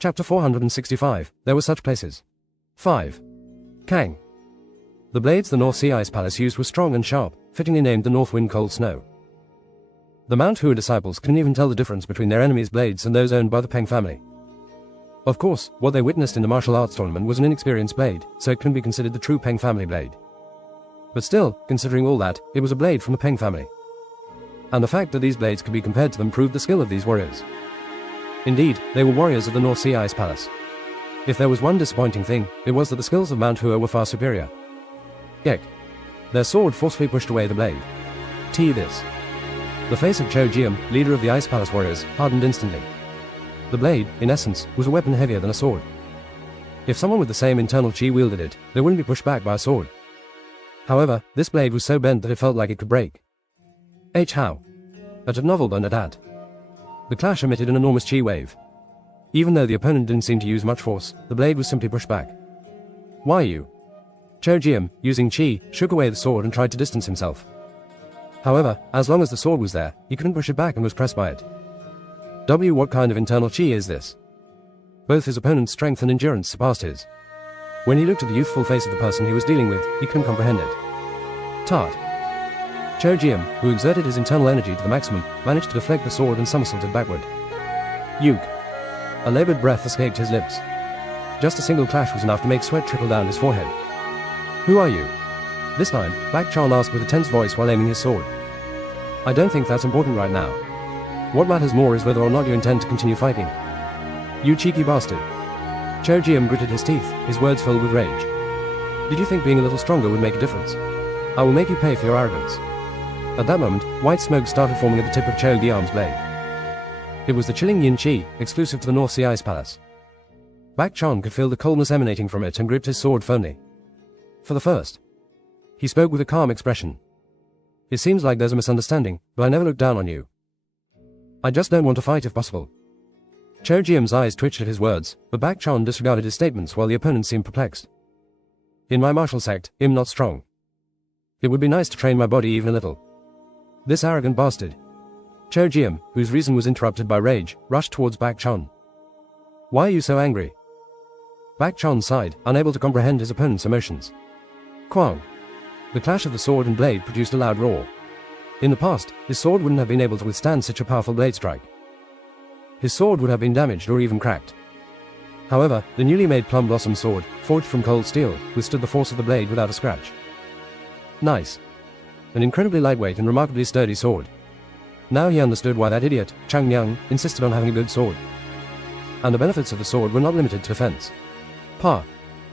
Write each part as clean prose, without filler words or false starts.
Chapter 465. There were such places. 5. Kang. The blades the North Sea Ice Palace used were strong and sharp, fittingly named the North Wind Cold Snow. The Mount-Hua disciples couldn't even tell the difference between their enemies' blades and those owned by the Peng family. Of course, what they witnessed in the martial arts tournament was an inexperienced blade, so it couldn't be considered the true Peng family blade. But still, considering all that, it was a blade from the Peng family. And the fact that these blades could be compared to them proved the skill of these warriors. Indeed, they were warriors of the North Sea Ice Palace. If there was one disappointing thing, it was that the skills of Mount-Hua were far superior. Yek. Their sword forcefully pushed away the blade. This. The face of Cho Jiam, leader of the Ice Palace warriors, hardened instantly. The blade, in essence, was a weapon heavier than a sword. If someone with the same internal chi wielded it, they wouldn't be pushed back by a sword. However, this blade was so bent that it felt like it could break. How? At novel bun at. The clash emitted an enormous chi wave. Even though the opponent didn't seem to use much force, the blade was simply pushed back. Why you? Cho Jiam, using chi, shook away the sword and tried to distance himself. However, as long as the sword was there, he couldn't push it back and was pressed by it. What kind of internal chi is this? Both his opponent's strength and endurance surpassed his. When he looked at the youthful face of the person he was dealing with, he couldn't comprehend it. Tart. Cho Jiam, who exerted his internal energy to the maximum, managed to deflect the sword and somersaulted backward. Yuk. A labored breath escaped his lips. Just a single clash was enough to make sweat trickle down his forehead. Who are you? This time, Bak Chan asked with a tense voice while aiming his sword. I don't think that's important right now. What matters more is whether or not you intend to continue fighting. You cheeky bastard. Cho Jiam gritted his teeth, his words filled with rage. Did you think being a little stronger would make a difference? I will make you pay for your arrogance. At that moment, white smoke started forming at the tip of Cho Jiam's blade. It was the chilling yin chi, exclusive to the North Sea Ice Palace. Bak Chan could feel the coldness emanating from it and gripped his sword firmly. For the first. He spoke with a calm expression. It seems like there's a misunderstanding, but I never looked down on you. I just don't want to fight if possible. Cho Jiam's eyes twitched at his words, but Bak Chan disregarded his statements while the opponent seemed perplexed. In my martial sect, I'm not strong. It would be nice to train my body even a little. This arrogant bastard. Cho Jiam, whose reason was interrupted by rage, rushed towards Bak Chan. Why are you so angry? Bak Chan sighed, unable to comprehend his opponent's emotions. Kwang. The clash of the sword and blade produced a loud roar. In the past, his sword wouldn't have been able to withstand such a powerful blade strike. his sword would have been damaged or even cracked. However, the newly made plum blossom sword, forged from cold steel, withstood the force of the blade without a scratch. Nice. An incredibly lightweight and remarkably sturdy sword. Now he understood why that idiot, Chang Yang, insisted on having a good sword. And the benefits of the sword were not limited to defense. Pa.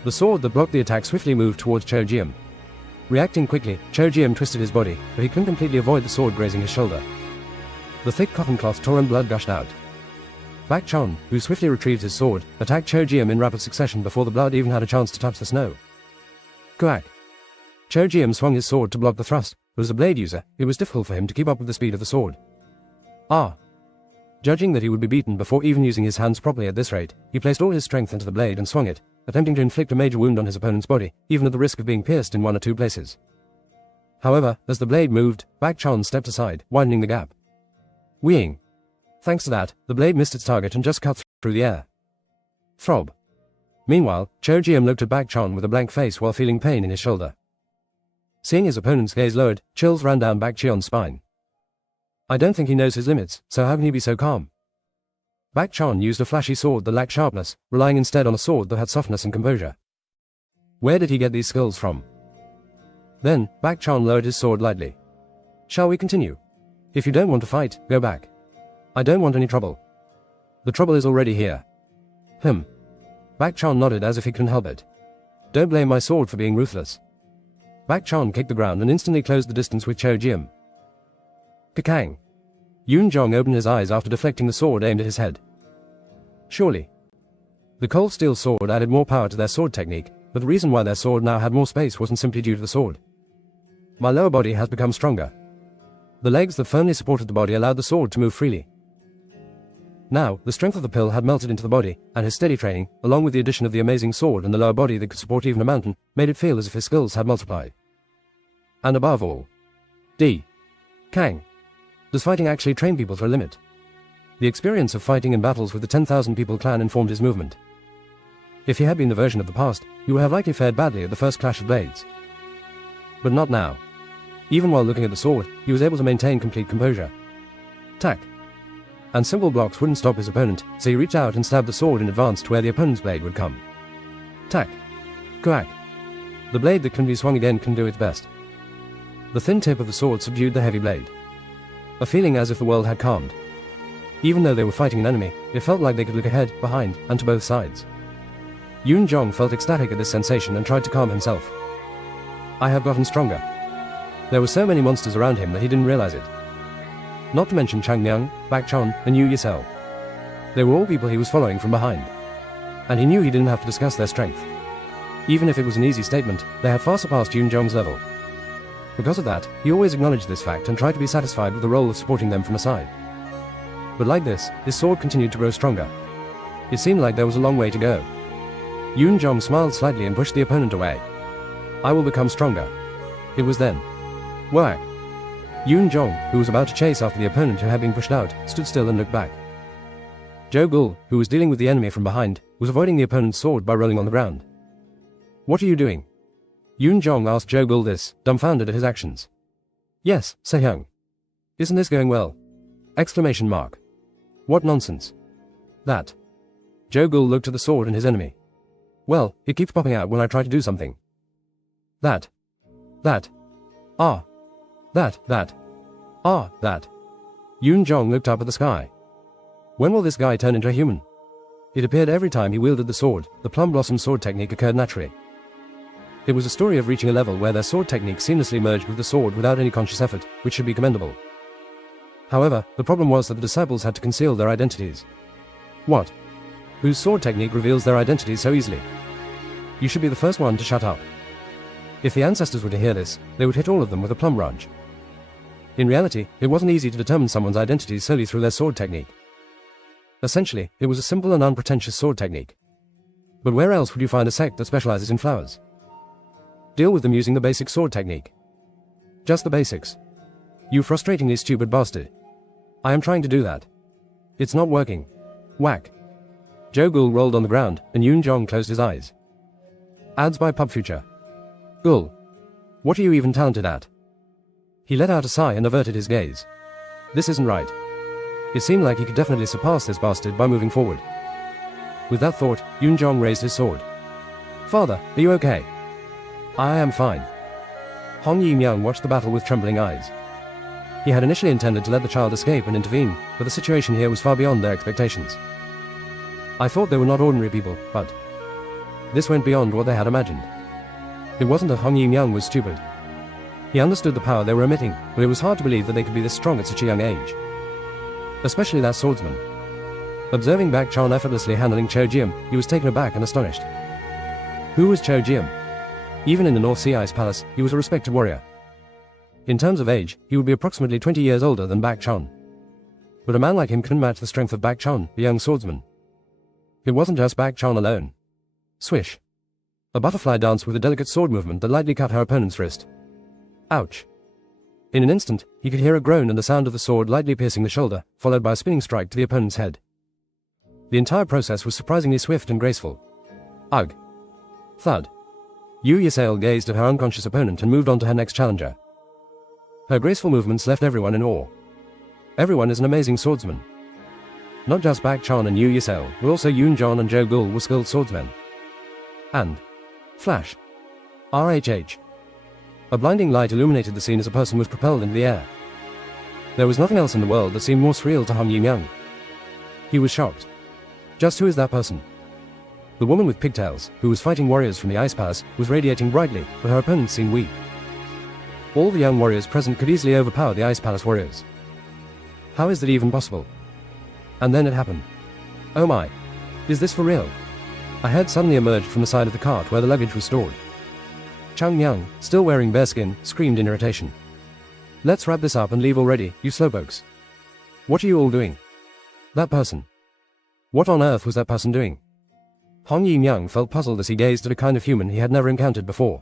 The sword that blocked the attack swiftly moved towards Cho Jiam. Reacting quickly, Cho Jiam twisted his body, but he couldn't completely avoid the sword grazing his shoulder. The thick cotton cloth tore and blood gushed out. Bak Chon, who swiftly retrieved his sword, attacked Cho Jiam in rapid succession before the blood even had a chance to touch the snow. Quack. Cho Jiam swung his sword to block the thrust, but as a blade user, it was difficult for him to keep up with the speed of the sword. Ah. Judging that he would be beaten before even using his hands properly at this rate, he placed all his strength into the blade and swung it, attempting to inflict a major wound on his opponent's body, even at the risk of being pierced in one or two places. However, as the blade moved, Bak Chon stepped aside, widening the gap. Wheeing. Thanks to that, the blade missed its target and just cut through the air. Throb. Meanwhile, Cho Jiam looked at Bak Chon with a blank face while feeling pain in his shoulder. Seeing his opponent's gaze lowered, chills ran down Bak Chon's spine. I don't think he knows his limits, so how can he be so calm? Bak Chon used a flashy sword that lacked sharpness, relying instead on a sword that had softness and composure. Where did he get these skills from? Then, Bak Chon lowered his sword lightly. Shall we continue? If you don't want to fight, go back. I don't want any trouble. The trouble is already here. Bak Chon nodded as if he couldn't help it. Don't blame my sword for being ruthless. Bak Chon kicked the ground and instantly closed the distance with Cho Jiam. Kakang. Yoon Jong opened his eyes after deflecting the sword aimed at his head. Surely. The cold steel sword added more power to their sword technique, but the reason why their sword now had more space wasn't simply due to the sword. My lower body has become stronger. The legs that firmly supported the body allowed the sword to move freely. Now, the strength of the pill had melted into the body, and his steady training, along with the addition of the amazing sword and the lower body that could support even a mountain, made it feel as if his skills had multiplied. And above all, Kang. Does fighting actually train people to a limit? The experience of fighting in battles with the 10,000 people clan informed his movement. If he had been the version of the past, he would have likely fared badly at the first clash of blades. But not now. Even while looking at the sword, he was able to maintain complete composure. Tack. And simple blocks wouldn't stop his opponent, so he reached out and stabbed the sword in advance to where the opponent's blade would come. Tack. Quack. The blade that can be swung again can do its best. The thin tip of the sword subdued the heavy blade. A feeling as if the world had calmed. Even though they were fighting an enemy, it felt like they could look ahead, behind, and to both sides. Yoon Jong felt ecstatic at this sensation and tried to calm himself. I have gotten stronger. There were so many monsters around him that he didn't realize it. Not to mention Chang Myung, Bak Chon, and Yu Yisel. They were all people he was following from behind. And he knew he didn't have to discuss their strength. Even if it was an easy statement, they had far surpassed Yoon Jong's level. Because of that, he always acknowledged this fact and tried to be satisfied with the role of supporting them from aside. But like this, his sword continued to grow stronger. It seemed like there was a long way to go. Yoon Jong smiled slightly and pushed the opponent away. I will become stronger. It was then. Whack. Yoon Jong, who was about to chase after the opponent who had been pushed out, stood still and looked back. Jo Gul, who was dealing with the enemy from behind, was avoiding the opponent's sword by rolling on the ground. What are you doing? Yoon Jong asked Jo Gul this, dumbfounded at his actions. Yes, Sehyung. Isn't this going well? Exclamation mark. What nonsense. That. Jo Gul looked at the sword and his enemy. Well, it keeps popping out when I try to do something. That. Ah. That. Yoon Jong looked up at the sky. When will this guy turn into a human? It appeared every time he wielded the sword, the plum blossom sword technique occurred naturally. It was a story of reaching a level where their sword technique seamlessly merged with the sword without any conscious effort, which should be commendable. However, the problem was that the disciples had to conceal their identities. What? Whose sword technique reveals their identities so easily? You should be the first one to shut up. If the ancestors were to hear this, they would hit all of them with a plum branch. In reality, it wasn't easy to determine someone's identity solely through their sword technique. Essentially, it was a simple and unpretentious sword technique. But where else would you find a sect that specializes in flowers? Deal with them using the basic sword technique. Just the basics. You frustratingly stupid bastard. I am trying to do that. It's not working. Whack. Jo Gul rolled on the ground, and Yoon Jong closed his eyes. Ads by Pub Future. Gul. What are you even talented at? He let out a sigh and averted his gaze. This isn't right. It seemed like he could definitely surpass this bastard by moving forward. With that thought, Yunjong raised his sword. "Father, are you okay?" "I am fine." Hong Yimyang watched the battle with trembling eyes. He had initially intended to let the child escape and intervene, but the situation here was far beyond their expectations. "I thought they were not ordinary people, but..." This went beyond what they had imagined. It wasn't that Hong Yimyang was stupid. He understood the power they were emitting, but it was hard to believe that they could be this strong at such a young age. Especially that swordsman. Observing Bak Chan effortlessly handling Cho Jiam, he was taken aback and astonished. Who was Cho Jiam? Even in the North Sea Ice Palace, he was a respected warrior. In terms of age, he would be approximately 20 years older than Bak Chan. But a man like him couldn't match the strength of Bak Chan, the young swordsman. It wasn't just Bak Chan alone. Swish. A butterfly danced with a delicate sword movement that lightly cut her opponent's wrist. Ouch. In an instant, he could hear a groan and the sound of the sword lightly piercing the shoulder, followed by a spinning strike to the opponent's head. The entire process was surprisingly swift and graceful. Ugh. Thud. Yu Yasale gazed at her unconscious opponent and moved on to her next challenger. Her graceful movements left everyone in awe. Everyone is an amazing swordsman. Not just Bak Chan and Yu Yasale, but also Yoon Jon and Jo Gul were skilled swordsmen. And... flash. RHH. A blinding light illuminated the scene as a person was propelled into the air. There was nothing else in the world that seemed more surreal to Hong Yimyang. He was shocked. Just who is that person? The woman with pigtails, who was fighting warriors from the Ice Palace, was radiating brightly, but her opponents seemed weak. All the young warriors present could easily overpower the Ice Palace warriors. How is that even possible? And then it happened. Oh my. Is this for real? A head suddenly emerged from the side of the cart where the luggage was stored. Chang Myang, still wearing bearskin, screamed in irritation. "Let's wrap this up and leave already, you slowpokes. What are you all doing? That person. What on earth was that person doing?" Hong Yimyang felt puzzled as he gazed at a kind of human he had never encountered before.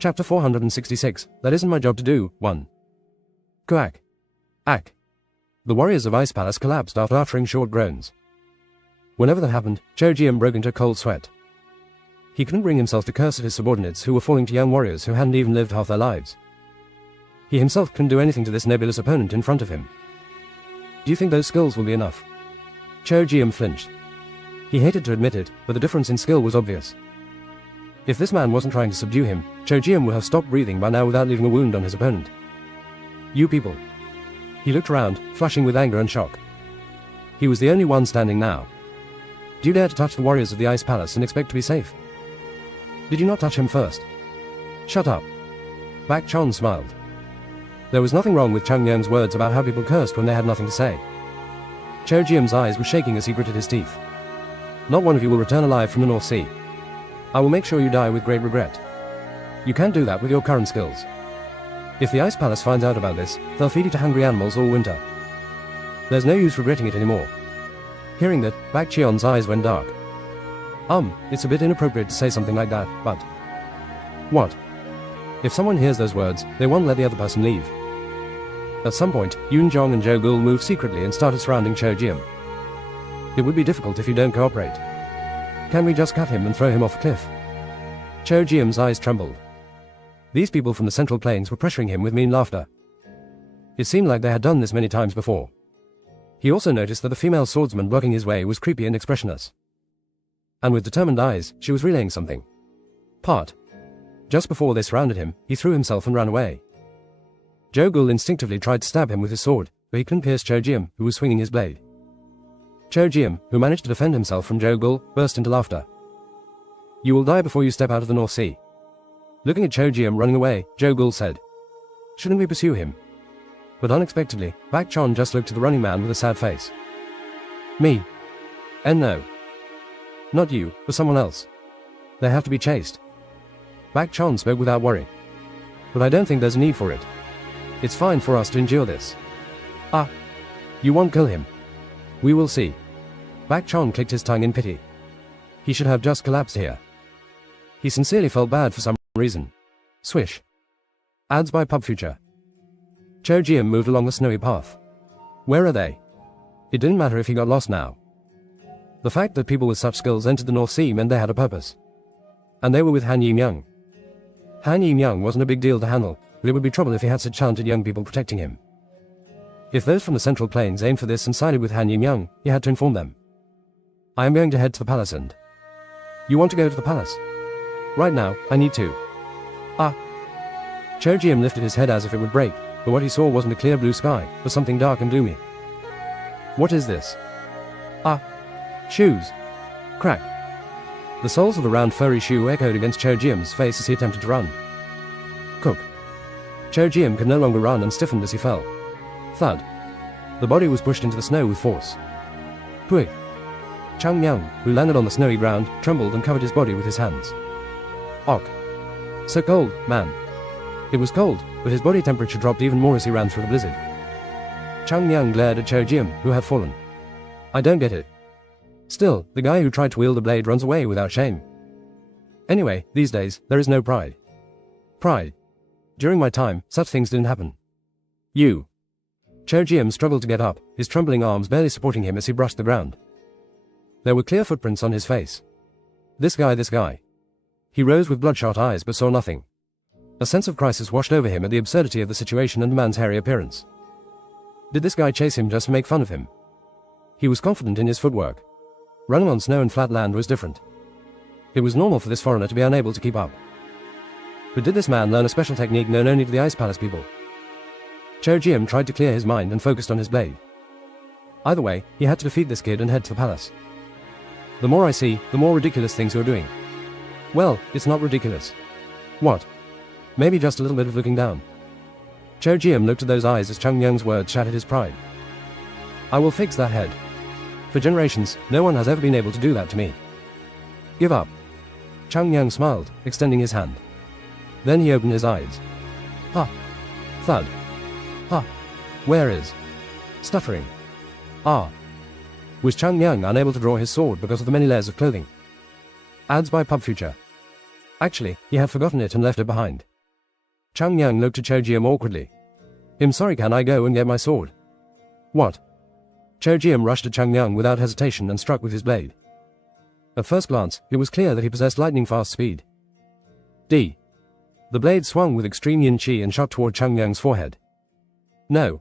Chapter 466, That Isn't My Job to Do, 1. Kuak. Ak. The warriors of Ice Palace collapsed after uttering short groans. Whenever that happened, Cho Jiam broke into a cold sweat. He couldn't bring himself to curse at his subordinates who were falling to young warriors who hadn't even lived half their lives. He himself couldn't do anything to this nebulous opponent in front of him. Do you think those skills will be enough? Cho Jiam flinched. He hated to admit it, but the difference in skill was obvious. If this man wasn't trying to subdue him, Cho Jiam would have stopped breathing by now without leaving a wound on his opponent. You people. He looked around, flushing with anger and shock. He was the only one standing now. Do you dare to touch the warriors of the Ice Palace and expect to be safe? Did you not touch him first? Shut up. Bak Chan smiled. There was nothing wrong with Chang Myang's words about how people cursed when they had nothing to say. Cho Jiam's eyes were shaking as he gritted his teeth. Not one of you will return alive from the North Sea. I will make sure you die with great regret. You can't do that with your current skills. If the Ice Palace finds out about this, they'll feed you to hungry animals all winter. There's no use regretting it anymore. Hearing that, Bak Chion's eyes went dark. It's a bit inappropriate to say something like that, but... What? If someone hears those words, they won't let the other person leave. At some point, Yoon Jong and Jo Gul moved secretly and started surrounding Cho Jiam. It would be difficult if you don't cooperate. Can we just cut him and throw him off a cliff? Cho Jiam's eyes trembled. These people from the Central Plains were pressuring him with mean laughter. It seemed like they had done this many times before. He also noticed that the female swordsman blocking his way was creepy and expressionless. And with determined eyes, she was relaying something. Just before they surrounded him, he threw himself and ran away. Zhou Gul instinctively tried to stab him with his sword, but he couldn't pierce Zhou Jiam, who was swinging his blade. Zhou Jiam, who managed to defend himself from Zhou Gul, burst into laughter. "You will die before you step out of the North Sea." Looking at Zhou Jiam running away, Zhou Gul said, "Shouldn't we pursue him?" But unexpectedly, Bak Chon just looked at the running man with a sad face. "Me? And no. Not you, but someone else. They have to be chased." Bak Chon spoke without worry. "But I don't think there's a need for it. It's fine for us to endure this." "Ah. You won't kill him." "We will see." Bak Chon clicked his tongue in pity. He should have just collapsed here. He sincerely felt bad for some reason. Swish. Ads by Pub Future. Zhou Jiam moved along the snowy path. Where are they? It didn't matter if he got lost now. The fact that people with such skills entered the North Sea meant they had a purpose. And they were with Han Yimyoung. Han Yimyoung wasn't a big deal to handle, but it would be trouble if he had such talented young people protecting him. If those from the Central Plains aimed for this and sided with Han Yimyoung, he had to inform them. "I am going to head to the palace and..." "You want to go to the palace?" "Right now, I need to." "Ah." Zhou Jiam lifted his head as if it would break, but what he saw wasn't a clear blue sky, but something dark and gloomy. "What is this?" "Ah. Shoes." Crack. The soles of the round furry shoe echoed against Zhou Jiam's face as he attempted to run. Cook. Zhou Jiam could no longer run and stiffened as he fell. Thud. The body was pushed into the snow with force. Twig. Chang Yang, who landed on the snowy ground, trembled and covered his body with his hands. Ok. So cold, man. It was cold, but his body temperature dropped even more as he ran through the blizzard. Chang Yang glared at Zhou Jiam, who had fallen. "I don't get it." Still, the guy who tried to wield a blade runs away without shame. Anyway, these days, there is no pride. Pride. During my time, such things didn't happen. You. Zhou Jiam struggled to get up, his trembling arms barely supporting him as he brushed the ground. There were clear footprints on his face. This guy. He rose with bloodshot eyes but saw nothing. A sense of crisis washed over him at the absurdity of the situation and the man's hairy appearance. Did this guy chase him just to make fun of him? He was confident in his footwork. Running on snow and flat land was different. It was normal for this foreigner to be unable to keep up. But did this man learn a special technique known only to the Ice Palace people? Zhou Jiam tried to clear his mind and focused on his blade. Either way, he had to defeat this kid and head to the palace. The more I see, the more ridiculous things you're doing. Well, it's not ridiculous. What? Maybe just a little bit of looking down. Zhou Jiam looked at those eyes as Chang Yang's words shattered his pride. "I will fix that head. For generations, no one has ever been able to do that to me. Give up." Chang Yang smiled, extending his hand. Then he opened his eyes. Ha! Thud. Ha! Where is? Stuttering. Ah! Was Chang Yang unable to draw his sword because of the many layers of clothing? Ads by Pub Future. Actually, he had forgotten it and left it behind. Chang Yang looked at Zhou Jiam awkwardly. "I'm sorry, can I go and get my sword?" "What?" Zhou Jiam rushed at Chang Yang without hesitation and struck with his blade. At first glance, it was clear that he possessed lightning-fast speed. D. The blade swung with extreme yin-chi and shot toward Chang Yang's forehead. No.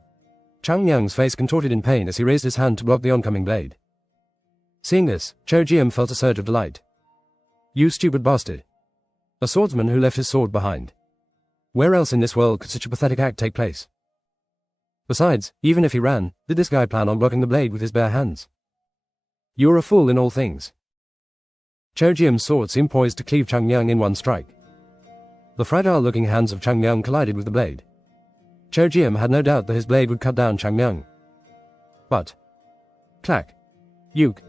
Chang Yang's face contorted in pain as he raised his hand to block the oncoming blade. Seeing this, Zhou Jiam felt a surge of delight. "You stupid bastard. A swordsman who left his sword behind. Where else in this world could such a pathetic act take place? Besides, even if he ran, did this guy plan on blocking the blade with his bare hands? You're a fool in all things." Zhou Jiam's sword seemed poised to cleave Chang Yang in one strike. The fragile-looking hands of Chang Yang collided with the blade. Zhou Jiam had no doubt that his blade would cut down Chang Yang. But... Clack. Yook.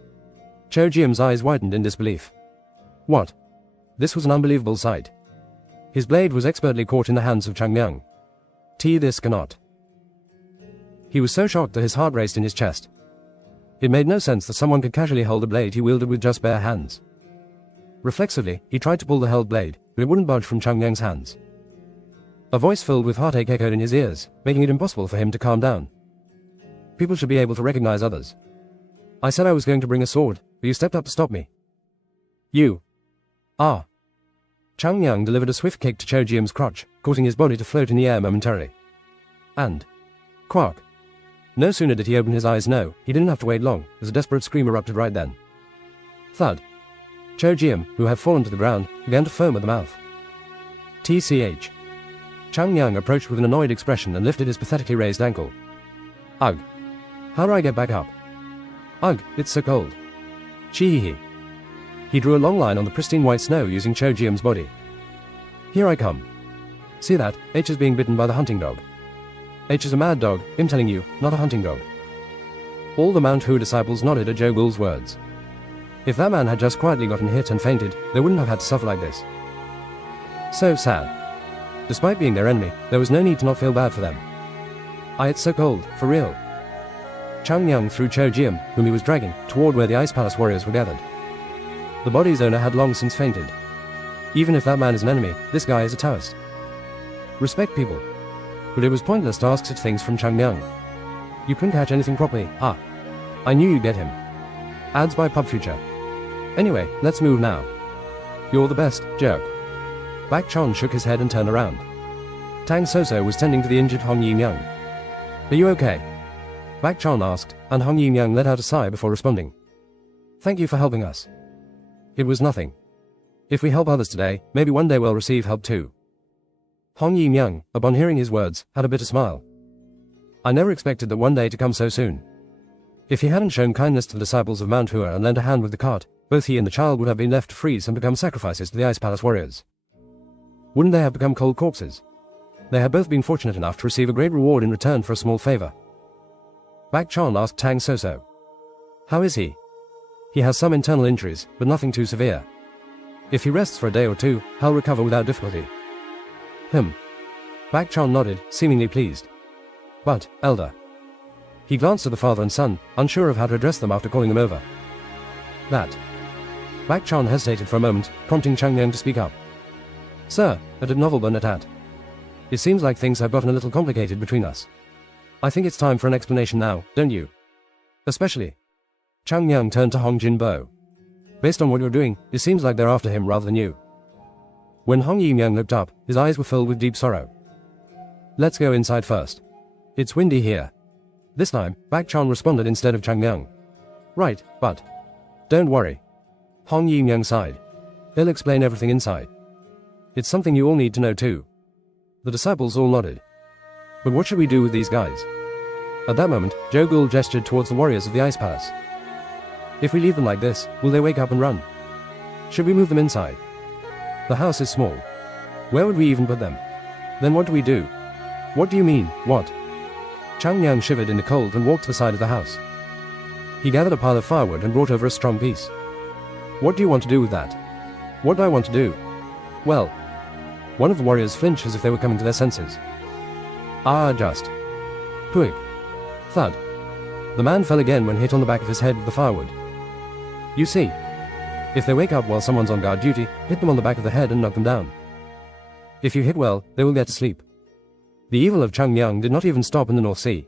Zhou Jiam's eyes widened in disbelief. What? This was an unbelievable sight. His blade was expertly caught in the hands of Chang Yang. This cannot. He was so shocked that his heart raced in his chest. It made no sense that someone could casually hold a blade he wielded with just bare hands. Reflexively, he tried to pull the held blade, but it wouldn't budge from Chang Yang's hands. A voice filled with heartache echoed in his ears, making it impossible for him to calm down. People should be able to recognize others. I said I was going to bring a sword, but you stepped up to stop me. You. Ah. Chang Yang delivered a swift kick to Zhou Jiam's crotch, causing his body to float in the air momentarily. And... Quark. No sooner did he open his eyes, he didn't have to wait long, as a desperate scream erupted right then. Thud. Cho Jiam, who had fallen to the ground, began to foam at the mouth. TCH. Chang Yang approached with an annoyed expression and lifted his pathetically raised ankle. Ugh. How do I get back up? Ugh, it's so cold. Chee-hee-hee. He drew a long line on the pristine white snow using Cho Jiam's body. Here I come. See that? H is being bitten by the hunting dog. H is a mad dog, I'm telling you, not a hunting dog. All the Mount Hua disciples nodded at Joe Ghoul's words. If that man had just quietly gotten hit and fainted, they wouldn't have had to suffer like this. So sad. Despite being their enemy, there was no need to not feel bad for them. It's so cold, for real. Chang Yang threw Cho Jiam, whom he was dragging, toward where the Ice Palace warriors were gathered. The body's owner had long since fainted. Even if that man is an enemy, this guy is a Taoist. Respect people. But it was pointless to ask such things from Chang Yang. You couldn't catch anything properly. I knew you'd get him. Ads by Pub Future. Anyway, let's move now. You're the best, jerk. Bak Chon shook his head and turned around. Tang Soso was tending to the injured Hong Yin-young. Are you okay? Bak Chon asked, and Hong Yin-young let out a sigh before responding. Thank you for helping us. It was nothing. If we help others today, maybe one day we'll receive help too. Hong Yin-young, upon hearing his words, had a bitter smile. I never expected that one day to come so soon. If he hadn't shown kindness to the disciples of Mount Hua and lent a hand with the cart, both he and the child would have been left to freeze and become sacrifices to the Ice Palace warriors. Wouldn't they have become cold corpses? They had both been fortunate enough to receive a great reward in return for a small favor. Bak Chon asked Tang Soso. How is he? He has some internal injuries, but nothing too severe. If he rests for a day or two, he'll recover without difficulty. Bak Chon nodded, seemingly pleased. But, elder. He glanced at the father and son, unsure of how to address them after calling them over. That. Bak Chon hesitated for a moment, prompting Chang Yang to speak up. Sir, at a novel Bernat. It seems like things have gotten a little complicated between us. I think it's time for an explanation now, don't you? Especially. Chang Yang turned to Hong Jinbo. Based on what you're doing, it seems like they're after him rather than you. When Hong Yin-young looked up, his eyes were filled with deep sorrow. Let's go inside first. It's windy here. This time, Bak Chon responded instead of Chang Yang. Right, but... Don't worry. Hong Yin-young sighed. He'll explain everything inside. It's something you all need to know too. The disciples all nodded. But what should we do with these guys? At that moment, Joe Ghoul gestured towards the warriors of the Ice Palace. If we leave them like this, will they wake up and run? Should we move them inside? The house is small. Where would we even put them? Then what do we do? What do you mean, what? Chang Yang shivered in the cold and walked to the side of the house. He gathered a pile of firewood and brought over a strong piece. What do you want to do with that? What do I want to do? Well, one of the warriors flinched as if they were coming to their senses. Just. Puig. Thud. The man fell again when hit on the back of his head with the firewood. You see, if they wake up while someone's on guard duty, hit them on the back of the head and knock them down. If you hit well, they will get to sleep. The evil of Chang Yang did not even stop in the North Sea.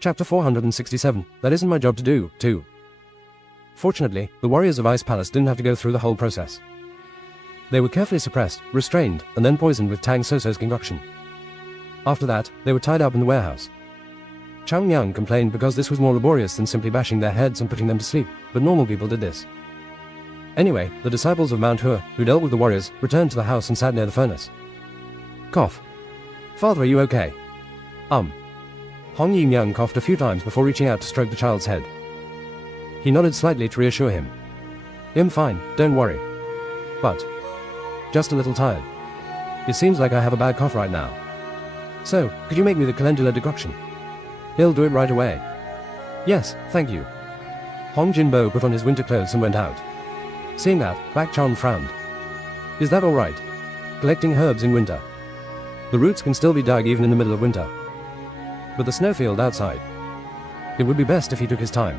Chapter 467, That isn't my job to do, too. Fortunately, the warriors of Ice Palace didn't have to go through the whole process. They were carefully suppressed, restrained, and then poisoned with Tang Soso's concoction. After that, they were tied up in the warehouse. Chang Yang complained because this was more laborious than simply bashing their heads and putting them to sleep, but normal people did this. Anyway, the disciples of Mount Hua, who dealt with the warriors, returned to the house and sat near the furnace. Cough. Father, are you okay? Hong Yin-young coughed a few times before reaching out to stroke the child's head. He nodded slightly to reassure him. I'm fine, don't worry. But just a little tired. It seems like I have a bad cough right now. So, could you make me the calendula decoction? He'll do it right away. Yes, thank you. Hong Jinbo put on his winter clothes and went out. Seeing that, Bak Chan frowned. Is that alright? Collecting herbs in winter. The roots can still be dug even in the middle of winter. But the snowfield outside. It would be best if he took his time.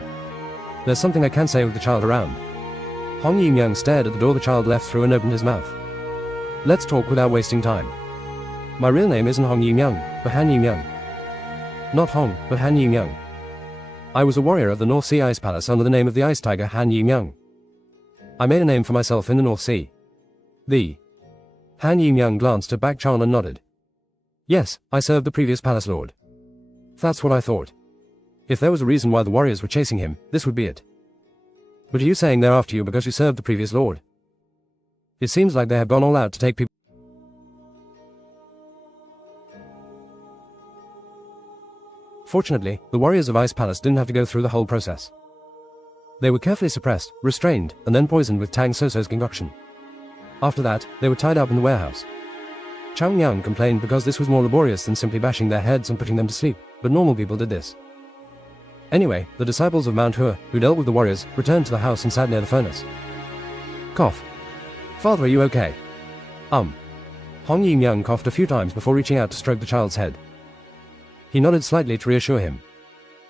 There's something I can say with the child around. Hong Yin-young stared at the door the child left through and opened his mouth. Let's talk without wasting time. My real name isn't Hong Yin-young, but Han Yin-young. Not Hong, but Han Yin-young. I was a warrior of the North Sea Ice Palace under the name of the Ice Tiger Han Yin-young. I made a name for myself in the North Sea. Han Yin-young glanced at Bak Chan and nodded. Yes, I served the previous palace lord. That's what I thought. If there was a reason why the warriors were chasing him, this would be it. But are you saying they're after you because you served the previous lord? It seems like they have gone all out to take people. Fortunately, the warriors of Ice Palace didn't have to go through the whole process. They were carefully suppressed, restrained, and then poisoned with Tang Soso's concoction. After that, they were tied up in the warehouse. Chang Yang complained because this was more laborious than simply bashing their heads and putting them to sleep, but normal people did this. Anyway, the disciples of Mount Hua, who dealt with the warriors, returned to the house and sat near the furnace. Cough. Father, are you okay? Hong Yin-young coughed a few times before reaching out to stroke the child's head. He nodded slightly to reassure him.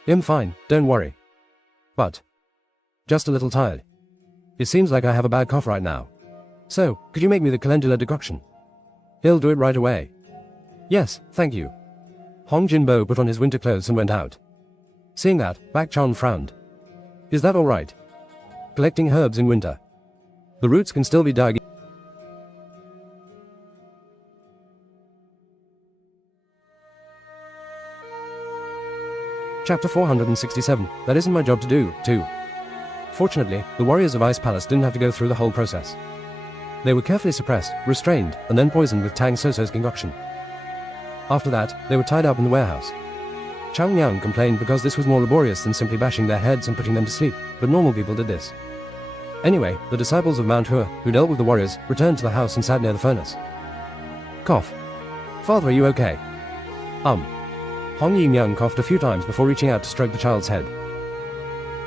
I'm fine, don't worry. But just a little tired. It seems like I have a bad cough right now. So, could you make me the calendula decoction? He'll do it right away. Yes, thank you. Hong Jinbo put on his winter clothes and went out. Seeing that, Bak Chan frowned. Is that alright? Collecting herbs in winter. The roots can still be dug. Chapter 467, That isn't my job to do, too. Fortunately, the warriors of Ice Palace didn't have to go through the whole process. They were carefully suppressed, restrained, and then poisoned with Tang Soso's concoction. After that, they were tied up in the warehouse. Chang Yang complained because this was more laborious than simply bashing their heads and putting them to sleep, but normal people did this. Anyway, the disciples of Mount Hua, who dealt with the warriors, returned to the house and sat near the furnace. Cough. Father, are you okay? Hong Yin-young coughed a few times before reaching out to stroke the child's head.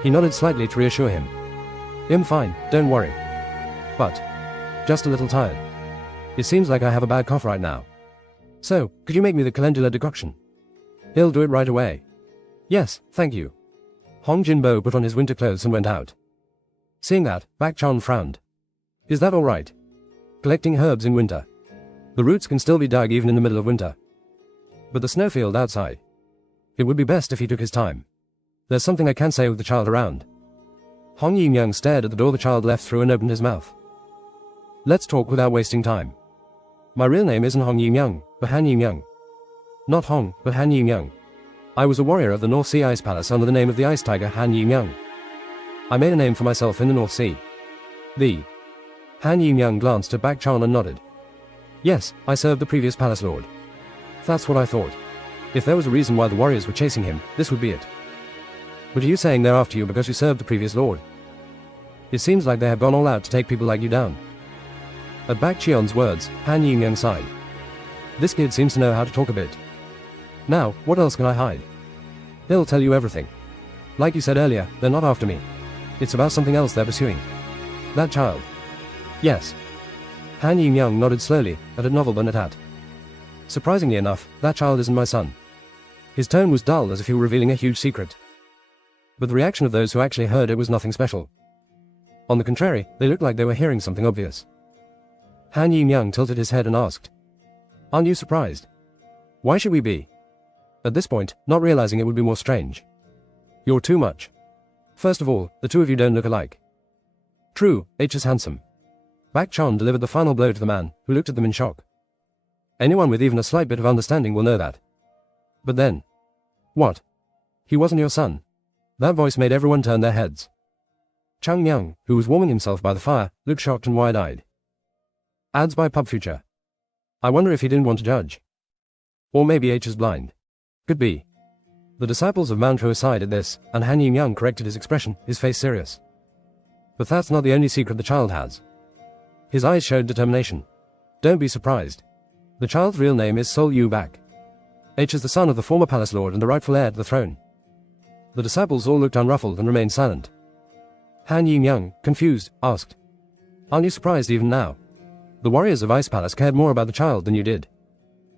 He nodded slightly to reassure him. I'm fine, don't worry. But just a little tired. It seems like I have a bad cough right now. So, could you make me the calendula decoction? He'll do it right away. Yes, thank you. Hong Jinbo put on his winter clothes and went out. Seeing that, Bak Chan frowned. Is that alright? Collecting herbs in winter. The roots can still be dug even in the middle of winter. But the snowfield outside. It would be best if he took his time. There's something I can say with the child around. Hong Yin-young stared at the door the child left through and opened his mouth. Let's talk without wasting time. My real name isn't Hong Yin-young, but Han Yin-young. Not Hong, but Han Yin-young. I was a warrior of the North Sea Ice Palace under the name of the Ice Tiger Han Yin-young. I made a name for myself in the North Sea. Han Yin-young glanced at Bak Chan and nodded. Yes, I served the previous palace lord. That's what I thought. If there was a reason why the warriors were chasing him, this would be it. But are you saying they're after you because you served the previous lord? It seems like they have gone all out to take people like you down. At Bak Cheon's words, Han Yin-young sighed. This kid seems to know how to talk a bit. Now, what else can I hide? He'll tell you everything. Like you said earlier, they're not after me. It's about something else they're pursuing. That child. Yes. Han Yin-young nodded slowly, at a novel but at. Surprisingly enough, that child isn't my son. His tone was dull as if he were revealing a huge secret. But the reaction of those who actually heard it was nothing special. On the contrary, they looked like they were hearing something obvious. Han Yin-young tilted his head and asked, Aren't you surprised? Why should we be? At this point, not realizing it would be more strange. You're too much. First of all, the two of you don't look alike. True, H is handsome. Bak Chon delivered the final blow to the man, who looked at them in shock. Anyone with even a slight bit of understanding will know that. But then. What? He wasn't your son. That voice made everyone turn their heads. Chang Myung, who was warming himself by the fire, looked shocked and wide-eyed. Ads by Pub Future. I wonder if he didn't want to judge. Or maybe H is blind. Could be. The disciples of Mount-hua sighed at this, and Han Yin-young corrected his expression, his face serious. But that's not the only secret the child has. His eyes showed determination. Don't be surprised. The child's real name is Sol Yu Bak. H is the son of the former palace lord and the rightful heir to the throne. The disciples all looked unruffled and remained silent. Han Yin-young, confused, asked, Aren't you surprised even now? The warriors of Ice Palace cared more about the child than you did.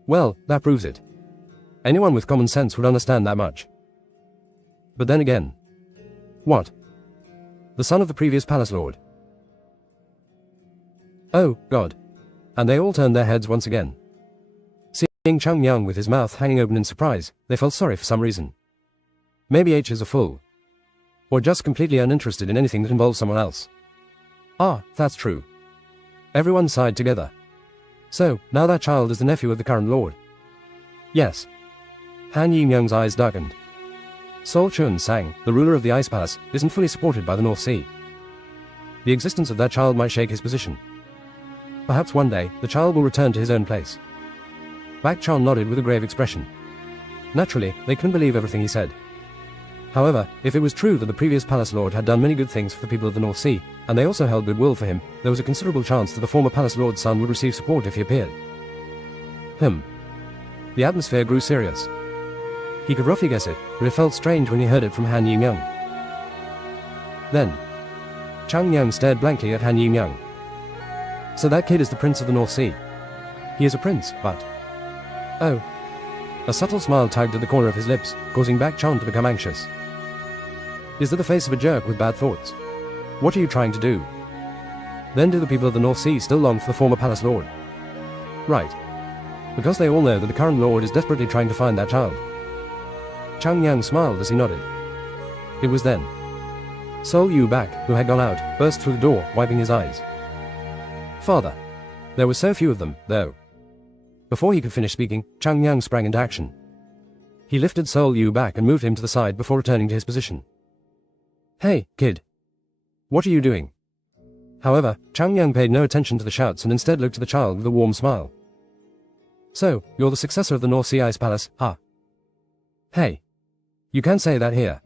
Well, that proves it. Anyone with common sense would understand that much. But then again. What? The son of the previous palace lord. Oh, God. And they all turned their heads once again. Seeing Chang Myung with his mouth hanging open in surprise, they felt sorry for some reason. Maybe H is a fool. Or just completely uninterested in anything that involves someone else. Ah, that's true. Everyone sighed together. So, now that child is the nephew of the current lord. Yes. Han Yin-young's eyes darkened. Sol Chun Sang, the ruler of the Ice Palace, isn't fully supported by the North Sea. The existence of that child might shake his position. Perhaps one day, the child will return to his own place. Bak Chon nodded with a grave expression. Naturally, they couldn't believe everything he said. However, if it was true that the previous palace lord had done many good things for the people of the North Sea, and they also held goodwill for him, there was a considerable chance that the former palace lord's son would receive support if he appeared. The atmosphere grew serious. He could roughly guess it, but it felt strange when he heard it from Han Yin-young. Then, Chang Myung stared blankly at Han Yin-young. So that kid is the prince of the North Sea. He is a prince, but... Oh. A subtle smile tugged at the corner of his lips, causing Bak Chon to become anxious. Is that the face of a jerk with bad thoughts? What are you trying to do? Then do the people of the North Sea still long for the former palace lord? Right. Because they all know that the current lord is desperately trying to find that child. Chang Myung smiled as he nodded. It was then. Sol Yu Bak, who had gone out, burst through the door, wiping his eyes. Father. There were so few of them, though. Before he could finish speaking, Chang Myung sprang into action. He lifted Sol Yu Bak and moved him to the side before returning to his position. Hey, kid. What are you doing? However, Chang Myung paid no attention to the shouts and instead looked at the child with a warm smile. So, you're the successor of the North Sea Ice Palace, huh? Hey. You can say that here.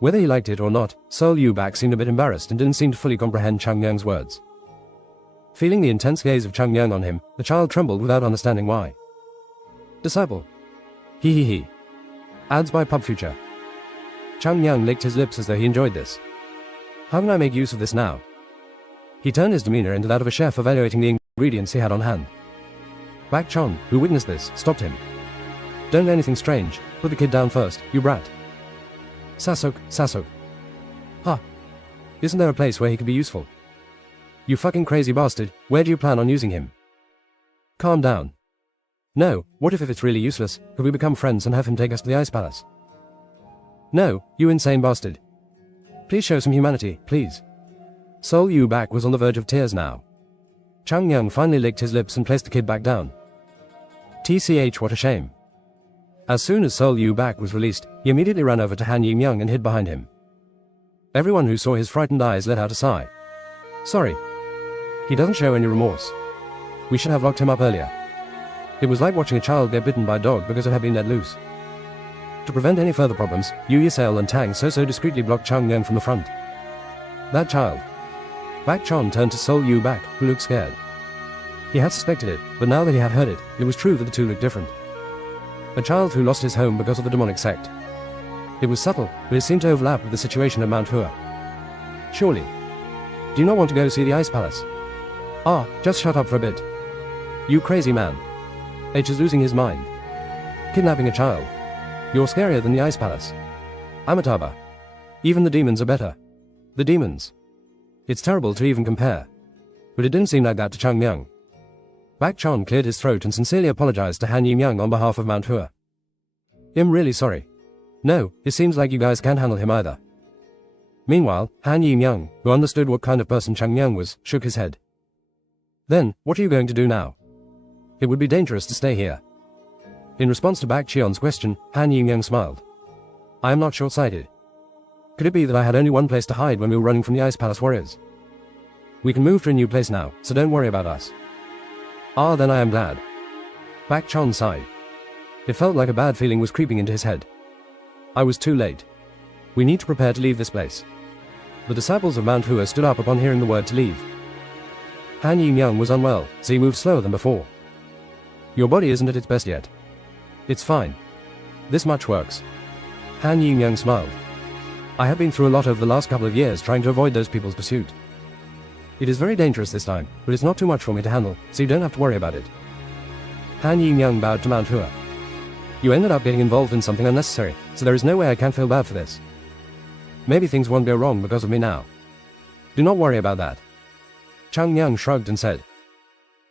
Whether he liked it or not, Sol Yu Bak seemed a bit embarrassed and didn't seem to fully comprehend Chang Myung's words. Feeling the intense gaze of Chang Myung on him, the child trembled without understanding why. Disciple. He. Ads by Pub Future. Chang Myung licked his lips as though he enjoyed this. How can I make use of this now? He turned his demeanor into that of a chef evaluating the ingredients he had on hand. Bak Chon, who witnessed this, stopped him. Don't do anything strange. Put the kid down first, you brat. Sasok. Huh. Isn't there a place where he could be useful? You fucking crazy bastard, where do you plan on using him? Calm down. No, what if it's really useless, could we become friends and have him take us to the Ice Palace? No, you insane bastard. Please show some humanity, please. Sol Yu Bak was on the verge of tears now. Chang Myung finally licked his lips and placed the kid back down. TCH, what a shame. As soon as Sol Yu Bak was released, he immediately ran over to Han Yin-young and hid behind him. Everyone who saw his frightened eyes let out a sigh. Sorry. He doesn't show any remorse. We should have locked him up earlier. It was like watching a child get bitten by a dog because it had been let loose. To prevent any further problems, Yu Yisel and Tang so discreetly blocked Chang Myung from the front. That child. Bak Chon turned to Sol Yu Bak, who looked scared. He had suspected it, but now that he had heard it, it was true that the two looked different. A child who lost his home because of the demonic sect. It was subtle, but it seemed to overlap with the situation at Mount-hua. Surely. Do you not want to go see the Ice Palace? Ah, just shut up for a bit. You crazy man. H is losing his mind. Kidnapping a child. You're scarier than the Ice Palace. Amitabha. Even the demons are better. The demons. It's terrible to even compare. But it didn't seem like that to Chang Myung. Bak Chon cleared his throat and sincerely apologized to Han Yin-young on behalf of Mount-hua. I'm really sorry. No, it seems like you guys can't handle him either. Meanwhile, Han Yin-young, who understood what kind of person Chang Young was, shook his head. Then, what are you going to do now? It would be dangerous to stay here. In response to Bak Cheon's question, Han Yin-young smiled. I am not short-sighted. Could it be that I had only one place to hide when we were running from the Ice Palace warriors? We can move to a new place now, so don't worry about us. Ah, then I am glad. Bak Cheon sighed. It felt like a bad feeling was creeping into his head. I was too late. We need to prepare to leave this place. The disciples of Mount Hua stood up upon hearing the word to leave. Han Yin-young was unwell, so he moved slower than before. Your body isn't at its best yet. It's fine. This much works. Han Yin-young smiled. I have been through a lot over the last couple of years trying to avoid those people's pursuit. It is very dangerous this time, but it's not too much for me to handle, so you don't have to worry about it. Han Yin-young bowed to Mount Hua. You ended up getting involved in something unnecessary, so there is no way I can feel bad for this. Maybe things won't go wrong because of me now. Do not worry about that. Chang Yang shrugged and said,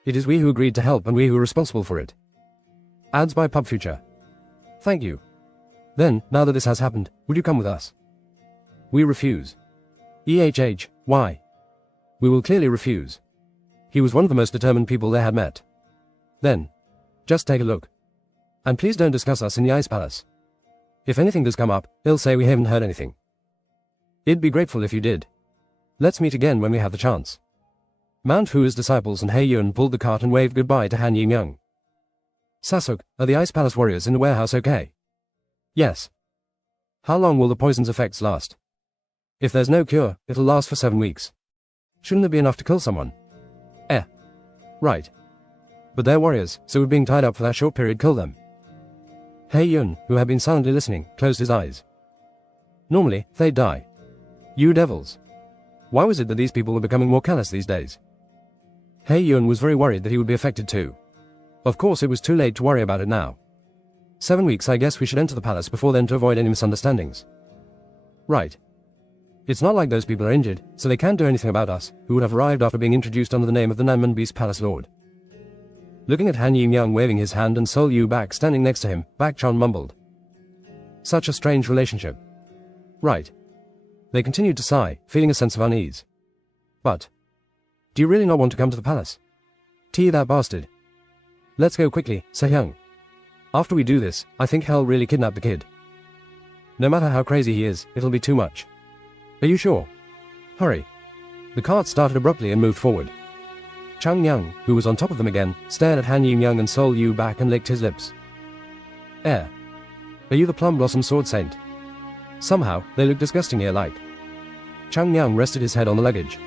It is we who agreed to help and we who are responsible for it. Ads by Pub Future. Thank you. Then, now that this has happened, would you come with us? We refuse. Why? We will clearly refuse. He was one of the most determined people they had met. Then, just take a look. And please don't discuss us in the Ice Palace. If anything does come up, he'll say we haven't heard anything. I'd be grateful if you did. Let's meet again when we have the chance. Mount Hua's disciples and He Yun pulled the cart and waved goodbye to Han Yin-young. Sasuk, are the Ice Palace warriors in the warehouse okay? Yes. How long will the poison's effects last? If there's no cure, it'll last for 7 weeks. Shouldn't it be enough to kill someone? Right. But they're warriors, so would being tied up for that short period kill them? He Yun, who had been silently listening, closed his eyes. Normally, they'd die. You devils. Why was it that these people were becoming more callous these days? He Yun was very worried that he would be affected too. Of course it was too late to worry about it now. 7 weeks, I guess we should enter the palace before then to avoid any misunderstandings. Right. It's not like those people are injured, so they can't do anything about us, who would have arrived after being introduced under the name of the Nanman Beast Palace Lord. Looking at Han Yin-young waving his hand and Sol Yu Bak standing next to him, Bak Cheon mumbled. Such a strange relationship. Right. They continued to sigh, feeling a sense of unease. But, do you really not want to come to the palace? That bastard. Let's go quickly, Se-hyung. After we do this, I think hell really kidnapped the kid. No matter how crazy he is, it'll be too much. Are you sure? Hurry. The cart started abruptly and moved forward. Chang Yang, who was on top of them again, stared at Han Yin-young and Sol Yu Bak and licked his lips. Are you the Plum Blossom Sword Saint? Somehow, they looked disgustingly alike. Chang Yang rested his head on the luggage.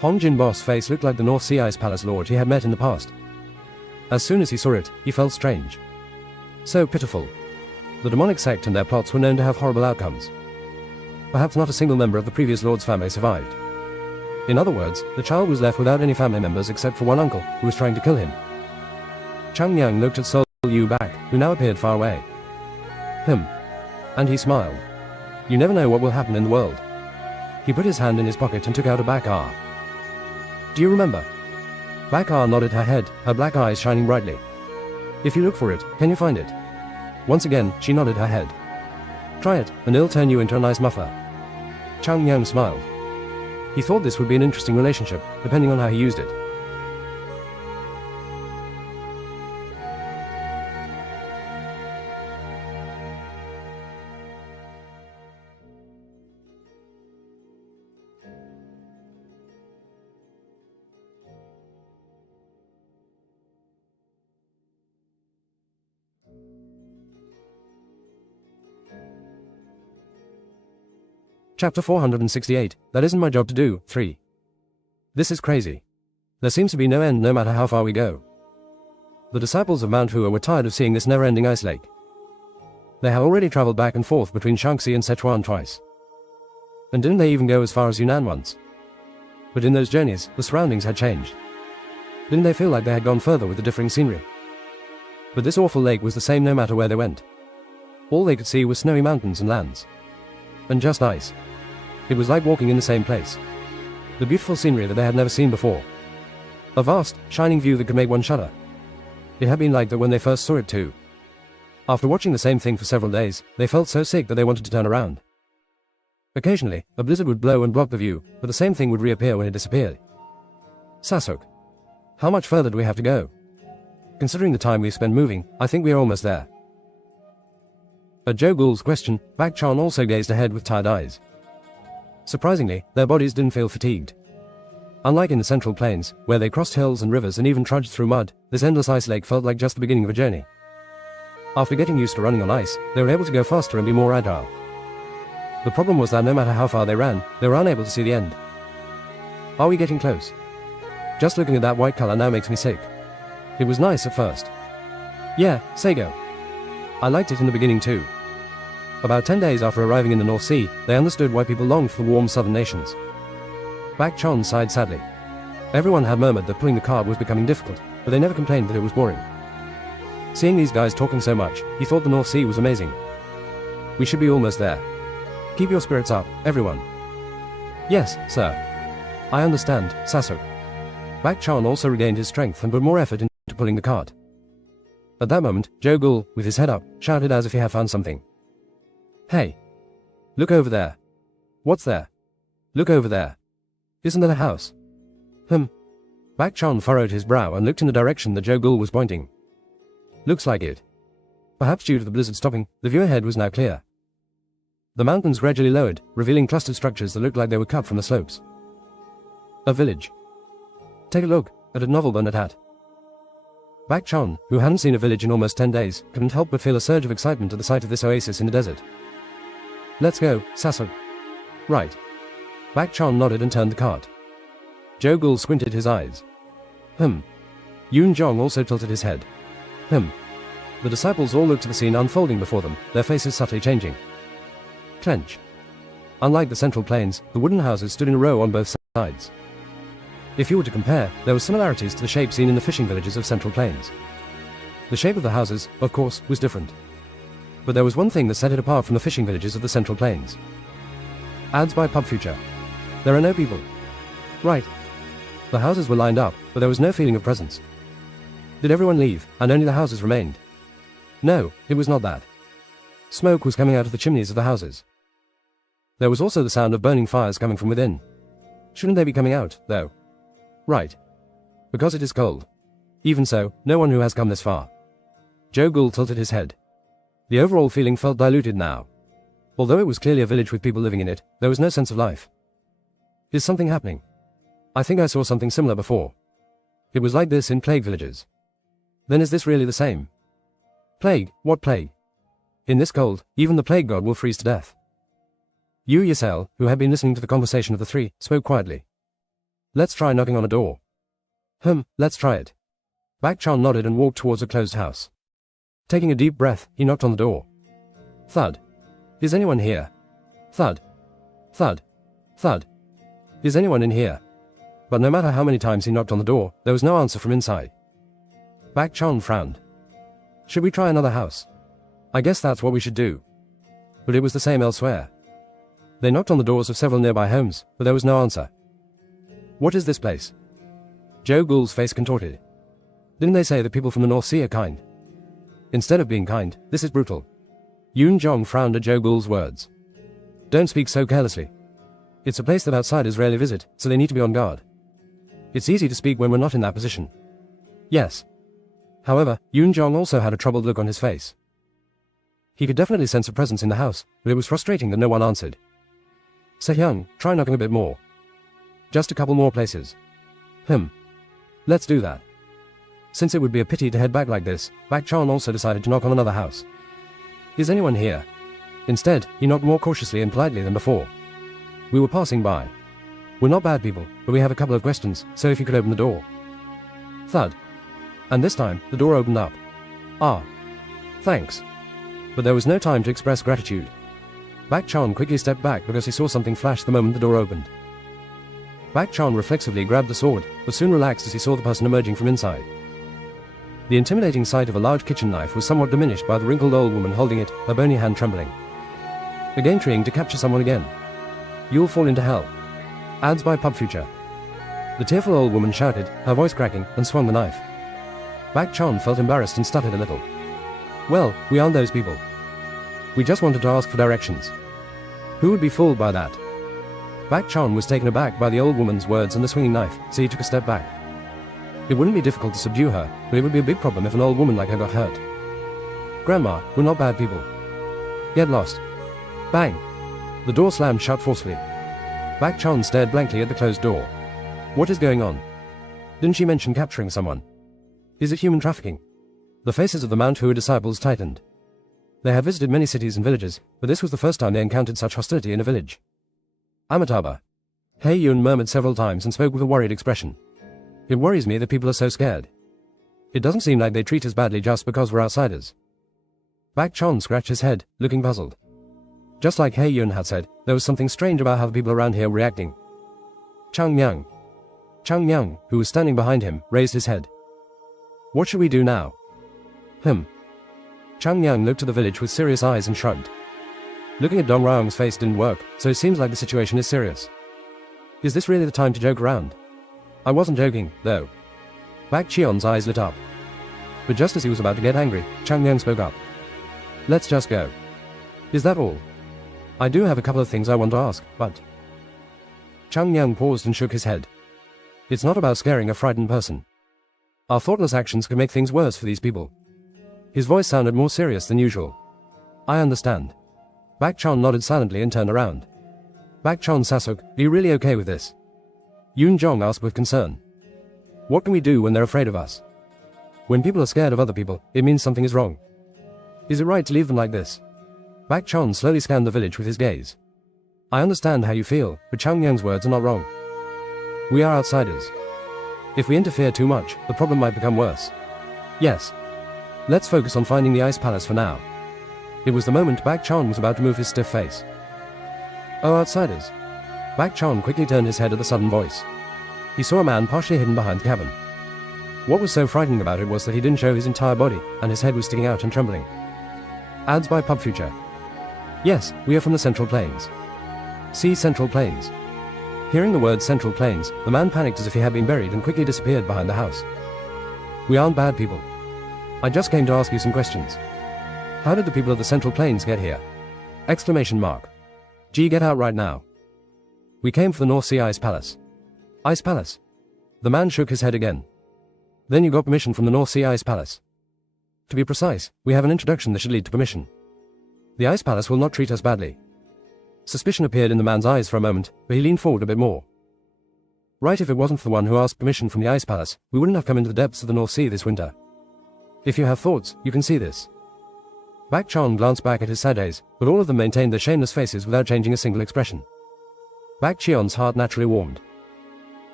Hong Jin Bo's face looked like the North Sea Ice Palace Lord he had met in the past. As soon as he saw it, he felt strange. So pitiful. The demonic sect and their plots were known to have horrible outcomes. Perhaps not a single member of the previous Lord's family survived. In other words, the child was left without any family members except for one uncle, who was trying to kill him. Chang Yang looked at Sol Yu Bak, who now appeared far away. And he smiled. You never know what will happen in the world. He put his hand in his pocket and took out a Bak-ah. Do you remember? Bak-ah nodded her head, her black eyes shining brightly. If you look for it, can you find it? Once again, she nodded her head. Try it, and it'll turn you into a nice muffler. Chang Yang smiled. He thought this would be an interesting relationship, depending on how he used it. Chapter 468, That Isn't My Job to Do, 3. This is crazy. There seems to be no end no matter how far we go. The disciples of Mount Hua were tired of seeing this never-ending ice lake. They had already traveled back and forth between Shaanxi and Sichuan twice. And didn't they even go as far as Yunnan once? But in those journeys, the surroundings had changed. Didn't they feel like they had gone further with the differing scenery? But this awful lake was the same no matter where they went. All they could see was snowy mountains and lands. And just ice. It was like walking in the same place. The beautiful scenery that they had never seen before. A vast, shining view that could make one shudder. It had been like that when they first saw it too. After watching the same thing for several days, they felt so sick that they wanted to turn around. Occasionally, a blizzard would blow and block the view, but the same thing would reappear when it disappeared. Sasok. How much further do we have to go? Considering the time we've spent moving, I think we are almost there. At Joe Ghoul's question, Bak Chan also gazed ahead with tired eyes. Surprisingly, their bodies didn't feel fatigued. Unlike in the Central Plains, where they crossed hills and rivers and even trudged through mud, this endless ice lake felt like just the beginning of a journey. After getting used to running on ice, they were able to go faster and be more agile. The problem was that no matter how far they ran, they were unable to see the end. Are we getting close? Just looking at that white color now makes me sick. It was nice at first. Yeah, Sego. I liked it in the beginning too. About 10 days after arriving in the North Sea, they understood why people longed for the warm southern nations. Bak Chan sighed sadly. Everyone had murmured that pulling the cart was becoming difficult, but they never complained that it was boring. Seeing these guys talking so much, he thought the North Sea was amazing. We should be almost there. Keep your spirits up, everyone. Yes, sir. I understand, Sasok. Bak Chan also regained his strength and put more effort into pulling the cart. At that moment, Joe Ghoul, with his head up, shouted as if he had found something. Hey! Look over there. What's there? Look over there. Isn't that a house? Bak Chan furrowed his brow and looked in the direction that Joe Ghoul was pointing. Looks like it. Perhaps due to the blizzard stopping, the view ahead was now clear. The mountains gradually lowered, revealing clustered structures that looked like they were cut from the slopes. A village. Take a look at a novel bonnet hat. Bak Chan, who hadn't seen a village in almost 10 days, couldn't help but feel a surge of excitement at the sight of this oasis in the desert. Let's go, Sasok. Right. Bak Chan nodded and turned the cart. Joe Ghoul squinted his eyes. Yoon Jong also tilted his head. The disciples all looked at the scene unfolding before them, their faces subtly changing. Clench. Unlike the Central Plains, the wooden houses stood in a row on both sides. If you were to compare, there were similarities to the shape seen in the fishing villages of Central Plains. The shape of the houses, of course, was different. But there was one thing that set it apart from the fishing villages of the Central Plains. Ads by Pub Future. There are no people. Right. The houses were lined up, but there was no feeling of presence. Did everyone leave, and only the houses remained? No, it was not that. Smoke was coming out of the chimneys of the houses. There was also the sound of burning fires coming from within. Shouldn't they be coming out, though? Right. Because it is cold. Even so, no one who has come this far. Joe Ghoul tilted his head. The overall feeling felt diluted now. Although it was clearly a village with people living in it, there was no sense of life. Is something happening? I think I saw something similar before. It was like this in plague villages. Then is this really the same? Plague? What plague? In this cold, even the plague god will freeze to death. Yu Yisel, who had been listening to the conversation of the three, spoke quietly. Let's try knocking on a door. Let's try it. Bak Chan nodded and walked towards a closed house. Taking a deep breath, he knocked on the door. Thud. Is anyone here? Thud. Thud. Thud. Is anyone in here? But no matter how many times he knocked on the door, there was no answer from inside. Bak Chan frowned. Should we try another house? I guess that's what we should do. But it was the same elsewhere. They knocked on the doors of several nearby homes, but there was no answer. What is this place? Joe Ghoul's face contorted. Didn't they say that people from the North Sea are kind? Instead of being kind, this is brutal. Yoon Jong frowned at Joe Ghoul's words. Don't speak so carelessly. It's a place that outsiders rarely visit, so they need to be on guard. It's easy to speak when we're not in that position. Yes. However, Yoon Jong also had a troubled look on his face. He could definitely sense a presence in the house, but it was frustrating that no one answered. Sehyung, try knocking a bit more. Just a couple more places. Let's do that. Since it would be a pity to head back like this, Bak Chan also decided to knock on another house. Is anyone here? Instead, he knocked more cautiously and politely than before. We were passing by. We're not bad people, but we have a couple of questions, so if you could open the door. Thud. And this time, the door opened up. Ah. Thanks. But there was no time to express gratitude. Bak Chan quickly stepped back because he saw something flash the moment the door opened. Bak Chan reflexively grabbed the sword, but soon relaxed as he saw the person emerging from inside. The intimidating sight of a large kitchen knife was somewhat diminished by the wrinkled old woman holding it, her bony hand trembling. Again trying to capture someone again. You'll fall into hell. Ads by Pub Future. The tearful old woman shouted, her voice cracking, and swung the knife. Bak Chan felt embarrassed and stuttered a little. Well, we aren't those people. We just wanted to ask for directions. Who would be fooled by that? Bak Chan was taken aback by the old woman's words and the swinging knife, so he took a step back. It wouldn't be difficult to subdue her, but it would be a big problem if an old woman like her got hurt. Grandma, we're not bad people. Get lost. Bang! The door slammed shut forcefully. Bak Chan stared blankly at the closed door. What is going on? Didn't she mention capturing someone? Is it human trafficking? The faces of the Mount-Hua disciples tightened. They had visited many cities and villages, but this was the first time they encountered such hostility in a village. Amitabha. He Yun murmured several times and spoke with a worried expression. It worries me that people are so scared. It doesn't seem like they treat us badly just because we're outsiders. Bak Chan scratched his head, looking puzzled. Just like He Yun had said, there was something strange about how the people around here were reacting. Chang Yang, who was standing behind him, raised his head. What should we do now? Chang Yang looked at the village with serious eyes and shrugged. Looking at Dong Raong's face didn't work, so it seems like the situation is serious. Is this really the time to joke around? I wasn't joking, though. Bak Chion's eyes lit up. But just as he was about to get angry, Chang Yang spoke up. Let's just go. Is that all? I do have a couple of things I want to ask, but... Chang Yang paused and shook his head. It's not about scaring a frightened person. Our thoughtless actions could make things worse for these people. His voice sounded more serious than usual. I understand. Bak Chan nodded silently and turned around. Bak Chan Sasuk, are you really okay with this? Yun Zhong asked with concern. What can we do when they're afraid of us? When people are scared of other people, it means something is wrong. Is it right to leave them like this? Bak Chan slowly scanned the village with his gaze. I understand how you feel, but Chang Yang's words are not wrong. We are outsiders. If we interfere too much, the problem might become worse. Yes. Let's focus on finding the ice palace for now. It was the moment Bak Chan was about to move his stiff face. Oh, outsiders. Bak Chan quickly turned his head at the sudden voice. He saw a man partially hidden behind the cabin. What was so frightening about it was that he didn't show his entire body, and his head was sticking out and trembling. Ads by Pub Future. Yes, we are from the Central Plains. See Central Plains. Hearing the word Central Plains, the man panicked as if he had been buried and quickly disappeared behind the house. We aren't bad people. I just came to ask you some questions. How did the people of the Central Plains get here? Exclamation mark. Gee, get out right now. We came for the North Sea Ice Palace. Ice Palace? The man shook his head again. Then you got permission from the North Sea Ice Palace. To be precise, we have an introduction that should lead to permission. The Ice Palace will not treat us badly. Suspicion appeared in the man's eyes for a moment, but he leaned forward a bit more. Right, if it wasn't for the one who asked permission from the Ice Palace, we wouldn't have come into the depths of the North Sea this winter. If you have thoughts, you can see this. Bak Chan glanced back at his sadays, but all of them maintained their shameless faces without changing a single expression. Bak Chion's heart naturally warmed.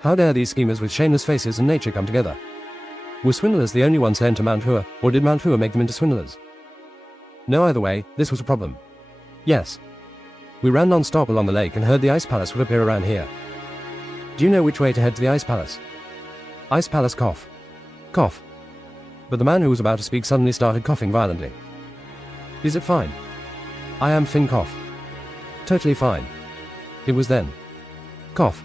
How dare these schemers with shameless faces and nature come together? Were swindlers the only ones sent to Mount-Hua, or did Mount-Hua make them into swindlers? No, either way, this was a problem. Yes. We ran non-stop along the lake and heard the Ice Palace would appear around here. Do you know which way to head to the Ice Palace? Ice Palace cough. Cough. But the man who was about to speak suddenly started coughing violently. Is it fine? I am Finn cough. Totally fine. It was then. Cough.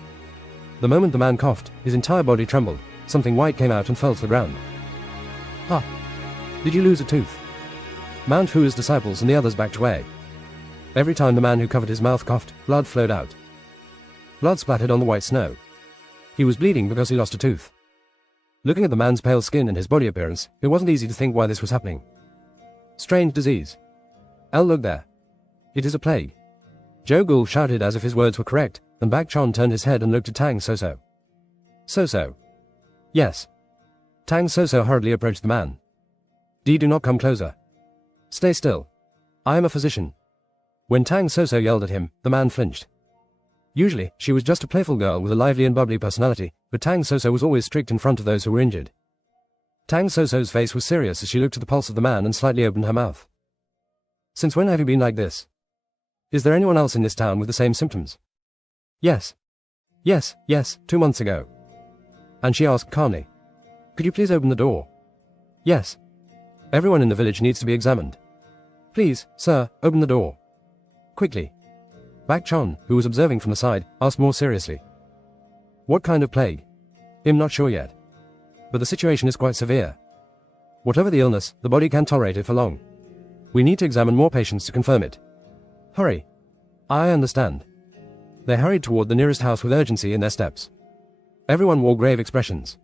The moment the man coughed, his entire body trembled, something white came out and fell to the ground. Ha! Did you lose a tooth? Mount-Hua's disciples and the others backed away. Every time the man who covered his mouth coughed, blood flowed out. Blood splattered on the white snow. He was bleeding because he lost a tooth. Looking at the man's pale skin and his body appearance, it wasn't easy to think why this was happening. Strange disease. Look there. It is a plague. Joe Gould shouted as if his words were correct, and Bak Chan turned his head and looked at Tang So-So. So-So. Yes. Tang So-So hurriedly approached the man. Do not come closer. Stay still. I am a physician. When Tang So-So yelled at him, the man flinched. Usually, she was just a playful girl with a lively and bubbly personality, but Tang So-So was always strict in front of those who were injured. Tang So-So's face was serious as she looked at the pulse of the man and slightly opened her mouth. Since when have you been like this? Is there anyone else in this town with the same symptoms? Yes. Yes, 2 months ago. And she asked calmly, could you please open the door? Yes. Everyone in the village needs to be examined. Please, sir, open the door. Quickly. Bak Chan, who was observing from the side, asked more seriously. What kind of plague? I'm not sure yet. But the situation is quite severe. Whatever the illness, the body can't tolerate it for long. We need to examine more patients to confirm it. Hurry. I understand. They hurried toward the nearest house with urgency in their steps. Everyone wore grave expressions.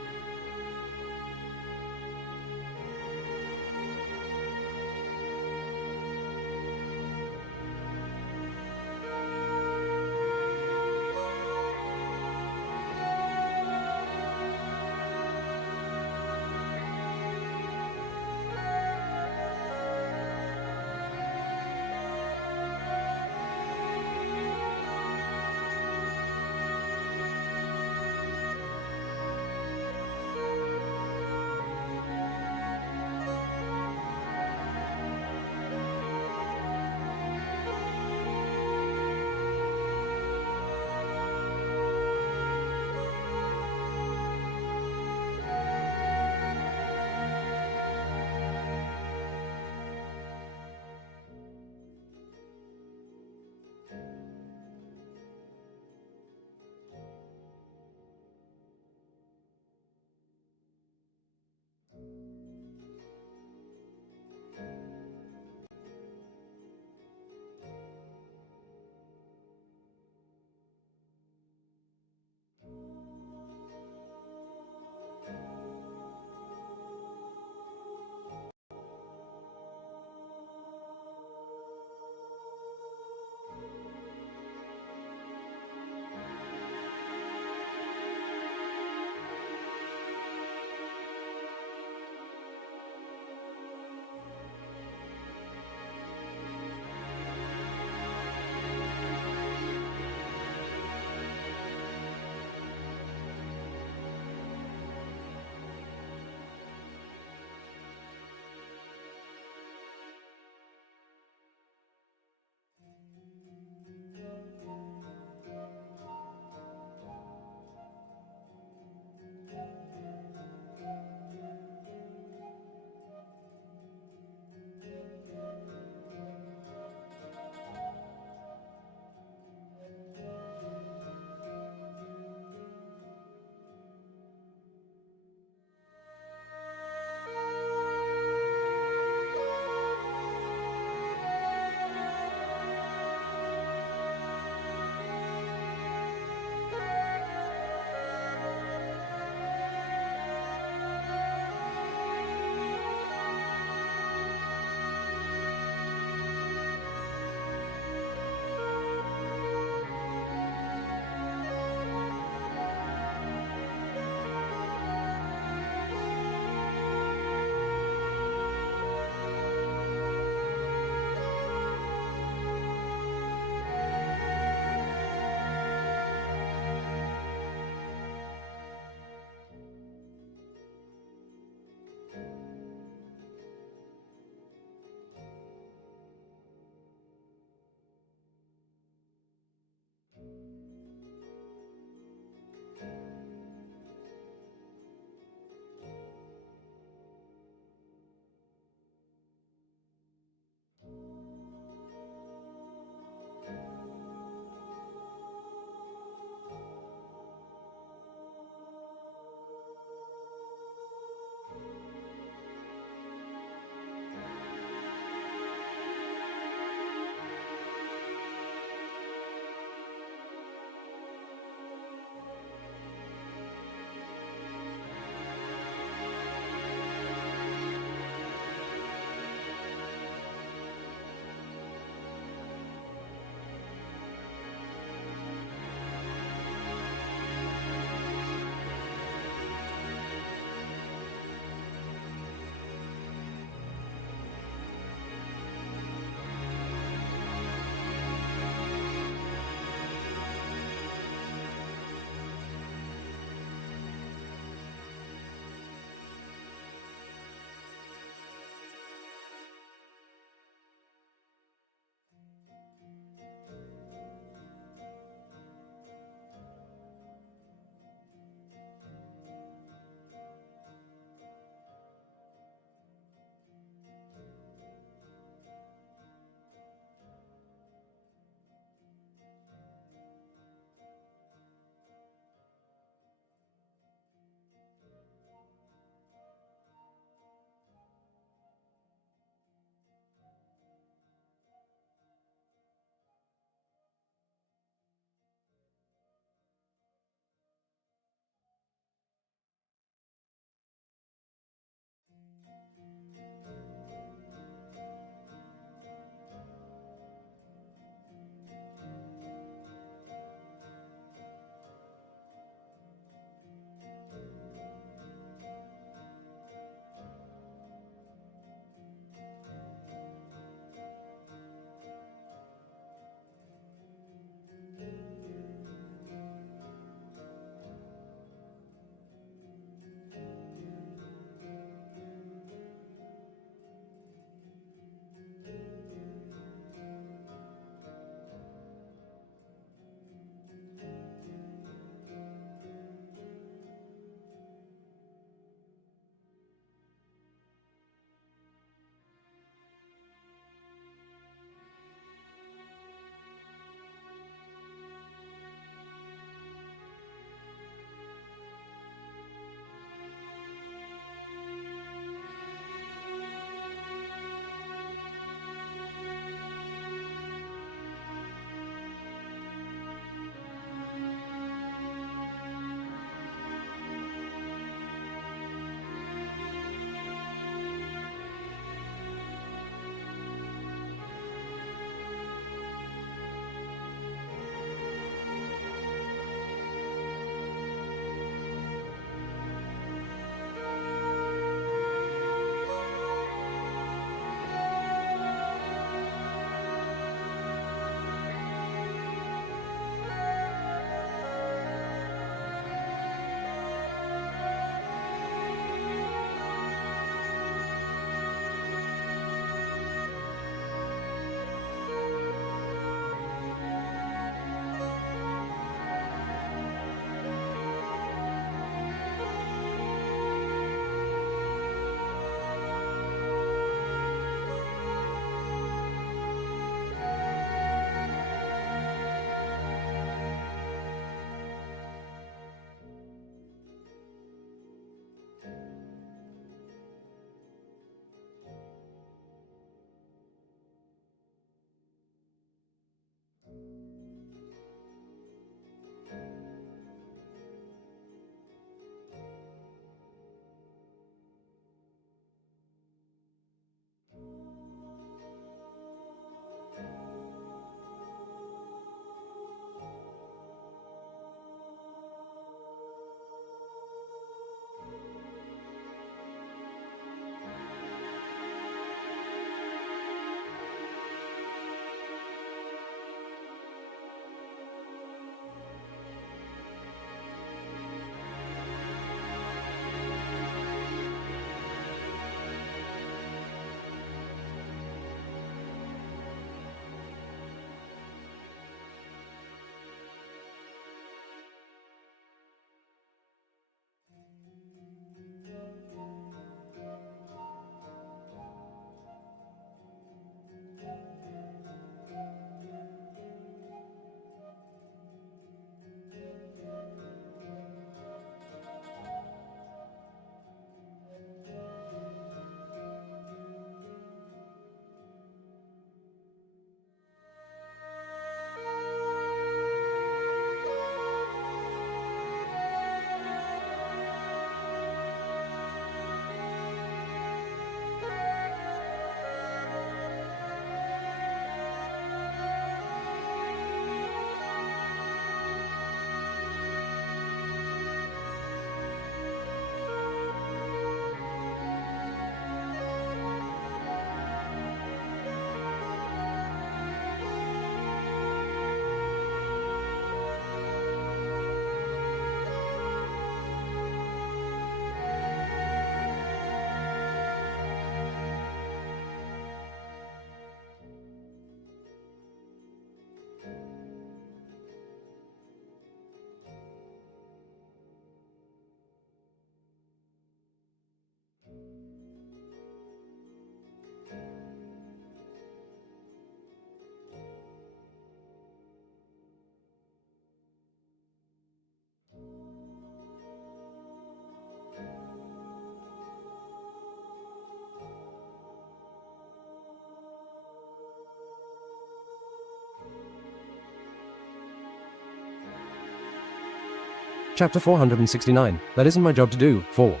Chapter 469. That isn't my job to do. 4.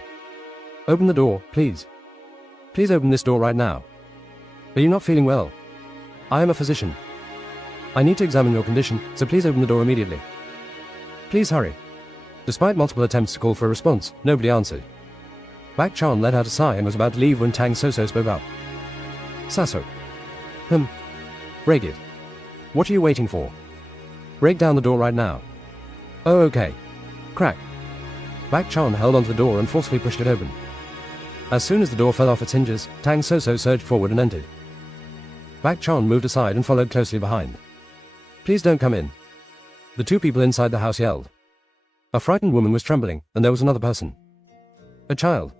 Open the door, please. Please open this door right now. Are you not feeling well? I am a physician. I need to examine your condition, so please open the door immediately. Please hurry. Despite multiple attempts to call for a response, nobody answered. Bak Chan let out a sigh and was about to leave when Tang Soso spoke up. Sasok. Break it. What are you waiting for? Break down the door right now. Oh, okay. Crack. Bak Chan held onto the door and forcefully pushed it open. As soon as the door fell off its hinges, Tang Soso surged forward and entered. Bak Chan moved aside and followed closely behind. Please don't come in. The two people inside the house yelled. A frightened woman was trembling, and there was another person. A child.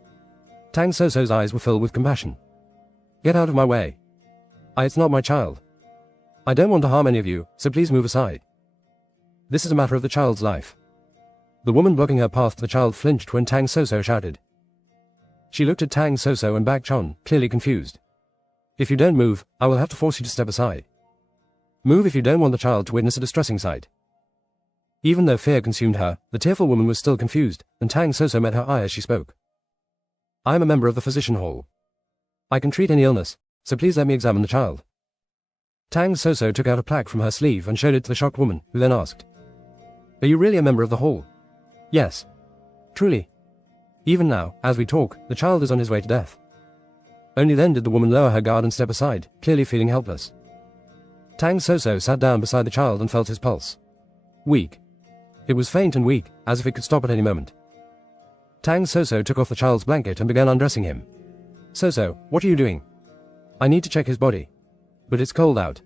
Tang Soso's eyes were filled with compassion. Get out of my way. It's not my child. I don't want to harm any of you, so please move aside. This is a matter of the child's life. The woman blocking her path to the child flinched when Tang Soso shouted. She looked at Tang Soso and Bak Chan, clearly confused. If you don't move, I will have to force you to step aside. Move if you don't want the child to witness a distressing sight. Even though fear consumed her, the tearful woman was still confused, and Tang Soso met her eye as she spoke. I am a member of the physician hall. I can treat any illness, so please let me examine the child. Tang Soso took out a plaque from her sleeve and showed it to the shocked woman, who then asked. Are you really a member of the hall? Yes. Truly. Even now, as we talk, the child is on his way to death. Only then did the woman lower her guard and step aside, clearly feeling helpless. Tang Soso sat down beside the child and felt his pulse. Weak. It was faint and weak, as if it could stop at any moment. Tang Soso took off the child's blanket and began undressing him. Soso, what are you doing? I need to check his body. But it's cold out.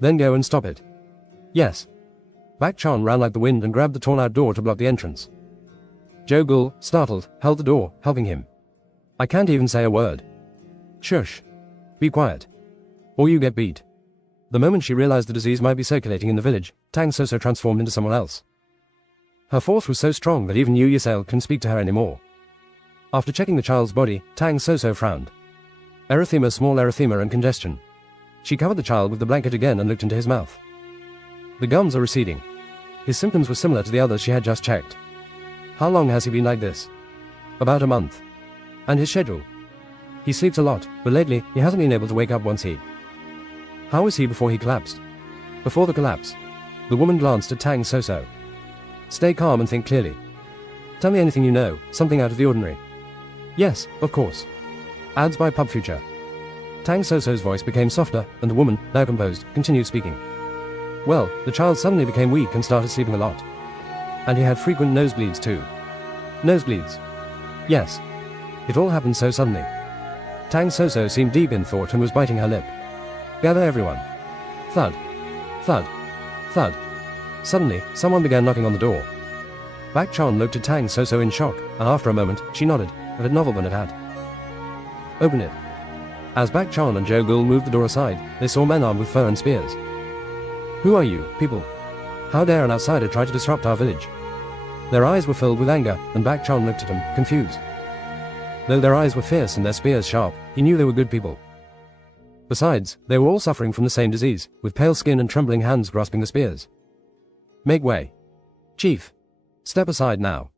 Then go and stop it. Yes. Bak Chan ran like the wind and grabbed the torn-out door to block the entrance. Jo Gul, startled, held the door, helping him. I can't even say a word. Shush. Be quiet. Or you get beat. The moment she realized the disease might be circulating in the village, Tang Soso transformed into someone else. Her force was so strong that even Yu Yisel couldn't speak to her anymore. After checking the child's body, Tang Soso frowned. Erythema, small erythema and congestion. She covered the child with the blanket again and looked into his mouth. The gums are receding. His symptoms were similar to the others she had just checked. How long has he been like this? About a month. And his schedule? He sleeps a lot, but lately he hasn't been able to wake up once he... How was he before he collapsed? Before the collapse. The woman glanced at Tang Soso. Stay calm and think clearly. Tell me anything you know, something out of the ordinary. Yes, of course. Ads by Pub Future. Tang Soso's voice became softer, and the woman, now composed, continued speaking. Well, the child suddenly became weak and started sleeping a lot. And he had frequent nosebleeds too. Nosebleeds? Yes. It all happened so suddenly. Tang Soso seemed deep in thought and was biting her lip. Gather everyone. Thud. Thud. Thud. Suddenly, someone began knocking on the door. Bak Chan looked at Tang Soso in shock, and after a moment, she nodded, a bit novel than it had. Open it. As Bak Chan and Jo Gul moved the door aside, they saw men armed with fur and spears. Who are you, people? How dare an outsider try to disrupt our village? Their eyes were filled with anger, and Bak Chan looked at him, confused. Though their eyes were fierce and their spears sharp, he knew they were good people. Besides, they were all suffering from the same disease, with pale skin and trembling hands grasping the spears. Make way. Chief. Step aside now.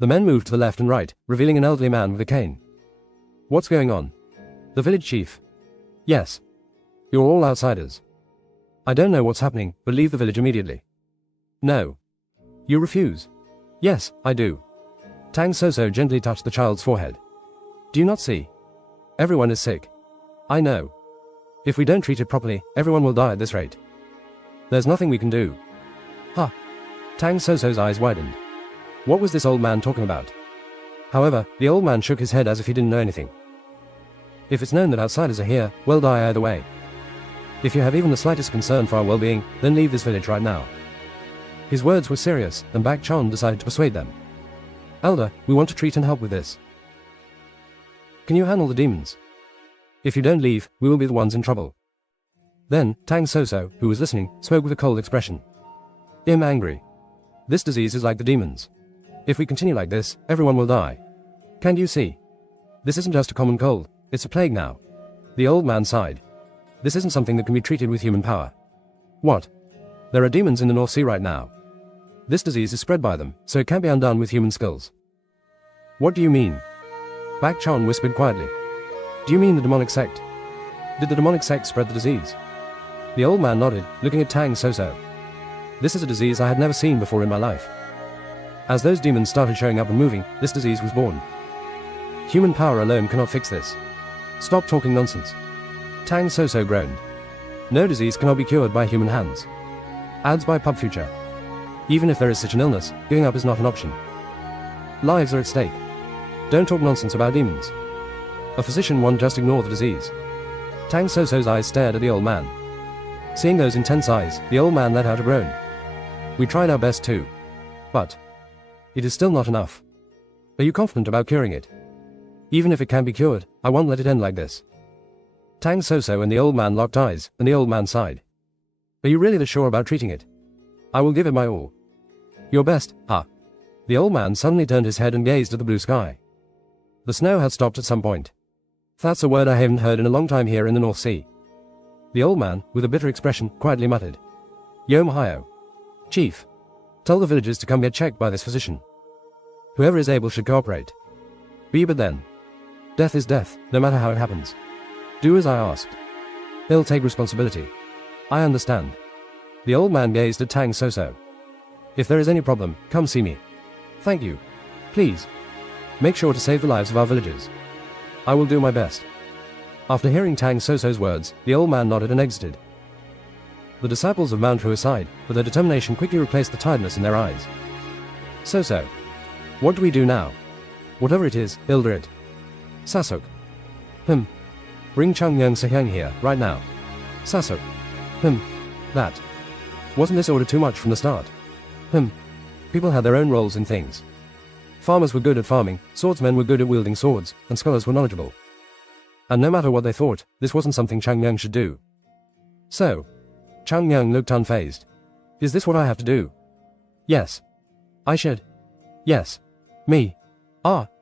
The men moved to the left and right, revealing an elderly man with a cane. What's going on? The village chief. Yes. You're all outsiders. I don't know what's happening, but leave the village immediately. No. You refuse? Yes, I do. Tang Soso gently touched the child's forehead. Do you not see? Everyone is sick. I know. If we don't treat it properly, everyone will die at this rate. There's nothing we can do. Ha! Tang Soso's eyes widened. What was this old man talking about? However, the old man shook his head as if he didn't know anything. If it's known that outsiders are here, we'll die either way. If you have even the slightest concern for our well-being, then leave this village right now. His words were serious, and Bak Chan decided to persuade them. Elder, we want to treat and help with this. Can you handle the demons? If you don't leave, we will be the ones in trouble. Then, Tang Soso, who was listening, spoke with a cold expression. I'm angry. This disease is like the demons. If we continue like this, everyone will die. Can't you see? This isn't just a common cold, it's a plague now. The old man sighed. This isn't something that can be treated with human power. What? There are demons in the North Sea right now. This disease is spread by them, so it can't be undone with human skills. What do you mean? Bak Chon whispered quietly. Do you mean the demonic sect? Did the demonic sect spread the disease? The old man nodded, looking at Tang So-so. This is a disease I had never seen before in my life. As those demons started showing up and moving, this disease was born. Human power alone cannot fix this. Stop talking nonsense. Tang So-so groaned. No disease cannot be cured by human hands. Ads by Pub Future. Even if there is such an illness, giving up is not an option. Lives are at stake. Don't talk nonsense about demons. A physician won't just ignore the disease. Tang So-so's eyes stared at the old man. Seeing those intense eyes, the old man let out a groan. We tried our best too. But it is still not enough. Are you confident about curing it? Even if it can be cured, I won't let it end like this. Tang So-so and the old man locked eyes, and the old man sighed. Are you really that sure about treating it? I will give it my all. Your best, huh? The old man suddenly turned his head and gazed at the blue sky. The snow had stopped at some point. That's a word I haven't heard in a long time here in the North Sea. The old man, with a bitter expression, quietly muttered. Yom Hyo. Chief. Tell the villagers to come get checked by this physician. Whoever is able should cooperate. But then. Death is death, no matter how it happens. Do as I asked. He'll take responsibility. I understand. The old man gazed at Tang So-so. If there is any problem, come see me. Thank you. Please. Make sure to save the lives of our villagers. I will do my best. After hearing Tang So-so's words, the old man nodded and exited. The disciples of Mount Hua sighed, but their determination quickly replaced the tiredness in their eyes. So-so. What do we do now? Whatever it is, he'll do it. Sasuk. Bring Changyang Sehyang here, right now. Sasuk. That. Wasn't this order too much from the start? People had their own roles in things. Farmers were good at farming, swordsmen were good at wielding swords, and scholars were knowledgeable. And no matter what they thought, this wasn't something Changyang should do. So, Changyang looked unfazed. Is this what I have to do? Yes. I should. Yes. Me.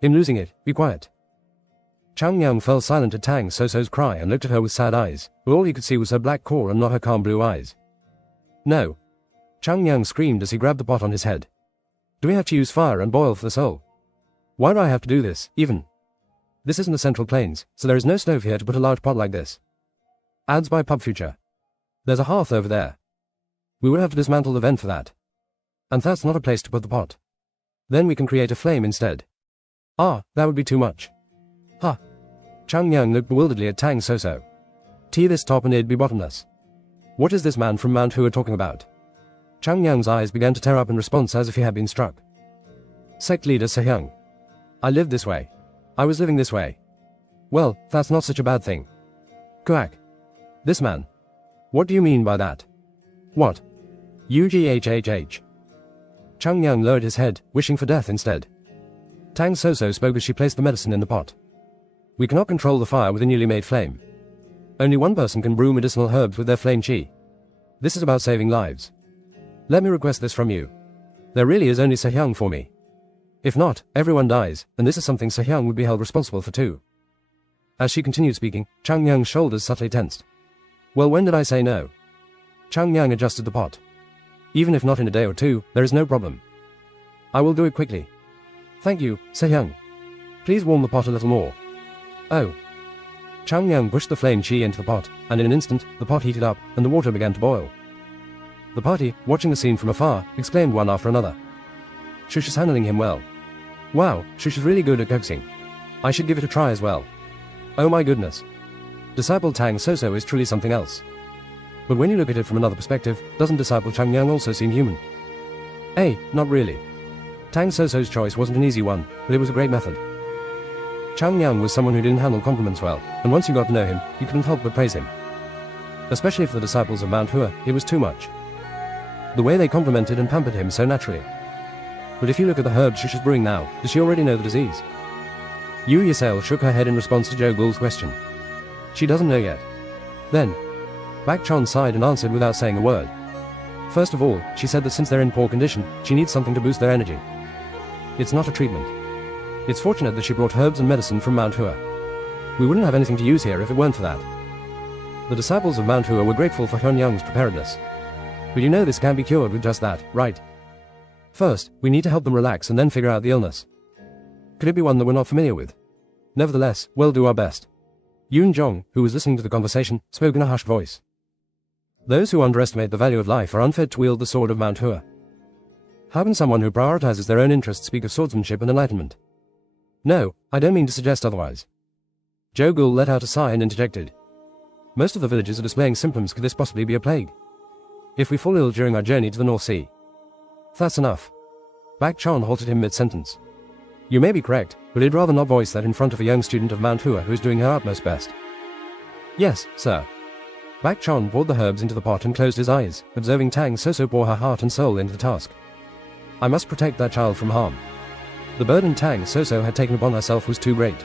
In losing it, be quiet. Changyang fell silent at Tang So-so's cry and looked at her with sad eyes, but all he could see was her black core and not her calm blue eyes. No. Changyang screamed as he grabbed the pot on his head. Do we have to use fire and boil for the soul? Why do I have to do this, even? This isn't the Central Plains, so there is no stove here to put a large pot like this. Ads by Pub Future. There's a hearth over there. We would have to dismantle the vent for that. And that's not a place to put the pot. Then we can create a flame instead. That would be too much. Changyang looked bewilderedly at Tang So-so. Tea this top and it'd be bottomless. What is this man from Mount Hua talking about? Changyang's eyes began to tear up in response as if he had been struck. Sect leader Sehyang. I lived this way. I was living this way. Well, that's not such a bad thing. Quack. This man. What do you mean by that? What? UGHHH. Changyang lowered his head, wishing for death instead. Tang So-so spoke as she placed the medicine in the pot. We cannot control the fire with a newly made flame. Only one person can brew medicinal herbs with their flame chi. This is about saving lives. Let me request this from you. There really is only Sehyang for me. If not, everyone dies, and this is something Sehyang would be held responsible for too. As she continued speaking, Changyang's shoulders subtly tensed. Well, when did I say no? Changyang adjusted the pot. Even if not in a day or two, there is no problem. I will do it quickly. Thank you, Sehyang. Please warm the pot a little more. Oh. Changyang pushed the flame chi into the pot, and in an instant, the pot heated up, and the water began to boil. The party, watching the scene from afar, exclaimed one after another. Shush is handling him well. Wow, Shush is really good at coaxing. I should give it a try as well. Oh my goodness. Disciple Tang So-so is truly something else. But when you look at it from another perspective, doesn't Disciple Changyang also seem human? Not really. Tang So-so's choice wasn't an easy one, but it was a great method. Changyang was someone who didn't handle compliments well, and once you got to know him, you couldn't help but praise him. Especially for the disciples of Mount Hua, it was too much. The way they complimented and pampered him so naturally. But if you look at the herbs Shush is brewing now, does she already know the disease? Yu Yisel shook her head in response to Joe Ghoul's question. She doesn't know yet. Then, Bak Chon sighed and answered without saying a word. First of all, she said that since they're in poor condition, she needs something to boost their energy. It's not a treatment. It's fortunate that she brought herbs and medicine from Mount Hua. We wouldn't have anything to use here if it weren't for that. The disciples of Mount Hua were grateful for Hyun Young's preparedness. But you know this can't be cured with just that, right? First, we need to help them relax and then figure out the illness. Could it be one that we're not familiar with? Nevertheless, we'll do our best. Yoon Jong, who was listening to the conversation, spoke in a hushed voice. Those who underestimate the value of life are unfit to wield the sword of Mount Hua. How can someone who prioritizes their own interests speak of swordsmanship and enlightenment? No, I don't mean to suggest otherwise. Jo Gul let out a sigh and interjected. Most of the villages are displaying symptoms. Could this possibly be a plague? If we fall ill during our journey to the North Sea? That's enough. Bak Chan halted him mid-sentence. You may be correct, but I'd rather not voice that in front of a young student of Mount Hua who is doing her utmost best. Yes, sir. Bak Chan poured the herbs into the pot and closed his eyes, observing Tang So pour her heart and soul into the task. I must protect that child from harm. The burden Tang So had taken upon herself was too great.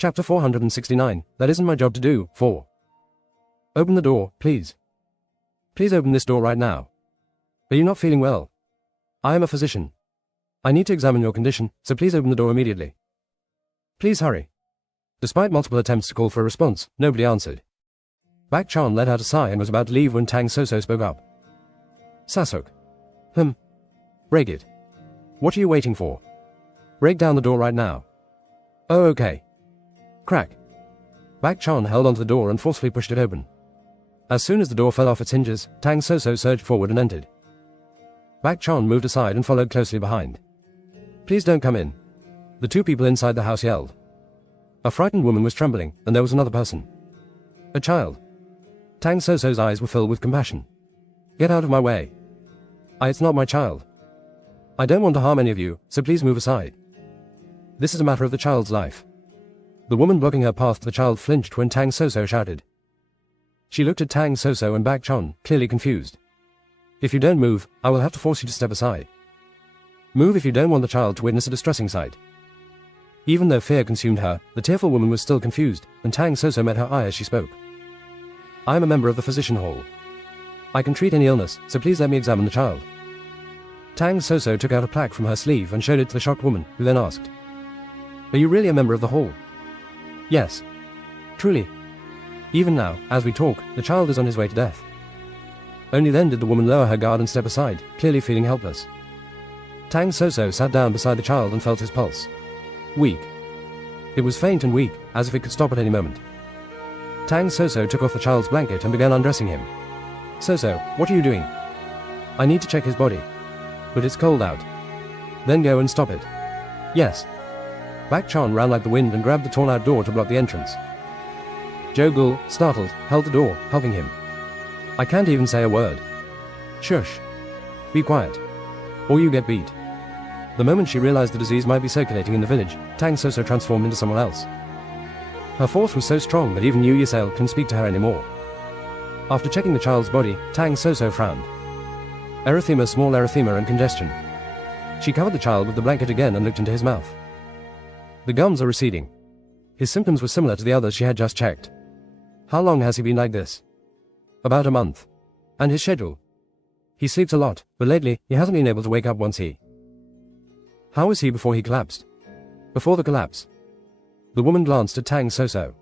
Chapter 469. That isn't my job to do. 4. Open the door, please. Please open this door right now. Are you not feeling well? I am a physician. I need to examine your condition, so please open the door immediately. Please hurry. Despite multiple attempts to call for a response, nobody answered. Bak Chan let out a sigh and was about to leave when Tang Soso spoke up. Sasuk. Break it. What are you waiting for? Break down the door right now. Oh, okay. Crack. Bak Chan held onto the door and forcefully pushed it open. As soon as the door fell off its hinges, Tang Soso surged forward and entered. Bak Chan moved aside and followed closely behind. Please don't come in. The two people inside the house yelled. A frightened woman was trembling, and there was another person. A child. Tang Soso's eyes were filled with compassion. Get out of my way. It's not my child. I don't want to harm any of you, so please move aside. This is a matter of the child's life. The woman blocking her path to the child flinched when Tang Soso shouted. She looked at Tang Soso and Bak Chan, clearly confused. If you don't move, I will have to force you to step aside. Move if you don't want the child to witness a distressing sight. Even though fear consumed her, the tearful woman was still confused, and Tang Soso met her eye as she spoke. I am a member of the physician hall. I can treat any illness, so please let me examine the child. Tang Soso took out a plaque from her sleeve and showed it to the shocked woman, who then asked, Are you really a member of the hall? Yes. Truly. Even now, as we talk, the child is on his way to death. Only then did the woman lower her guard and step aside, clearly feeling helpless. Tang Soso sat down beside the child and felt his pulse. Weak. It was faint and weak, as if it could stop at any moment. Tang Soso took off the child's blanket and began undressing him. Soso, what are you doing? I need to check his body. But it's cold out. Then go and stop it. Yes. Bak Chan ran like the wind and grabbed the torn-out door to block the entrance. Jo Gul, startled, held the door, helping him. I can't even say a word. Shush. Be quiet. Or you get beat. The moment she realized the disease might be circulating in the village, Tang Soso transformed into someone else. Her force was so strong that even Yu Yisel couldn't speak to her anymore. After checking the child's body, Tang Soso frowned. Erythema, small erythema and congestion. She covered the child with the blanket again and looked into his mouth. The gums are receding. His symptoms were similar to the others she had just checked. How long has he been like this? About a month. And his schedule? He sleeps a lot, but lately, he hasn't been able to wake up once How was he before he collapsed? Before the collapse. The woman glanced at Tang Soso.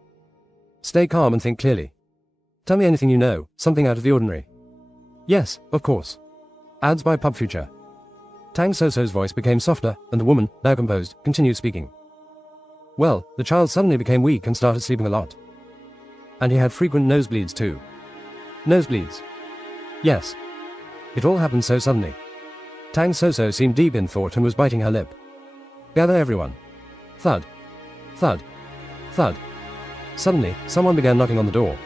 Stay calm and think clearly. Tell me anything you know, something out of the ordinary. Yes, of course. Ads by Pub Future. Tang Soso's voice became softer, and the woman, now composed, continued speaking. Well, the child suddenly became weak and started sleeping a lot. And he had frequent nosebleeds too. Nosebleeds? Yes. It all happened so suddenly. Tang Soso seemed deep in thought and was biting her lip. Gather everyone. Thud. Thud. Thud. Suddenly, someone began knocking on the door.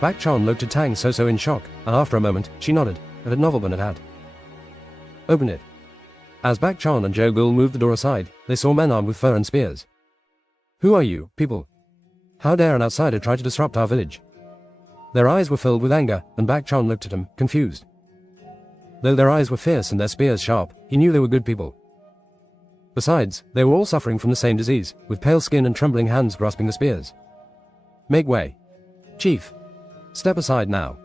Bak Chan looked at Tang Soso in shock, and after a moment, she nodded, and had novelman at hand. Open it. As Bak Chan and Jo Gul moved the door aside, they saw men armed with fur and spears. Who are you, people? How dare an outsider try to disrupt our village? Their eyes were filled with anger, and Bak Chan looked at them, confused. Though their eyes were fierce and their spears sharp, he knew they were good people. Besides, they were all suffering from the same disease, with pale skin and trembling hands grasping the spears. Make way. Chief. Step aside now.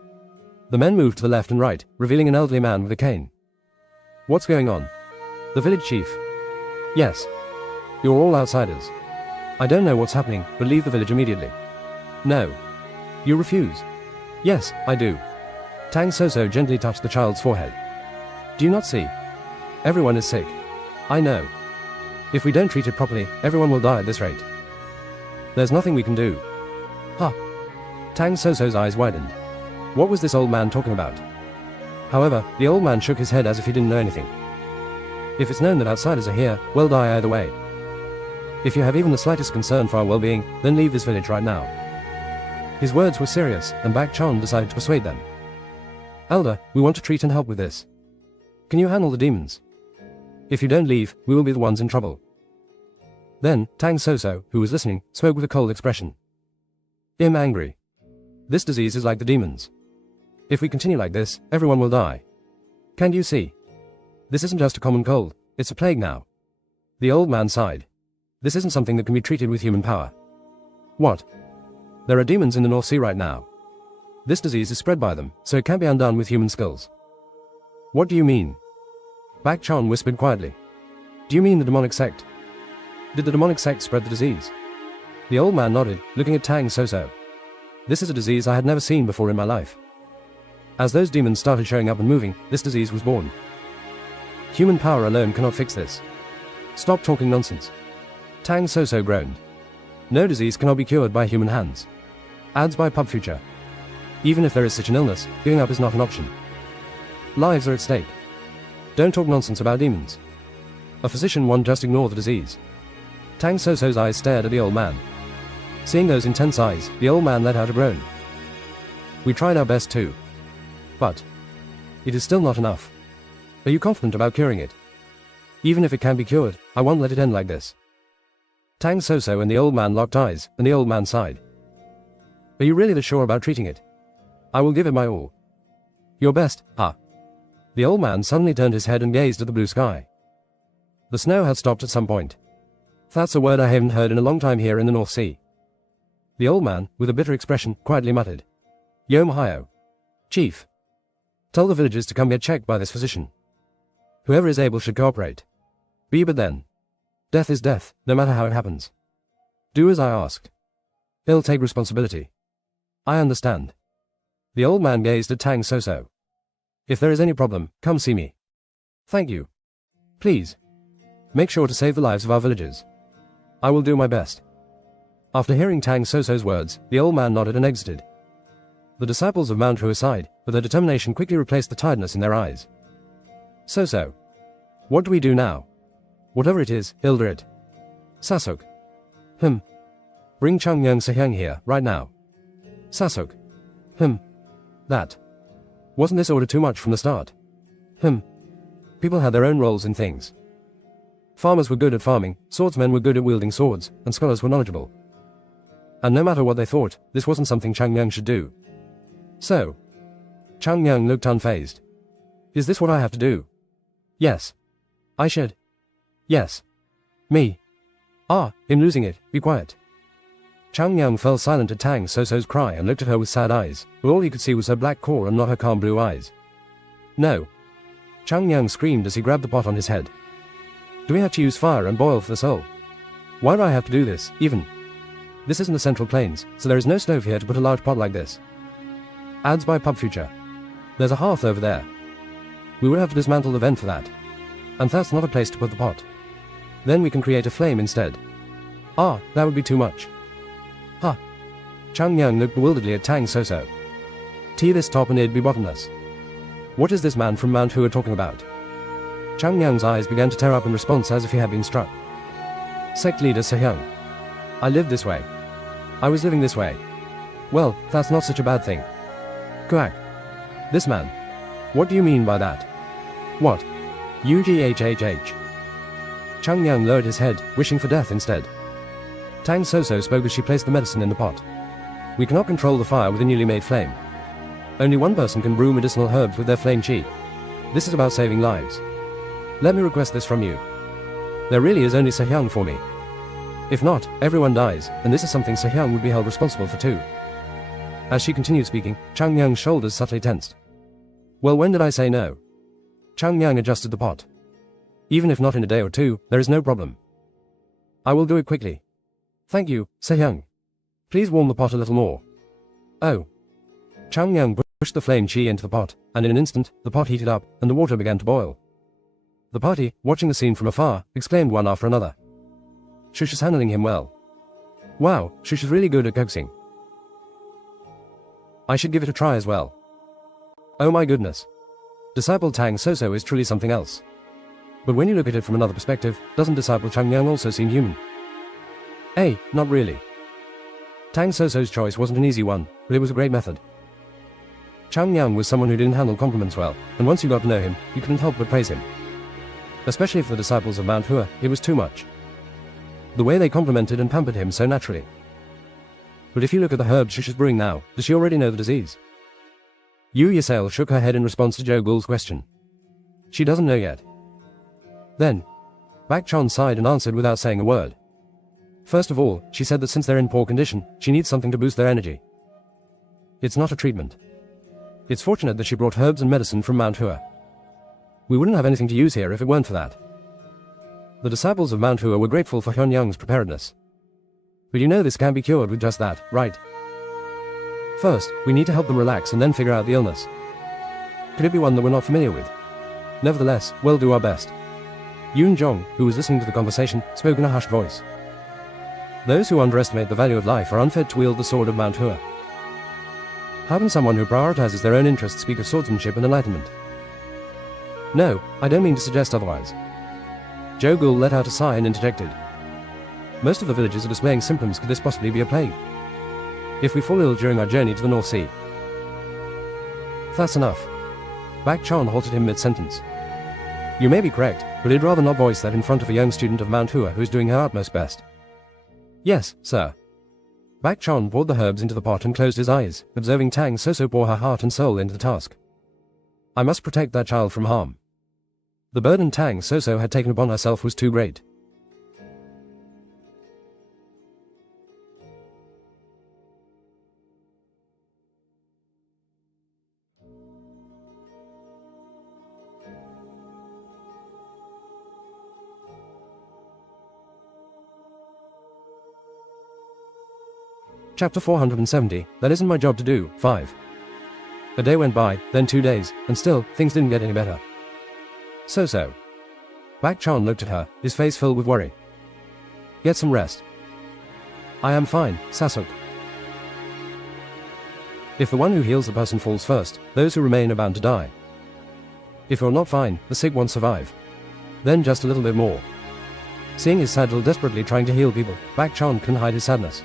The men moved to the left and right, revealing an elderly man with a cane. What's going on? The village chief. Yes. You're all outsiders. I don't know what's happening, but leave the village immediately. No. You refuse. Yes, I do. Tang Soso gently touched the child's forehead. Do you not see? Everyone is sick. I know. If we don't treat it properly, everyone will die at this rate. There's nothing we can do. Ha! Tang Soso's eyes widened. What was this old man talking about? However, the old man shook his head as if he didn't know anything. If it's known that outsiders are here, we'll die either way. If you have even the slightest concern for our well-being, then leave this village right now. His words were serious, and Bak Chan decided to persuade them. Elder, we want to treat and help with this. Can you handle the demons? If you don't leave, we will be the ones in trouble. Then, Tang Soso, who was listening, spoke with a cold expression. I'm angry. This disease is like the demons. If we continue like this, everyone will die. Can't you see? This isn't just a common cold, it's a plague now. The old man sighed. This isn't something that can be treated with human power. What? There are demons in the North Sea right now. This disease is spread by them, so it can't be undone with human skills. What do you mean? Bak Chon whispered quietly. Do you mean the demonic sect? Did the demonic sect spread the disease? The old man nodded, looking at Tang So-so. This is a disease I had never seen before in my life. As those demons started showing up and moving, this disease was born. Human power alone cannot fix this. Stop talking nonsense. Tang So-so groaned. No disease cannot be cured by human hands. Adds by pub future. Even if there is such an illness, giving up is not an option. Lives are at stake. Don't talk nonsense about demons. A physician won't just ignore the disease. Tang So-so's eyes stared at the old man. Seeing those intense eyes, the old man let out a groan. We tried our best too. But it is still not enough. Are you confident about curing it? Even if it can be cured, I won't let it end like this. Tang So-so and the old man locked eyes, and the old man sighed. Are you really that sure about treating it? I will give it my all. Your best, huh? The old man suddenly turned his head and gazed at the blue sky. The snow had stopped at some point. That's a word I haven't heard in a long time here in the North Sea. The old man, with a bitter expression, quietly muttered. Yom Hyo. Chief. Tell the villagers to come get checked by this physician. Whoever is able should cooperate. But then. Death is death, no matter how it happens. Do as I asked. He'll take responsibility. I understand. The old man gazed at Tang So-so. If there is any problem, come see me. Thank you. Please. Make sure to save the lives of our villagers. I will do my best. After hearing Tang So-so's words, the old man nodded and exited. The disciples of Mount-Hua sighed, but their determination quickly replaced the tiredness in their eyes. So. What do we do now? Whatever it is, he'll do it. Sasuk. Bring Changyang Sehyang here, right now. Sasuk. That. Wasn't this order too much from the start? People had their own roles in things. Farmers were good at farming, swordsmen were good at wielding swords, and scholars were knowledgeable. And no matter what they thought, this wasn't something Changyang should do. So. Changyang looked unfazed. Is this what I have to do? Yes. I should. Yes. Me. In losing it, be quiet. Changyang fell silent at Tang So-so's cry and looked at her with sad eyes, but all he could see was her black core and not her calm blue eyes. No. Changyang screamed as he grabbed the pot on his head. Do we have to use fire and boil for the soul? Why do I have to do this, even? This isn't the Central Plains, so there is no stove here to put a large pot like this. Adds by pub future. There's a hearth over there. We would have to dismantle the vent for that. And that's not a place to put the pot. Then we can create a flame instead. That would be too much. Changyang looked bewilderedly at Tang So-so. This top and it'd be bottomless. What is this man from Mount-Hua talking about? Changyang's eyes began to tear up in response as if he had been struck. Sect leader Sehyang. I lived this way. I was living this way. Well, that's not such a bad thing. Quack. This man. What do you mean by that? What? UGHHH. Changyang lowered his head, wishing for death instead. Tang So-so spoke as she placed the medicine in the pot. We cannot control the fire with a newly made flame. Only one person can brew medicinal herbs with their flame chi. This is about saving lives. Let me request this from you. There really is only Sehyang for me. If not, everyone dies, and this is something Sehyang would be held responsible for too. As she continued speaking, Changyang's shoulders subtly tensed. Well, when did I say no? Changyang adjusted the pot. Even if not in a day or two, there is no problem. I will do it quickly. Thank you, Sehyang. Please warm the pot a little more. Oh. Changyang pushed the flame chi into the pot, and in an instant, the pot heated up, and the water began to boil. The party, watching the scene from afar, exclaimed one after another. Shush is handling him well. Wow, Shush is really good at coaxing. I should give it a try as well. Oh my goodness. Disciple Tang So-so is truly something else. But when you look at it from another perspective, doesn't Disciple Changyang also seem human? Not really. Tang So-so's choice wasn't an easy one, but it was a great method. Changyang was someone who didn't handle compliments well, and once you got to know him, you couldn't help but praise him. Especially for the disciples of Mount-Hua, it was too much. The way they complimented and pampered him so naturally. But if you look at the herbs Shush is brewing now, does she already know the disease? Yu Yasale shook her head in response to Joe Ghoul's question. She doesn't know yet. Then, Bak Chon sighed and answered without saying a word. First of all, she said that since they're in poor condition, she needs something to boost their energy. It's not a treatment. It's fortunate that she brought herbs and medicine from Mount Hua. We wouldn't have anything to use here if it weren't for that. The disciples of Mount Hua were grateful for Hyun-young's preparedness. But you know this can be cured with just that, right? First, we need to help them relax and then figure out the illness. Could it be one that we're not familiar with? Nevertheless, we'll do our best. Yoon Jong, who was listening to the conversation, spoke in a hushed voice. Those who underestimate the value of life are unfit to wield the sword of Mount Hua. How can someone who prioritizes their own interests speak of swordsmanship and enlightenment? No, I don't mean to suggest otherwise. Jo Gul let out a sigh and interjected. Most of the villages are displaying symptoms. Could this possibly be a plague? If we fall ill during our journey to the North Sea. That's enough. Bak Chan halted him mid-sentence. You may be correct, but I'd rather not voice that in front of a young student of Mount Hua who is doing her utmost best. Yes, sir. Bak Chan poured the herbs into the pot and closed his eyes, observing Tang So pour her heart and soul into the task. I must protect that child from harm. The burden Tang So had taken upon herself was too great. Chapter 470, That Isn't My Job to Do, 5. A day went by, then 2 days, and still, things didn't get any better. So. Bak Chan looked at her, his face filled with worry. Get some rest. I am fine, Sasuk. If the one who heals the person falls first, those who remain are bound to die. If you're not fine, the sick won't survive. Then just a little bit more. Seeing his saddle desperately trying to heal people, Bak Chan couldn't hide his sadness.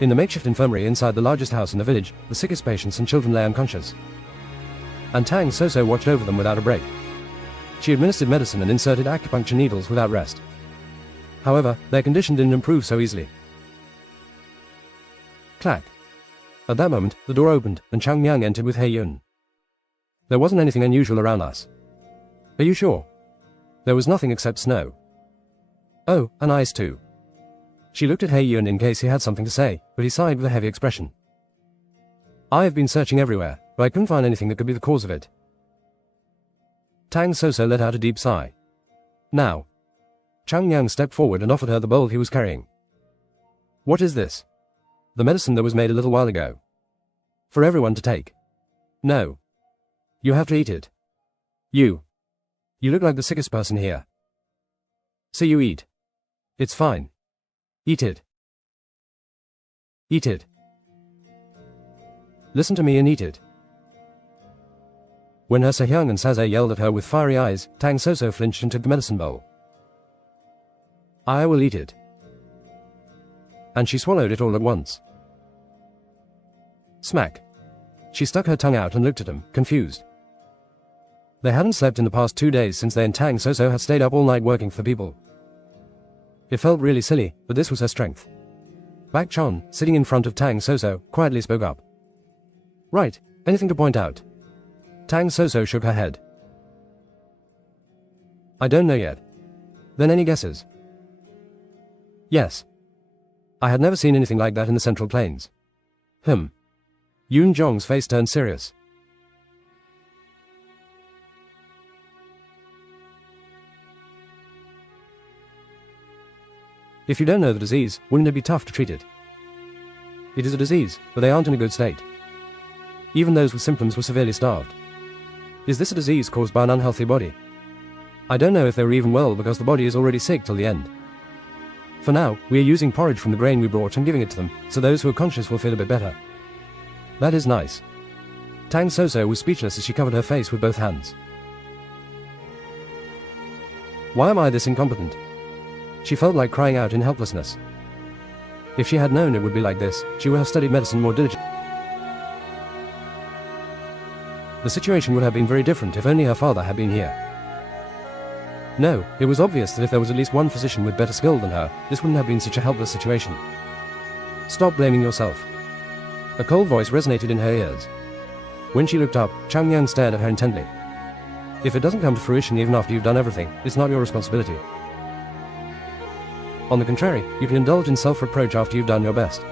In the makeshift infirmary inside the largest house in the village, the sickest patients and children lay unconscious. And Tang So watched over them without a break. She administered medicine and inserted acupuncture needles without rest. However, their condition didn't improve so easily. Clack. At that moment, the door opened, and Chang Yang entered with Hei Yun. There wasn't anything unusual around us. Are you sure? There was nothing except snow. Oh, and ice too. She looked at Hei Yun in case he had something to say, but he sighed with a heavy expression. I have been searching everywhere, but I couldn't find anything that could be the cause of it. Tang So let out a deep sigh. Now. Chang Yang stepped forward and offered her the bowl he was carrying. What is this? The medicine that was made a little while ago. For everyone to take. No. You have to eat it. You look like the sickest person here. So you eat. It's fine. Eat it. Eat it. Listen to me and eat it. When her Sehyung and Saze yelled at her with fiery eyes, Tang So flinched and took the medicine bowl. I will eat it. And she swallowed it all at once. Smack. She stuck her tongue out and looked at him, confused. They hadn't slept in the past 2 days since they and Tang So had stayed up all night working for people. It felt really silly, but this was her strength. Bak Chan, sitting in front of Tang So, quietly spoke up. Right, anything to point out? Tang So shook her head. I don't know yet. Then any guesses? Yes. I had never seen anything like that in the Central Plains. Yoon Jong's face turned serious. If you don't know the disease, wouldn't it be tough to treat it? It is a disease, but they aren't in a good state. Even those with symptoms were severely starved. Is this a disease caused by an unhealthy body? I don't know if they were even well because the body is already sick till the end. For now, we are using porridge from the grain we brought and giving it to them, so those who are conscious will feel a bit better. That is nice. Tang So was speechless as she covered her face with both hands. Why am I this incompetent? She felt like crying out in helplessness. If she had known it would be like this, she would have studied medicine more diligently. The situation would have been very different if only her father had been here. No, it was obvious that if there was at least one physician with better skill than her, this wouldn't have been such a helpless situation. Stop blaming yourself. A cold voice resonated in her ears. When she looked up, Chang Yang stared at her intently. If it doesn't come to fruition even after you've done everything, it's not your responsibility. On the contrary, you can indulge in self-reproach after you've done your best.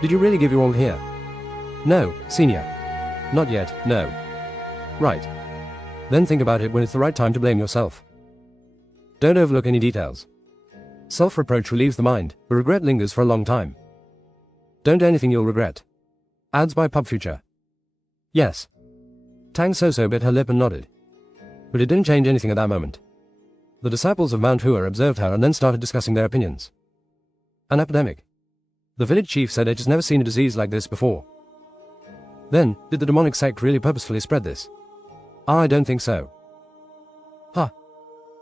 Did you really give your all here? No, senior. Not yet, no. Right. Then think about it when it's the right time to blame yourself. Don't overlook any details. Self-reproach relieves the mind, but regret lingers for a long time. Don't do anything you'll regret. Ads by Pub Future. Yes. Tang Soso bit her lip and nodded. But it didn't change anything at that moment. The disciples of Mount Hua observed her and then started discussing their opinions. An epidemic. The village chief said it has never seen a disease like this before. Then, did the demonic sect really purposefully spread this? I don't think so. Ha!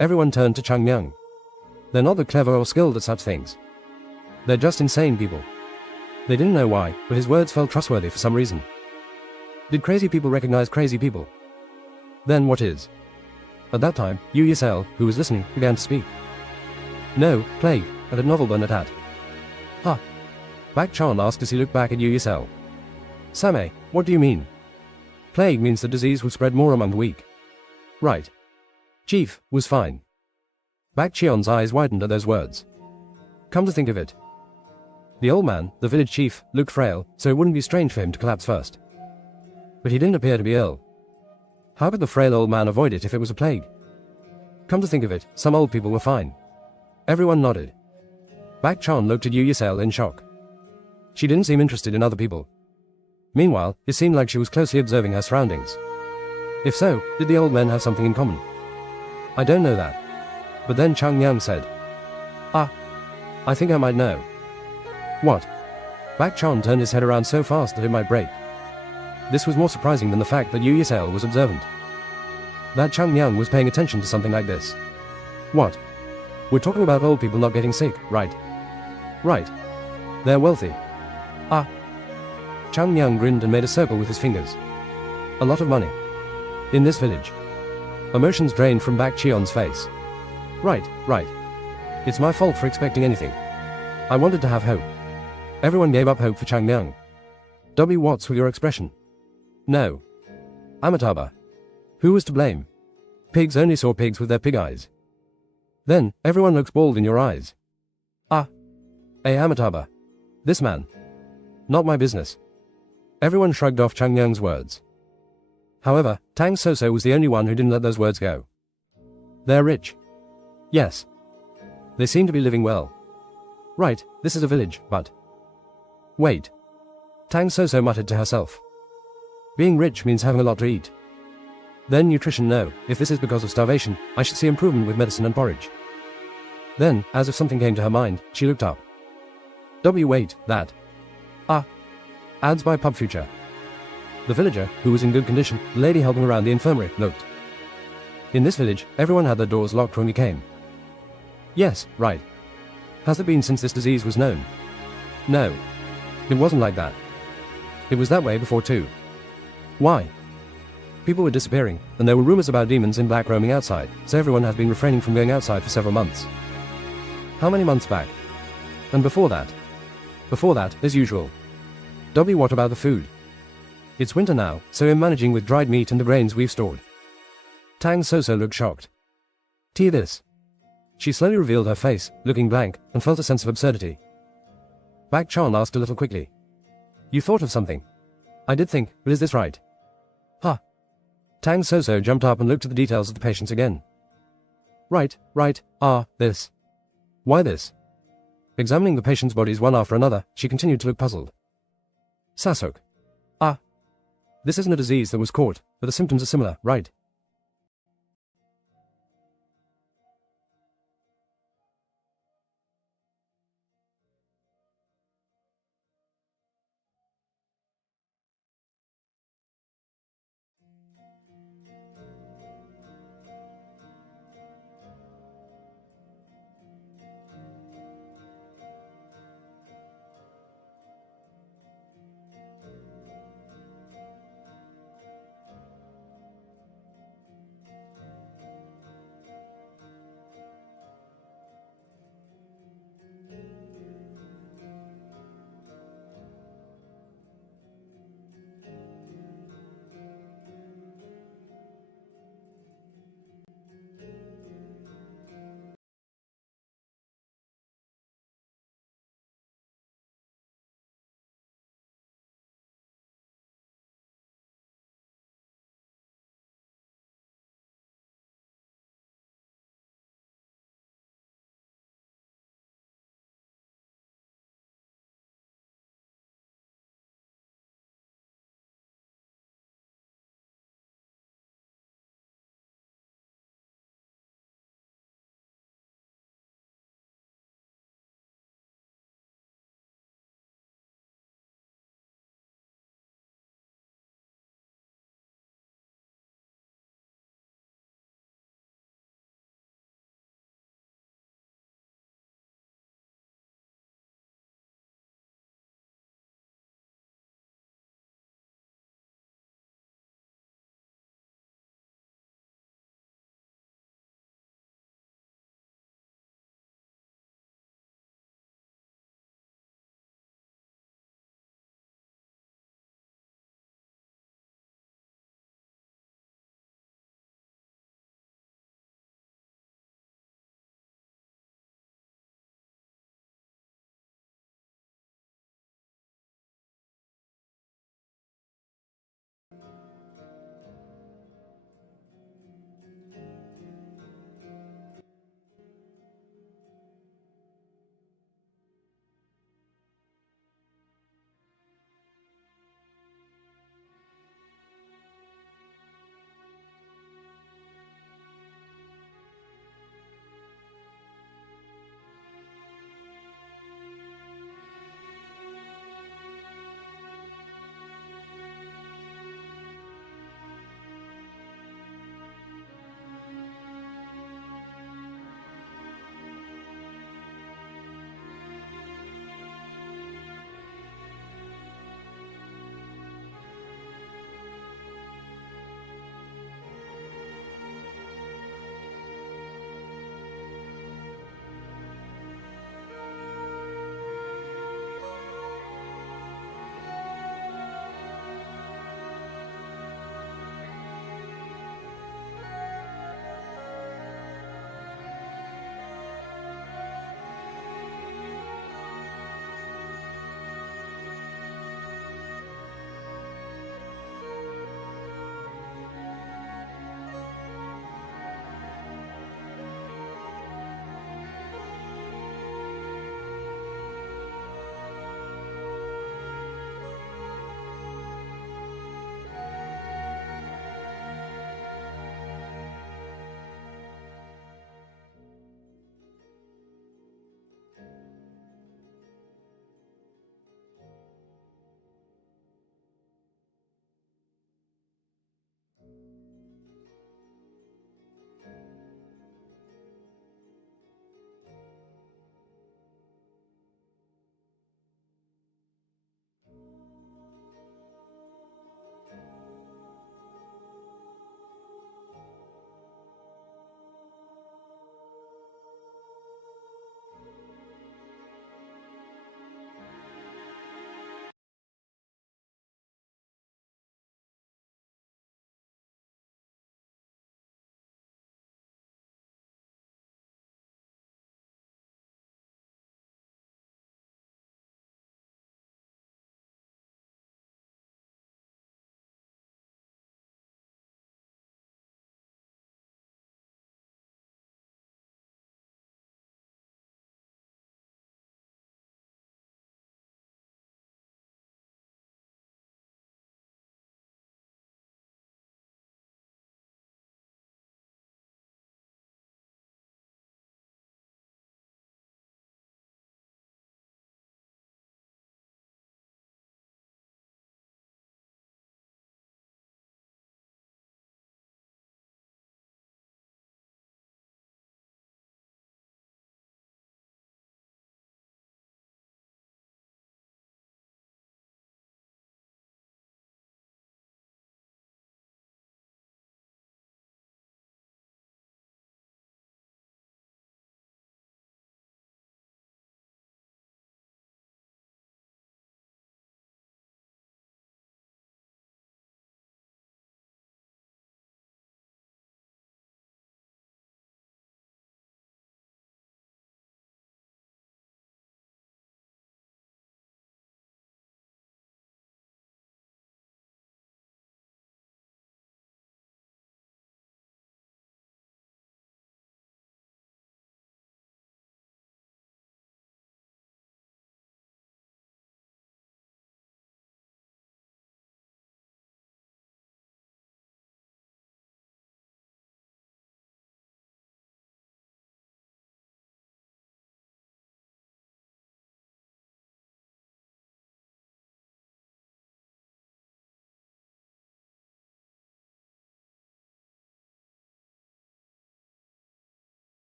Everyone turned to Chang Myung. They're not that clever or skilled at such things. They're just insane people. They didn't know why, but his words felt trustworthy for some reason. Did crazy people recognize crazy people? Then what is? At that time, Yu Yisel, who was listening, began to speak. No, plague, and a novel burn at. Ha! Bak Chan asked as he looked back at Yu Yisel. Samay, what do you mean? Plague means the disease will spread more among the weak. Right. Chief, was fine. Bak Chion's eyes widened at those words. Come to think of it. The old man, the village chief, looked frail, so it wouldn't be strange for him to collapse first. But he didn't appear to be ill. How could the frail old man avoid it if it was a plague? Come to think of it, some old people were fine. Everyone nodded. Bak Chan looked at Yu Yisel in shock. She didn't seem interested in other people. Meanwhile, it seemed like she was closely observing her surroundings. If so, did the old men have something in common? I don't know that. But then Chang Yang said, I think I might know. What? Bak Chan turned his head around so fast that it might break. This was more surprising than the fact that Yu Yisel was observant. That Chang Yang was paying attention to something like this. What? We're talking about old people not getting sick, right? Right. They're wealthy. Chang Yang grinned and made a circle with his fingers. A lot of money. In this village. Emotions drained from Bak Chion's face. Right. It's my fault for expecting anything. I wanted to have hope. Everyone gave up hope for Chang Yang. What's with your expression? No. Amitabha. Who was to blame? Pigs only saw pigs with their pig eyes. Then, everyone looks bald in your eyes. Amitabha. This man. Not my business. Everyone shrugged off Chang Yang's words. However, Tang Soso was the only one who didn't let those words go. They're rich. Yes. They seem to be living well. Right, this is a village, but... Wait. Tang Soso muttered to herself. Being rich means having a lot to eat. Then nutrition, no. If this is because of starvation, I should see improvement with medicine and porridge. Then, as if something came to her mind, she looked up. Wait, that. Ads by Pub Future. The villager, who was in good condition, the lady helping around the infirmary, looked. In this village, everyone had their doors locked when we came. Yes, right. Has it been since this disease was known? No. It wasn't like that. It was that way before too. Why? People were disappearing, and there were rumors about demons in black roaming outside, so everyone had been refraining from going outside for several months. How many months back? And before that? Before that, as usual. What about the food? It's winter now, so we're managing with dried meat and the grains we've stored. Tang Soso looked shocked. This. She slowly revealed her face, looking blank, and felt a sense of absurdity. Bak Chan asked a little quickly. You thought of something? I did think, but is this right? Tang Soso jumped up and looked at the details of the patients again. Right, this. Why this? Examining the patients' bodies one after another, she continued to look puzzled. Sasok. This isn't a disease that was caught, but the symptoms are similar, right?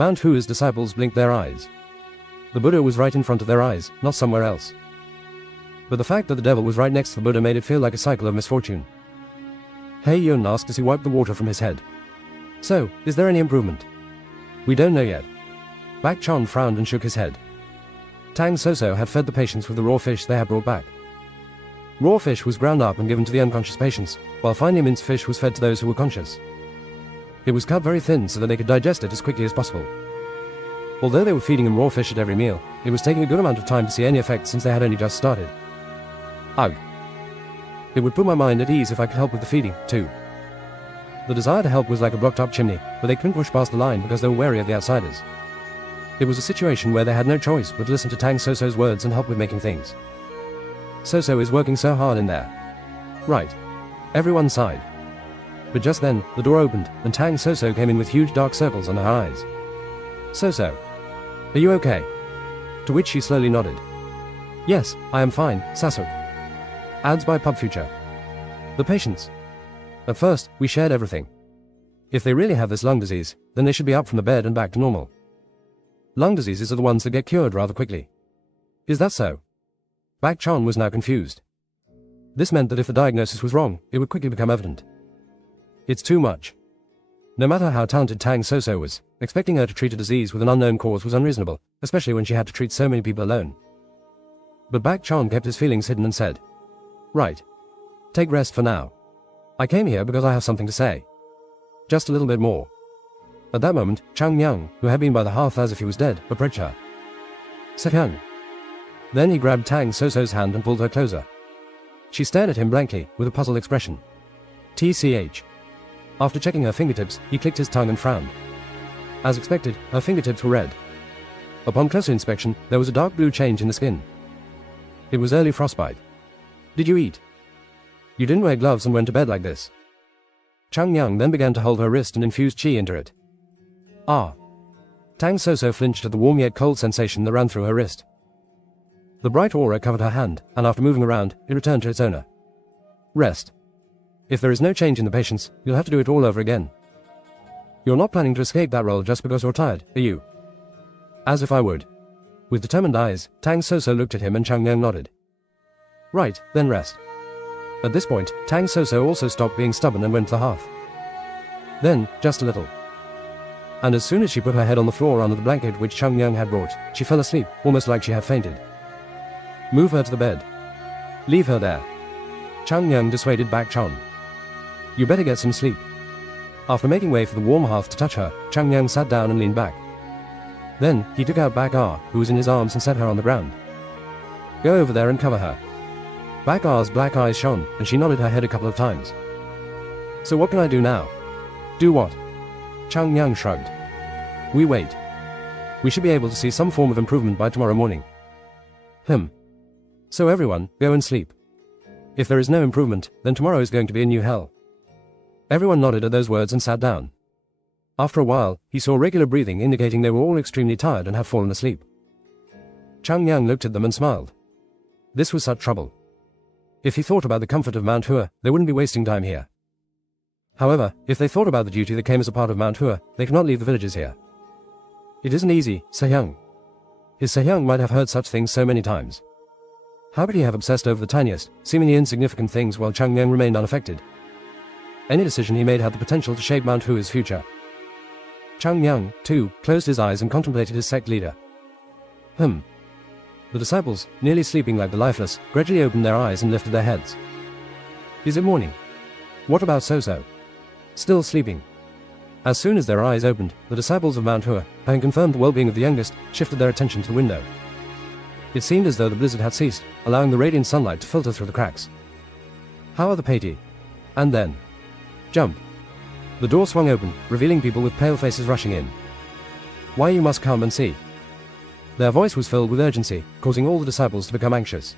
Mount-Hua's disciples blinked their eyes. The Buddha was right in front of their eyes, not somewhere else. But the fact that the devil was right next to the Buddha made it feel like a cycle of misfortune. He Yun asked as he wiped the water from his head. So, is there any improvement? We don't know yet. Bak Chon frowned and shook his head. Tang Soso had fed the patients with the raw fish they had brought back. Raw fish was ground up and given to the unconscious patients, while finely minced fish was fed to those who were conscious. It was cut very thin so that they could digest it as quickly as possible. Although they were feeding them raw fish at every meal, it was taking a good amount of time to see any effect since they had only just started. Ugh. It would put my mind at ease if I could help with the feeding, too. The desire to help was like a blocked-up chimney, but they couldn't push past the line because they were wary of the outsiders. It was a situation where they had no choice but to listen to Tang Soso's words and help with making things. Soso is working so hard in there. Right. Everyone sighed. But just then, the door opened, and Tang Soso came in with huge dark circles under her eyes. Soso. Are you okay? To which she slowly nodded. Yes, I am fine, Sasuk. Ads by Pub Future. The patients. At first, we shared everything. If they really have this lung disease, then they should be up from the bed and back to normal. Lung diseases are the ones that get cured rather quickly. Is that so? Bak Chon was now confused. This meant that if the diagnosis was wrong, it would quickly become evident. It's too much. No matter how talented Tang Soso was, expecting her to treat a disease with an unknown cause was unreasonable, especially when she had to treat so many people alone. But Bak Chon kept his feelings hidden and said, Right. Take rest for now. I came here because I have something to say. Just a little bit more. At that moment, Chang Myung, who had been by the hearth as if he was dead, approached her. Sehyung. Then he grabbed Tang Soso's hand and pulled her closer. She stared at him blankly, with a puzzled expression. TCH. After checking her fingertips, he clicked his tongue and frowned. As expected, her fingertips were red. Upon closer inspection, there was a dark blue change in the skin. It was early frostbite. Did you eat? You didn't wear gloves and went to bed like this. Chang Myung then began to hold her wrist and infused qi into it. Ah. Tang Soso flinched at the warm yet cold sensation that ran through her wrist. The bright aura covered her hand, and after moving around, it returned to its owner. Rest. If there is no change in the patients, you'll have to do it all over again. You're not planning to escape that role just because you're tired, are you? As if I would. With determined eyes, Tang Soso looked at him and Chang Myung nodded. Right, then rest. At this point, Tang Soso also stopped being stubborn and went to the hearth. Then, just a little. And as soon as she put her head on the floor under the blanket which Chang Myung had brought, she fell asleep, almost like she had fainted. Move her to the bed. Leave her there. Chang Myung dissuaded Bak Chon. You better get some sleep. After making way for the warm hearth to touch her, Chang Myung sat down and leaned back. Then, he took out Bak Ah, who was in his arms, and set her on the ground. Go over there and cover her. Bak Ah's black eyes shone, and she nodded her head a couple of times. So what can I do now? Do what? Chang Myung shrugged. We wait. We should be able to see some form of improvement by tomorrow morning. So everyone, go and sleep. If there is no improvement, then tomorrow is going to be a new hell. Everyone nodded at those words and sat down. After a while, he saw regular breathing indicating they were all extremely tired and had fallen asleep. Chang Myung looked at them and smiled. This was such trouble. If he thought about the comfort of Mount Hua, they wouldn't be wasting time here. However, if they thought about the duty that came as a part of Mount Hua, they could not leave the villagers here. It isn't easy, Sehyung. His Sehyung might have heard such things so many times. How could he have obsessed over the tiniest, seemingly insignificant things while Chang Myung remained unaffected? Any decision he made had the potential to shape Mount Hua's future. Chang Myung, too, closed his eyes and contemplated his sect leader. The disciples, nearly sleeping like the lifeless, gradually opened their eyes and lifted their heads. Is it morning? What about Soso? Still sleeping. As soon as their eyes opened, the disciples of Mount Hua, having confirmed the well-being of the youngest, shifted their attention to the window. It seemed as though the blizzard had ceased, allowing the radiant sunlight to filter through the cracks. How are the Peti? And then... Jump. The door swung open, revealing people with pale faces rushing in. Why, you must come and see. Their voice was filled with urgency, causing all the disciples to become anxious.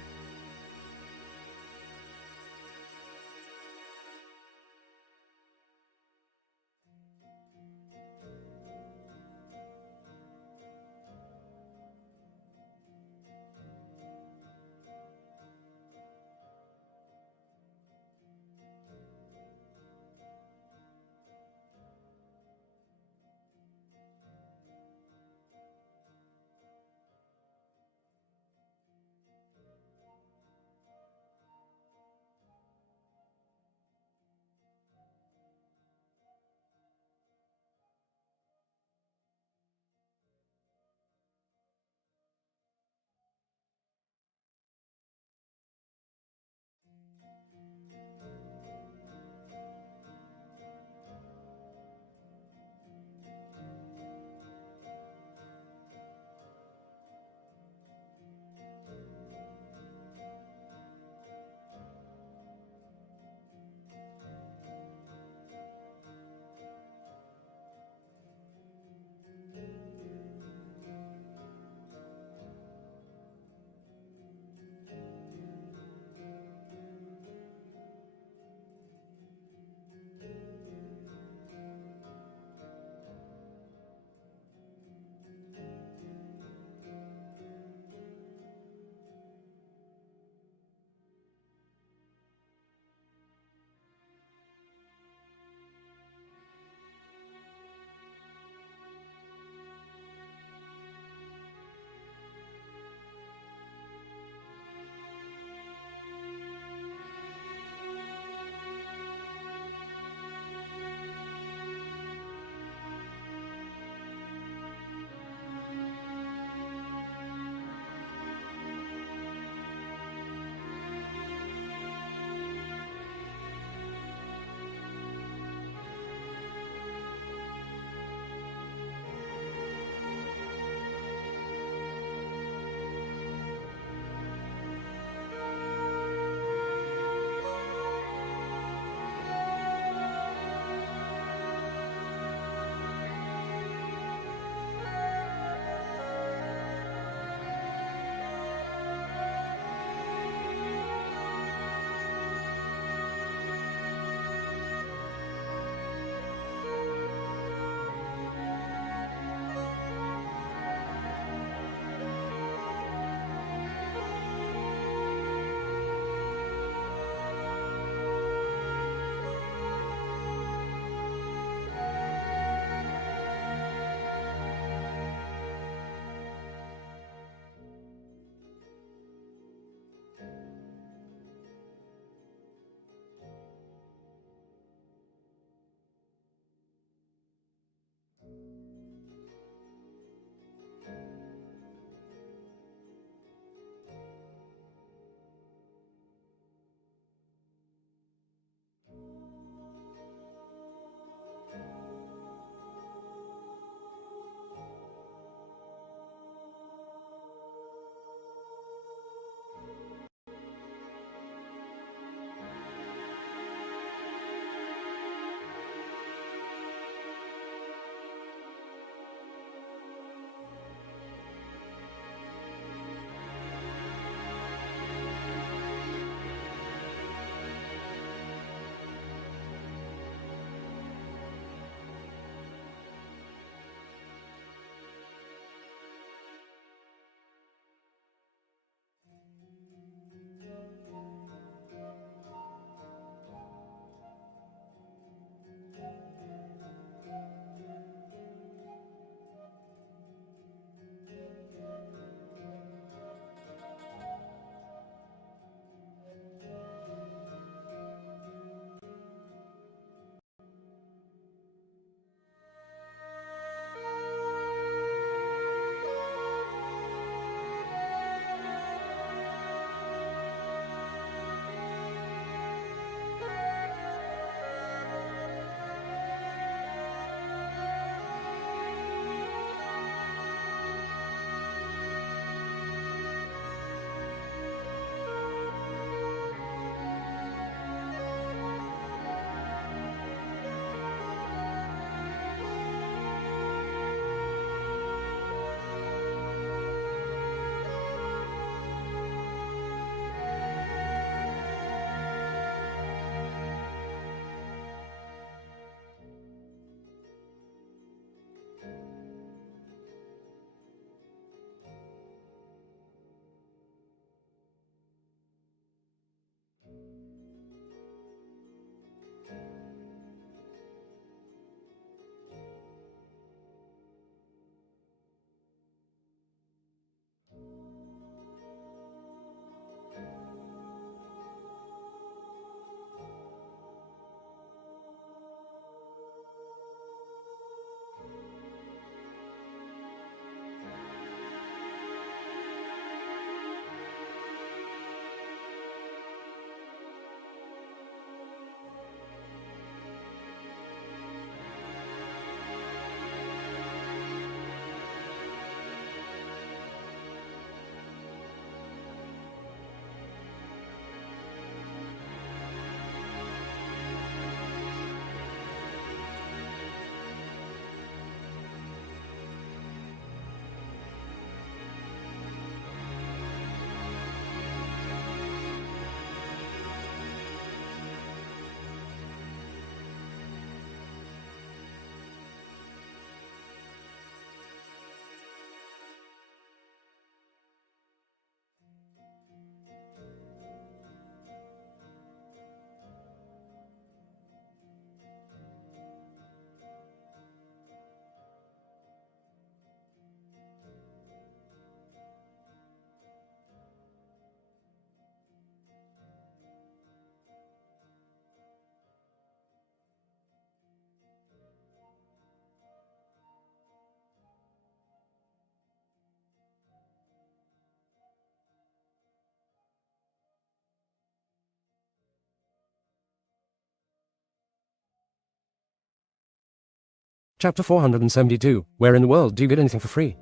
Chapter 472, Where in the world do you get anything for free?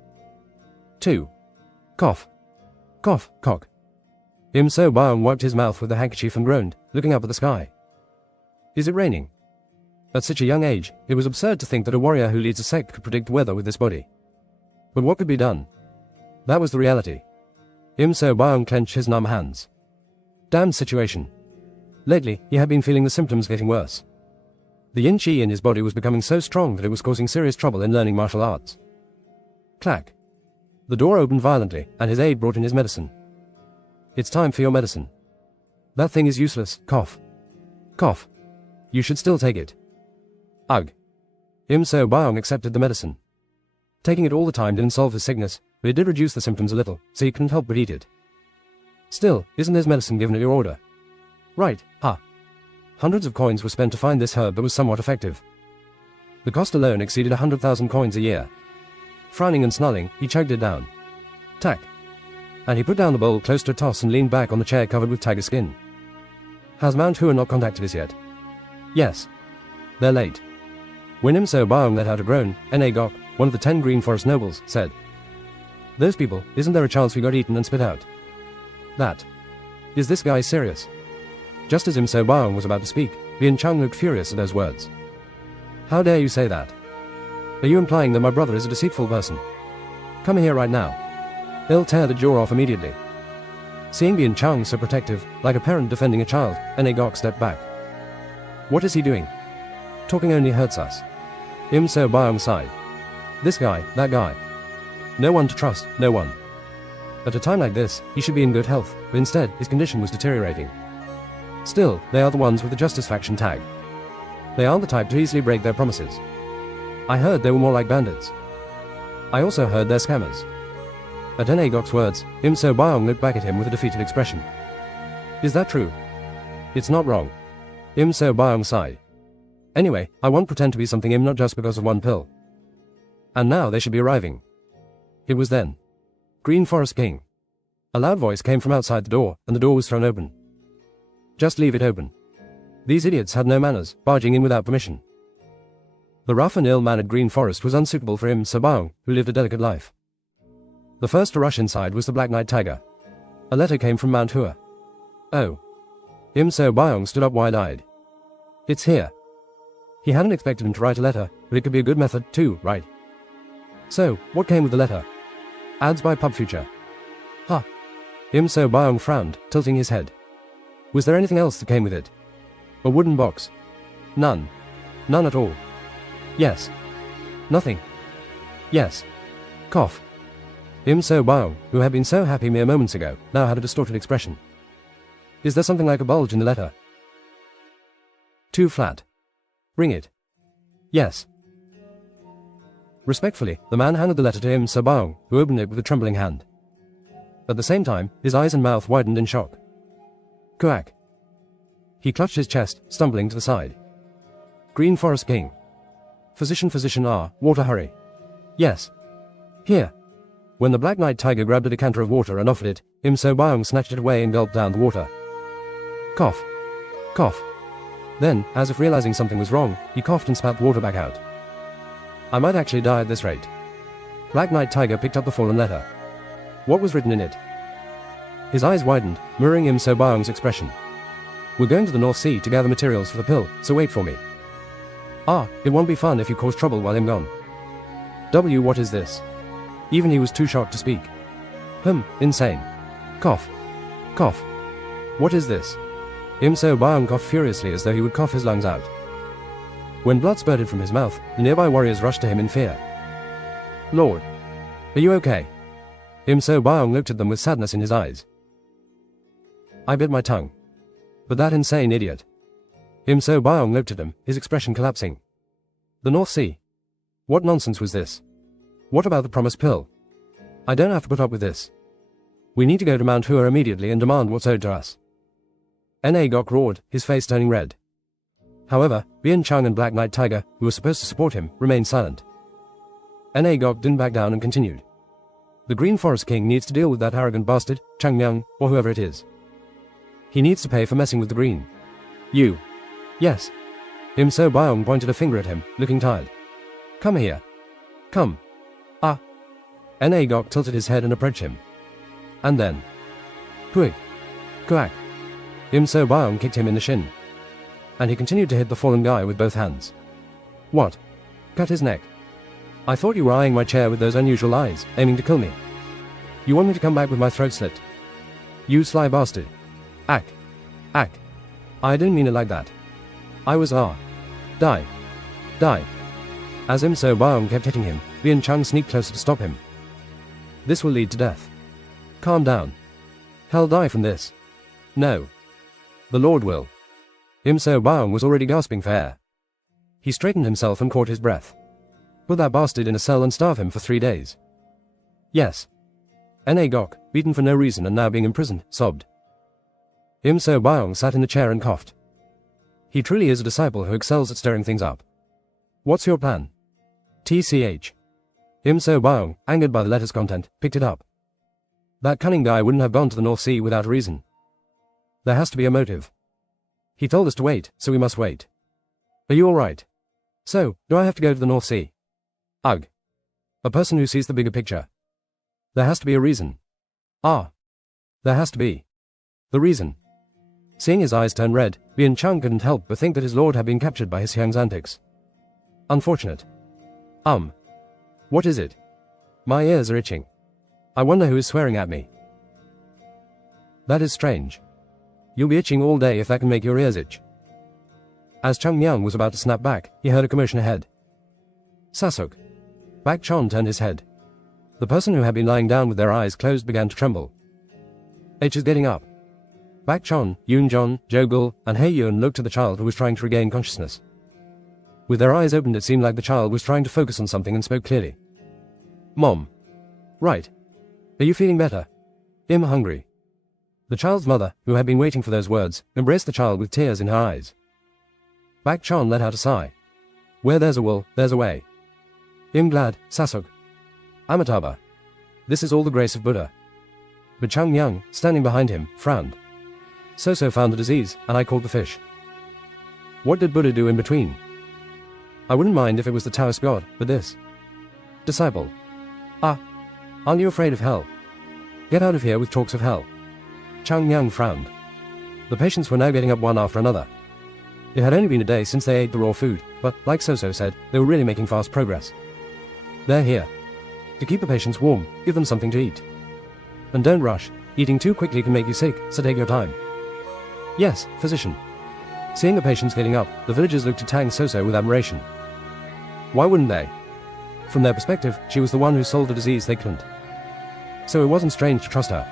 2. Cough. Cough, cock. Im So Byung wiped his mouth with a handkerchief and groaned, looking up at the sky. Is it raining? At such a young age, it was absurd to think that a warrior who leads a sect could predict weather with this body. But what could be done? That was the reality. Im So Byung clenched his numb hands. Damned situation. Lately, he had been feeling the symptoms getting worse. The yin chi in his body was becoming so strong that it was causing serious trouble in learning martial arts. Clack. The door opened violently, and his aide brought in his medicine. It's time for your medicine. That thing is useless. Cough. Cough. You should still take it. Ugh. Im So Byung accepted the medicine. Taking it all the time didn't solve his sickness, but it did reduce the symptoms a little, so he couldn't help but eat it. Still, isn't this medicine given at your order? Right, huh. Hundreds of coins were spent to find this herb that was somewhat effective. The cost alone exceeded 100,000 coins a year. Frowning and snarling, he chugged it down. Tack. And he put down the bowl close to a toss and leaned back on the chair covered with tiger skin. Has Mount-Hua not contacted us yet? Yes. They're late. When Im So Byung let out a groan, N.A. Gok, one of the 10 Green Forest nobles, said, Those people, isn't there a chance we got eaten and spit out? That. Is this guy serious? Just as Im So Byung was about to speak, Bien Chung looked furious at those words. How dare you say that? Are you implying that my brother is a deceitful person? Come here right now. They'll tear the jaw off immediately. Seeing Bien Chung so protective, like a parent defending a child, N.A. Gok stepped back. What is he doing? Talking only hurts us. Im So Byung sighed. This guy, that guy. No one to trust, no one. At a time like this, he should be in good health, but instead, his condition was deteriorating. Still, they are the ones with the Justice Faction tag. They aren't the type to easily break their promises. I heard they were more like bandits. I also heard they're scammers. At N.A. Gok's words, Im So Byung looked back at him with a defeated expression. Is that true? It's not wrong. Im So Byung sighed. Anyway, I won't pretend to be something not just because of one pill. And now they should be arriving. It was then. Green Forest King. A loud voice came from outside the door, and the door was thrown open. Just leave it open. These idiots had no manners, barging in without permission. The rough and ill-mannered Green Forest was unsuitable for Im So Byung, who lived a delicate life. The first to rush inside was the Black Knight Tiger. A letter came from Mount-Hua. Oh. Im So Byung stood up wide-eyed. It's here. He hadn't expected him to write a letter, but it could be a good method too, right? So, what came with the letter? Ads by Pub Future. Huh. Im So Byung frowned, tilting his head. Was there anything else that came with it? A wooden box? None. None at all. Yes. Nothing. Yes. Cough. Im So Byung, who had been so happy mere moments ago, now had a distorted expression. Is there something like a bulge in the letter? Too flat. Ring it. Yes. Respectfully, the man handed the letter to Im So Byung, who opened it with a trembling hand. At the same time, his eyes and mouth widened in shock. Quack. He clutched his chest, stumbling to the side. Green Forest King. Physician water hurry. Yes. Here. When the Black Knight Tiger grabbed a decanter of water and offered it, Im So Byung snatched it away and gulped down the water. Cough. Cough. Then, as if realizing something was wrong, he coughed and spat the water back out. I might actually die at this rate. Black Knight Tiger picked up the fallen letter. What was written in it? His eyes widened, mirroring Im So Byung's expression. We're going to the North Sea to gather materials for the pill, so wait for me. Ah, it won't be fun if you cause trouble while I'm gone. What is this? Even he was too shocked to speak. Insane. Cough. Cough. What is this? Im So Byung coughed furiously as though he would cough his lungs out. When blood spurted from his mouth, the nearby warriors rushed to him in fear. Lord. Are you okay? Im So Byung looked at them with sadness in his eyes. I bit my tongue. But that insane idiot. Im So Byung looked at him, his expression collapsing. The North Sea. What nonsense was this? What about the promised pill? I don't have to put up with this. We need to go to Mount-Hua immediately and demand what's owed to us. N.A. Gok roared, his face turning red. However, Bien Chung and Black Knight Tiger, who were supposed to support him, remained silent. N.A. Gok didn't back down and continued. The Green Forest King needs to deal with that arrogant bastard, Chang Myung, or whoever it is. He needs to pay for messing with the Green. You. Yes. Im So Byung pointed a finger at him, looking tired. Come here. Come. Ah. Gok tilted his head and approached him. And then. Twig. Quack. Im So Byung kicked him in the shin. And he continued to hit the fallen guy with both hands. What? Cut his neck. I thought you were eyeing my chair with those unusual eyes, aiming to kill me. You want me to come back with my throat slit? You sly bastard. Ack. Ack. I didn't mean it like that. I was Die. Die. As Im So Byung kept hitting him, Vian Chung sneaked closer to stop him. This will lead to death. Calm down. Hell die from this. No. The Lord will. Im So Byung was already gasping for air. He straightened himself and caught his breath. Put that bastard in a cell and starve him for 3 days. Yes. Gok, beaten for no reason and now being imprisoned, sobbed. Im So Byung sat in the chair and coughed. He truly is a disciple who excels at stirring things up. What's your plan? TCH. Im So Byung, angered by the letter's content, picked it up. That cunning guy wouldn't have gone to the North Sea without a reason. There has to be a motive. He told us to wait, so we must wait. Are you alright? So, do I have to go to the North Sea? Ugh. A person who sees the bigger picture. There has to be a reason. Ah. There has to be. The reason. Seeing his eyes turn red, Vian Chung couldn't help but think that his lord had been captured by his Hyung's antics. Unfortunate. What is it? My ears are itching. I wonder who is swearing at me. That is strange. You'll be itching all day if that can make your ears itch. As Chung Myung was about to snap back, he heard a commotion ahead. Sasuk. Bak Chon turned his head. The person who had been lying down with their eyes closed began to tremble. H is getting up. Bak Chon, Yoon Jon, Jo Gul, and Hae Yoon looked at the child who was trying to regain consciousness. With their eyes opened, it seemed like the child was trying to focus on something and spoke clearly. Mom. Right. Are you feeling better? I'm hungry. The child's mother, who had been waiting for those words, embraced the child with tears in her eyes. Bak Chon let out a sigh. Where there's a will, there's a way. I'm glad, Sasuk. Amitabha. This is all the grace of Buddha. But Chung Myung, standing behind him, frowned. So found the disease, and I caught the fish. What did Buddha do in between? I wouldn't mind if it was the Taoist god, but this. Disciple. Aren't you afraid of hell? Get out of here with talks of hell. Chung Myung frowned. The patients were now getting up one after another. It had only been a day since they ate the raw food, but, like So-So said, they were really making fast progress. They're here. To keep the patients warm, give them something to eat. And don't rush. Eating too quickly can make you sick, so take your time. Yes, physician. Seeing the patients getting up, the villagers looked at Tang So-So with admiration. Why wouldn't they? From their perspective, she was the one who solved the disease they couldn't. So it wasn't strange to trust her.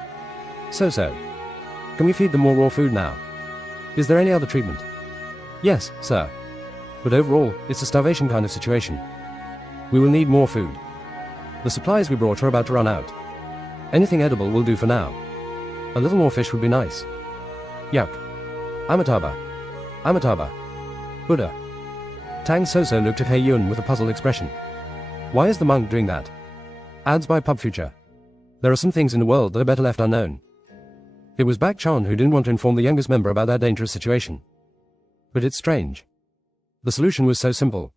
So-So. Can we feed them more raw food now? Is there any other treatment? Yes, sir. But overall, it's a starvation kind of situation. We will need more food. The supplies we brought are about to run out. Anything edible will do for now. A little more fish would be nice. Yuck. Amitabha. Amitabha. Buddha. Tang So-So looked at Hae Yun with a puzzled expression. Why is the monk doing that? Ads by Pub Future. There are some things in the world that are better left unknown. It was Bak Chan who didn't want to inform the youngest member about that dangerous situation. But it's strange. The solution was so simple.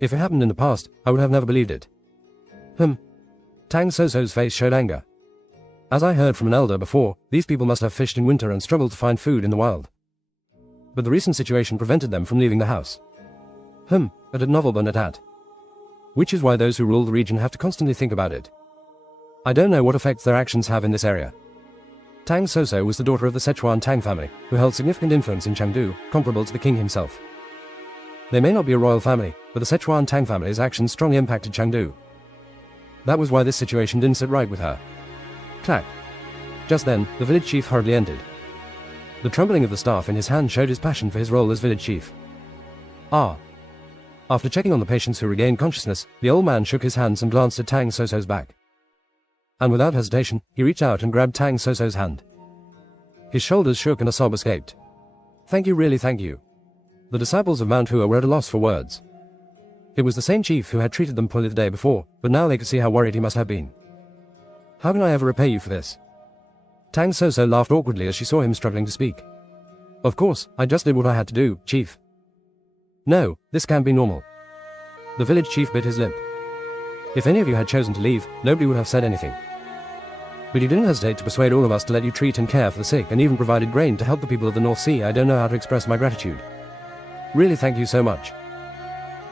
If it happened in the past, I would have never believed it. Tang So-So's face showed anger. As I heard from an elder before, these people must have fished in winter and struggled to find food in the wild. But the recent situation prevented them from leaving the house. At a novel burn at that. Which is why those who rule the region have to constantly think about it. I don't know what effects their actions have in this area. Tang So-So was the daughter of the Sichuan Tang family, who held significant influence in Chengdu, comparable to the king himself. They may not be a royal family, but the Sichuan Tang family's actions strongly impacted Chengdu. That was why this situation didn't sit right with her. Clack. Just then, the village chief hurriedly entered. The trembling of the staff in his hand showed his passion for his role as village chief. After checking on the patients who regained consciousness, the old man shook his hands and glanced at Tang So-So's back. And without hesitation, he reached out and grabbed Tang So-So's hand. His shoulders shook and a sob escaped. Thank you, really thank you. The disciples of Mount Hua were at a loss for words. It was the same chief who had treated them poorly the day before, but now they could see how worried he must have been. How can I ever repay you for this? Tang So-So laughed awkwardly as she saw him struggling to speak. Of course, I just did what I had to do, chief. No, this can't be normal. The village chief bit his lip. If any of you had chosen to leave, nobody would have said anything. But you didn't hesitate to persuade all of us to let you treat and care for the sick and even provided grain to help the people of the North Sea. I don't know how to express my gratitude. Really, thank you so much.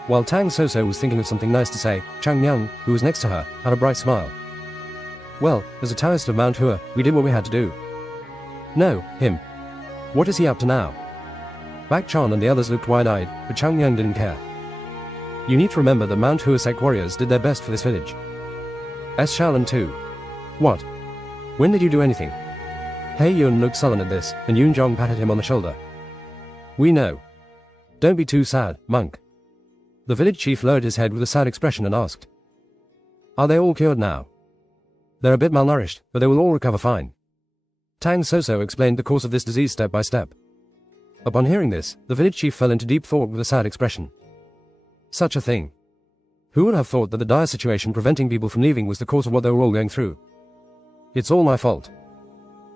While Tang Soso was thinking of something nice to say, Chang Yang, who was next to her, had a bright smile. Well, as a Taoist of Mount Hua, we did what we had to do. No, him. What is he up to now? Bak Chan and the others looked wide-eyed, but Chang Yang didn't care. You need to remember that Mount-hua-sect warriors did their best for this village. S. Shaolin too. What? When did you do anything? Hei Yun looked sullen at this, and Yun Zhong patted him on the shoulder. We know. Don't be too sad, monk. The village chief lowered his head with a sad expression and asked. Are they all cured now? They're a bit malnourished, but they will all recover fine. Tang Soso explained the course of this disease step by step. Upon hearing this, the village chief fell into deep thought with a sad expression. Such a thing. Who would have thought that the dire situation preventing people from leaving was the cause of what they were all going through? It's all my fault.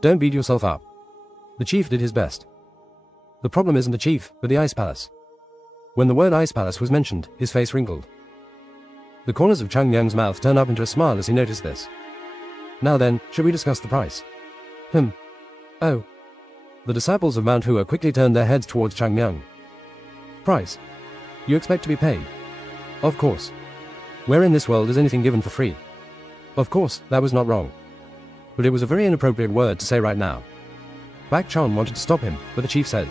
Don't beat yourself up. The chief did his best. The problem isn't the chief, but the ice palace. When the word ice palace was mentioned, his face wrinkled. The corners of Chang Yang's mouth turned up into a smile as he noticed this. Now then, should we discuss the price? Oh. The disciples of Mount Hua quickly turned their heads towards Chang Yang. Price? You expect to be paid? Of course. Where in this world is anything given for free? Of course, that was not wrong. But it was a very inappropriate word to say right now. Bak Chan wanted to stop him, but the chief said,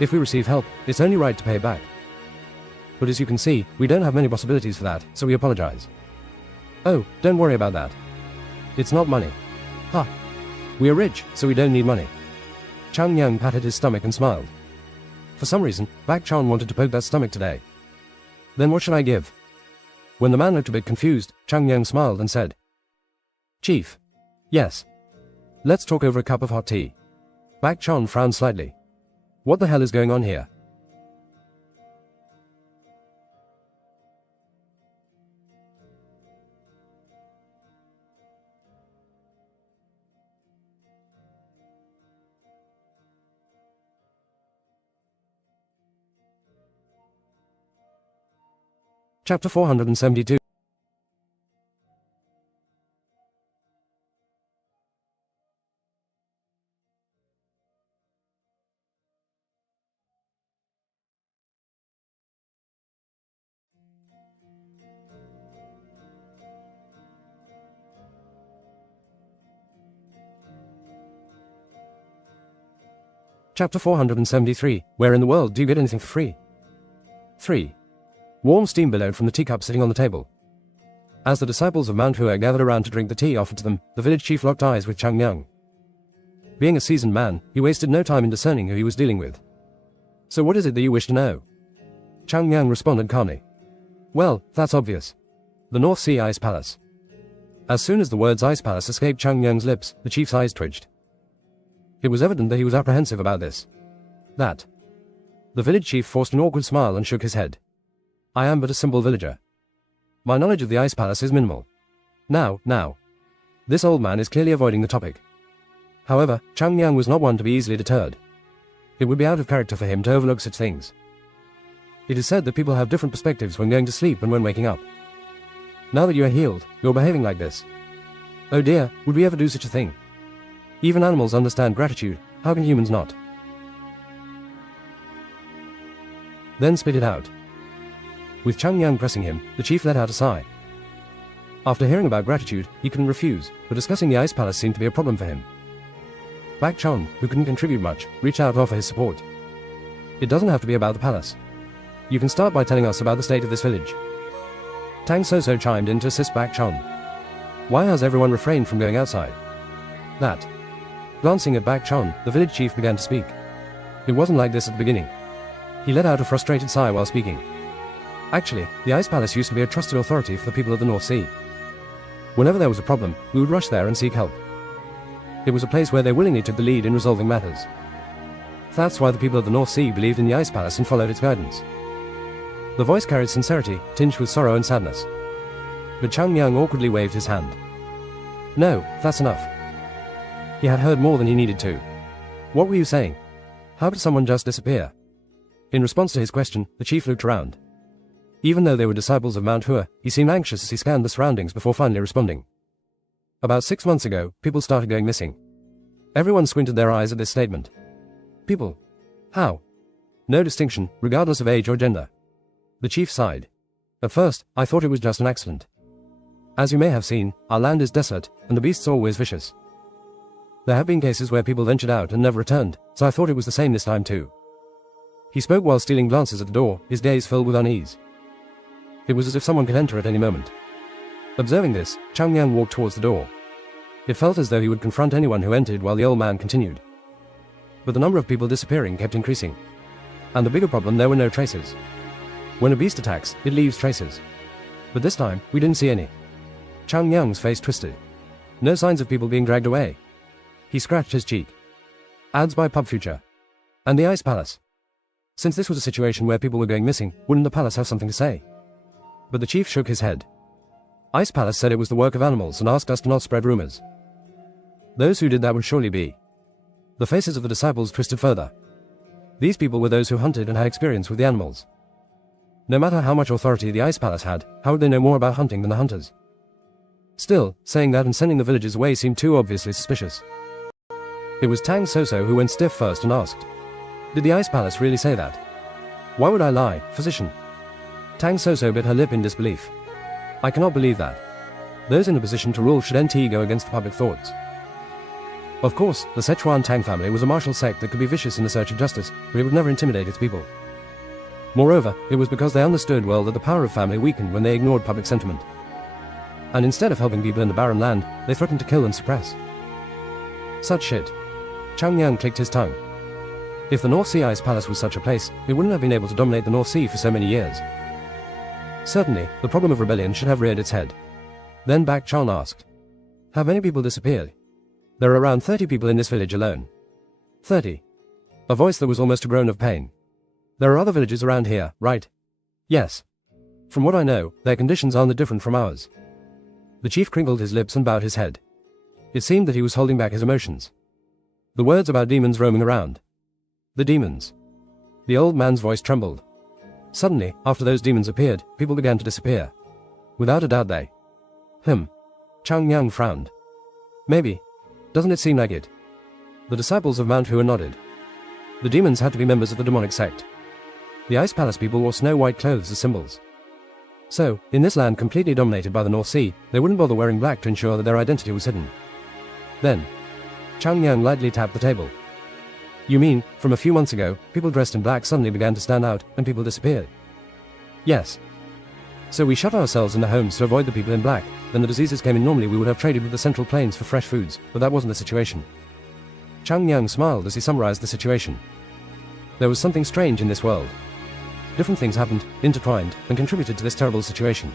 if we receive help, it's only right to pay back. But as you can see, we don't have many possibilities for that, so we apologize. Oh, don't worry about that. It's not money. Ha! We are rich, so we don't need money. Chang Yang patted his stomach and smiled. For some reason, Bak Chan wanted to poke that stomach today. Then what should I give? When the man looked a bit confused, Chang Yang smiled and said, Chief. Yes. Let's talk over a cup of hot tea. Bak Chan frowned slightly. What the hell is going on here? Chapter 472. Chapter 473. Where in the world do you get anything for free? 3. Warm steam billowed from the teacup sitting on the table. As the disciples of Mount Hua gathered around to drink the tea offered to them, the village chief locked eyes with Chang Yang. Being a seasoned man, he wasted no time in discerning who he was dealing with. So what is it that you wish to know? Chang Yang responded calmly. Well, that's obvious. The North Sea Ice Palace. As soon as the words Ice Palace escaped Chang Yang's lips, the chief's eyes twitched. It was evident that he was apprehensive about this. That. The village chief forced an awkward smile and shook his head. I am but a simple villager. My knowledge of the Ice Palace is minimal. Now. This old man is clearly avoiding the topic. However, Chang Yang was not one to be easily deterred. It would be out of character for him to overlook such things. It is said that people have different perspectives when going to sleep and when waking up. Now that you are healed, you're behaving like this. Oh dear, would we ever do such a thing? Even animals understand gratitude, how can humans not? Then spit it out. With Chang Yang pressing him, the chief let out a sigh. After hearing about gratitude, he couldn't refuse, but discussing the Ice Palace seemed to be a problem for him. Bak Chan, who couldn't contribute much, reached out to offer his support. It doesn't have to be about the palace. You can start by telling us about the state of this village. Tang Soso chimed in to assist Bak Chan. Why has everyone refrained from going outside? That. Glancing at Bak Chan, the village chief began to speak. It wasn't like this at the beginning. He let out a frustrated sigh while speaking. Actually, the Ice Palace used to be a trusted authority for the people of the North Sea. Whenever there was a problem, we would rush there and seek help. It was a place where they willingly took the lead in resolving matters. That's why the people of the North Sea believed in the Ice Palace and followed its guidance. The voice carried sincerity, tinged with sorrow and sadness. But Chang Yang awkwardly waved his hand. No, that's enough. He had heard more than he needed to. What were you saying? How could someone just disappear? In response to his question, the chief looked around. Even though they were disciples of Mount Hua, he seemed anxious as he scanned the surroundings before finally responding. About 6 months ago, people started going missing. Everyone squinted their eyes at this statement. People? How? No distinction, regardless of age or gender. The chief sighed. At first, I thought it was just an accident. As you may have seen, our land is desolate, and the beasts always vicious. There have been cases where people ventured out and never returned, so I thought it was the same this time too. He spoke while stealing glances at the door, his gaze filled with unease. It was as if someone could enter at any moment. Observing this, Chang Yang walked towards the door. It felt as though he would confront anyone who entered while the old man continued. But the number of people disappearing kept increasing. And the bigger problem, there were no traces. When a beast attacks, it leaves traces. But this time, we didn't see any. Chang Yang's face twisted. No signs of people being dragged away. He scratched his cheek. Ads by Pub Future. And the Ice Palace. Since this was a situation where people were going missing, wouldn't the palace have something to say? But the chief shook his head. Ice Palace said it was the work of animals and asked us to not spread rumors. Those who did that would surely be. The faces of the disciples twisted further. These people were those who hunted and had experience with the animals. No matter how much authority the Ice Palace had, how would they know more about hunting than the hunters? Still, saying that and sending the villagers away seemed too obviously suspicious. It was Tang Soso who went stiff first and asked, did the Ice Palace really say that? Why would I lie, physician? Tang Soso bit her lip in disbelief. I cannot believe that. Those in a position to rule should go against the public thoughts. Of course, the Sichuan Tang family was a martial sect that could be vicious in the search of justice, but it would never intimidate its people. Moreover, it was because they understood well that the power of family weakened when they ignored public sentiment. And instead of helping people in the barren land, they threatened to kill and suppress. Such shit. Chang Yang clicked his tongue. If the North Sea Ice Palace was such a place, it wouldn't have been able to dominate the North Sea for so many years. Certainly, the problem of rebellion should have reared its head. Then Bak Chan asked, have any people disappeared? There are around 30 people in this village alone. 30. A voice that was almost a groan of pain. There are other villages around here, right? Yes. From what I know, their conditions aren't that different from ours. The chief crinkled his lips and bowed his head. It seemed that he was holding back his emotions. The words about demons roaming around. The demons. The old man's voice trembled. Suddenly, after those demons appeared, people began to disappear. Without a doubt they. Chang Yang frowned. Maybe. Doesn't it seem like it? The disciples of Mount Hua nodded. The demons had to be members of the demonic sect. The Ice Palace people wore snow-white clothes as symbols. So, in this land completely dominated by the North Sea, they wouldn't bother wearing black to ensure that their identity was hidden. Then, Chang Yang lightly tapped the table. You mean, from a few months ago, people dressed in black suddenly began to stand out, and people disappeared? Yes. So we shut ourselves in the homes to avoid the people in black. Then the diseases came in. Normally we would have traded with the Central Plains for fresh foods, but that wasn't the situation. Chang Yang smiled as he summarized the situation. There was something strange in this world. Different things happened, intertwined, and contributed to this terrible situation.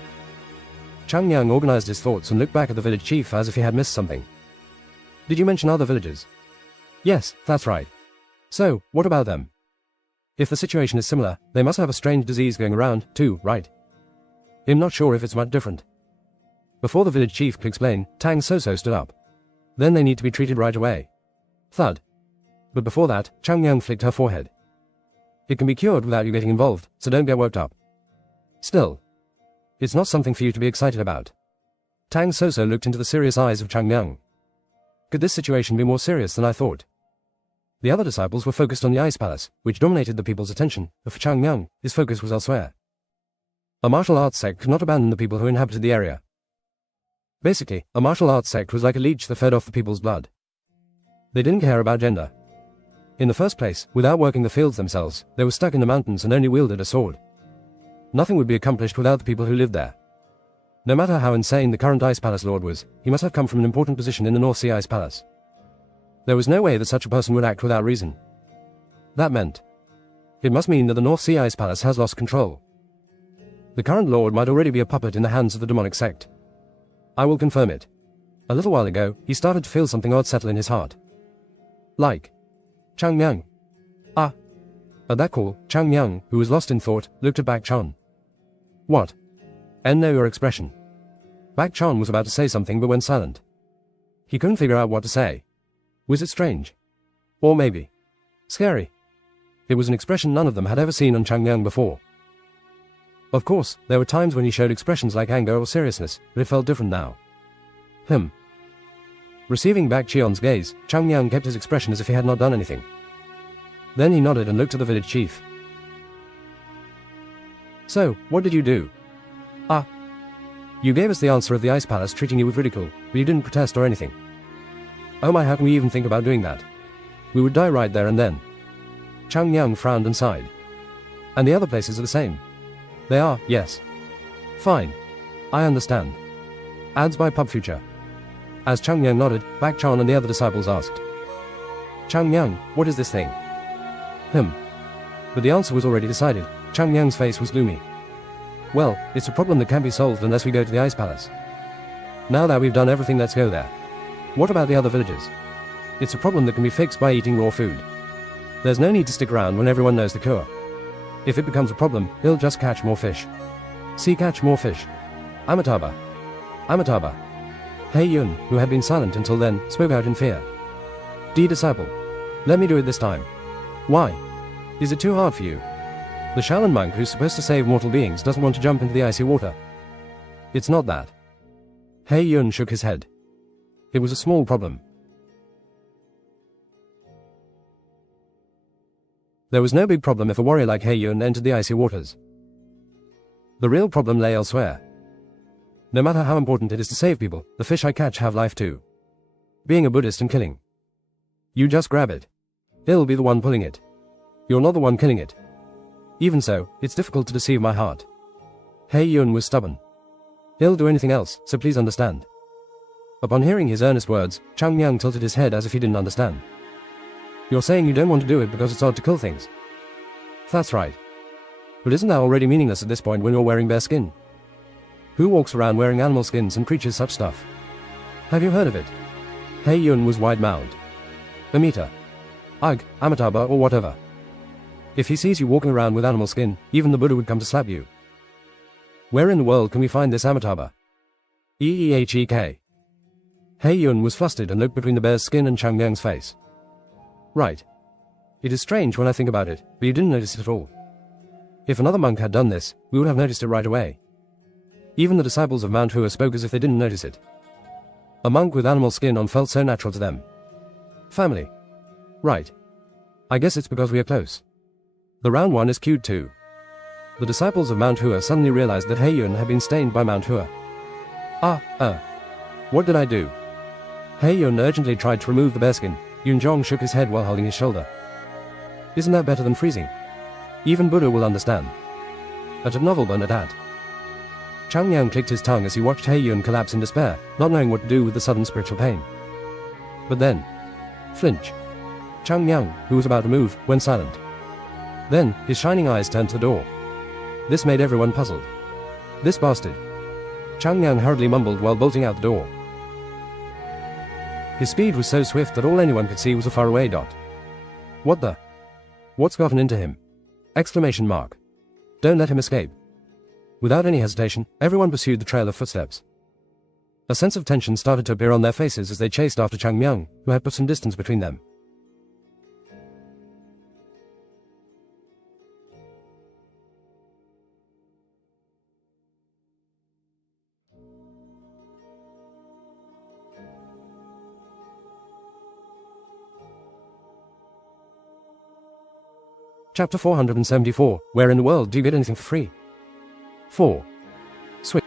Chang Yang organized his thoughts and looked back at the village chief as if he had missed something. Did you mention other villages? Yes, that's right. So, what about them? If the situation is similar, they must have a strange disease going around, too, right? I'm not sure if it's much different. Before the village chief could explain, Tang Soso stood up. Then they need to be treated right away. Thud. But before that, Chang Yang flicked her forehead. It can be cured without you getting involved, so don't get worked up. Still, it's not something for you to be excited about. Tang Soso looked into the serious eyes of Chang Yang. Could this situation be more serious than I thought? The other disciples were focused on the Ice Palace, which dominated the people's attention, but for Chang Yang, his focus was elsewhere. A martial arts sect could not abandon the people who inhabited the area. Basically, a martial arts sect was like a leech that fed off the people's blood. They didn't care about gender. In the first place, without working the fields themselves, they were stuck in the mountains and only wielded a sword. Nothing would be accomplished without the people who lived there. No matter how insane the current Ice Palace Lord was, he must have come from an important position in the North Sea Ice Palace. There was no way that such a person would act without reason. That meant. It must mean that the North Sea Ice Palace has lost control. The current Lord might already be a puppet in the hands of the demonic sect. I will confirm it. A little while ago, he started to feel something odd settle in his heart. Like. Chang Yang. Ah. At that call, Chang Yang, who was lost in thought, looked at Bak Chan. What? And know your expression. Bak Chan was about to say something but went silent. He couldn't figure out what to say. Was it strange? Or maybe scary? It was an expression none of them had ever seen on Chang Yang before. Of course, there were times when he showed expressions like anger or seriousness, but it felt different now. Receiving back Chion's gaze, Chang Yang kept his expression as if he had not done anything. Then he nodded and looked at the village chief. So, what did you do? You gave us the answer of the ice palace treating you with ridicule, but you didn't protest or anything. Oh my, how can we even think about doing that? We would die right there and then. Chang Yang frowned and sighed. And the other places are the same. They are, yes. Fine. I understand. Ads by Pub Future. As Chang Yang nodded, Bak Chan and the other disciples asked. Chang Yang, what is this thing? But the answer was already decided. Chang Yang's face was gloomy. Well, it's a problem that can't be solved unless we go to the ice palace. Now that we've done everything, let's go there. What about the other villages? It's a problem that can be fixed by eating raw food. There's no need to stick around when everyone knows the cure. If it becomes a problem, he'll just catch more fish. See, catch more fish. Amitabha. Amitabha. Hei Yun, who had been silent until then, spoke out in fear. Disciple. Let me do it this time. Why? Is it too hard for you? The Shaolin monk who's supposed to save mortal beings doesn't want to jump into the icy water. It's not that. Hei Yun shook his head. It was a small problem. There was no big problem if a warrior like Hei Yun entered the icy waters. The real problem lay elsewhere. No matter how important it is to save people, the fish I catch have life too. Being a Buddhist and killing. You just grab it. He'll be the one pulling it. You're not the one killing it. Even so, it's difficult to deceive my heart. Hei Yun was stubborn. He'll do anything else, so please understand. Upon hearing his earnest words, Chang Yang tilted his head as if he didn't understand. You're saying you don't want to do it because it's odd to kill things. That's right. But isn't that already meaningless at this point when you're wearing bare skin? Who walks around wearing animal skins and preaches such stuff? Have you heard of it? Hei Yun was wide-mouthed. Amita. Ugh, Amitabha or whatever. If he sees you walking around with animal skin, even the Buddha would come to slap you. Where in the world can we find this Amitabha? Eehek. Hei Yun was flustered and looked between the bear's skin and Chang Yang's face. Right. It is strange when I think about it, but you didn't notice it at all. If another monk had done this, we would have noticed it right away. Even the disciples of Mount Hua spoke as if they didn't notice it. A monk with animal skin on felt so natural to them. Family. Right. I guess it's because we are close. The round one is cute too. The disciples of Mount Hua suddenly realized that Hei Yun had been stained by Mount Hua. What did I do? Hei Yun urgently tried to remove the bearskin. Yun Zhong shook his head while holding his shoulder. Isn't that better than freezing? Even Buddha will understand. At a novel burn at that. Chang Yang clicked his tongue as he watched Hei Yun collapse in despair, not knowing what to do with the sudden spiritual pain. But then, flinch. Chang Yang, who was about to move, went silent. Then, his shining eyes turned to the door. This made everyone puzzled. This bastard. Chang Yang hurriedly mumbled while bolting out the door. His speed was so swift that all anyone could see was a faraway dot. What the? What's gotten into him? Exclamation mark. Don't let him escape. Without any hesitation, everyone pursued the trail of footsteps. A sense of tension started to appear on their faces as they chased after Chang Yang, who had put some distance between them. Chapter 474, Where in the world do you get anything for free? 4. Switch.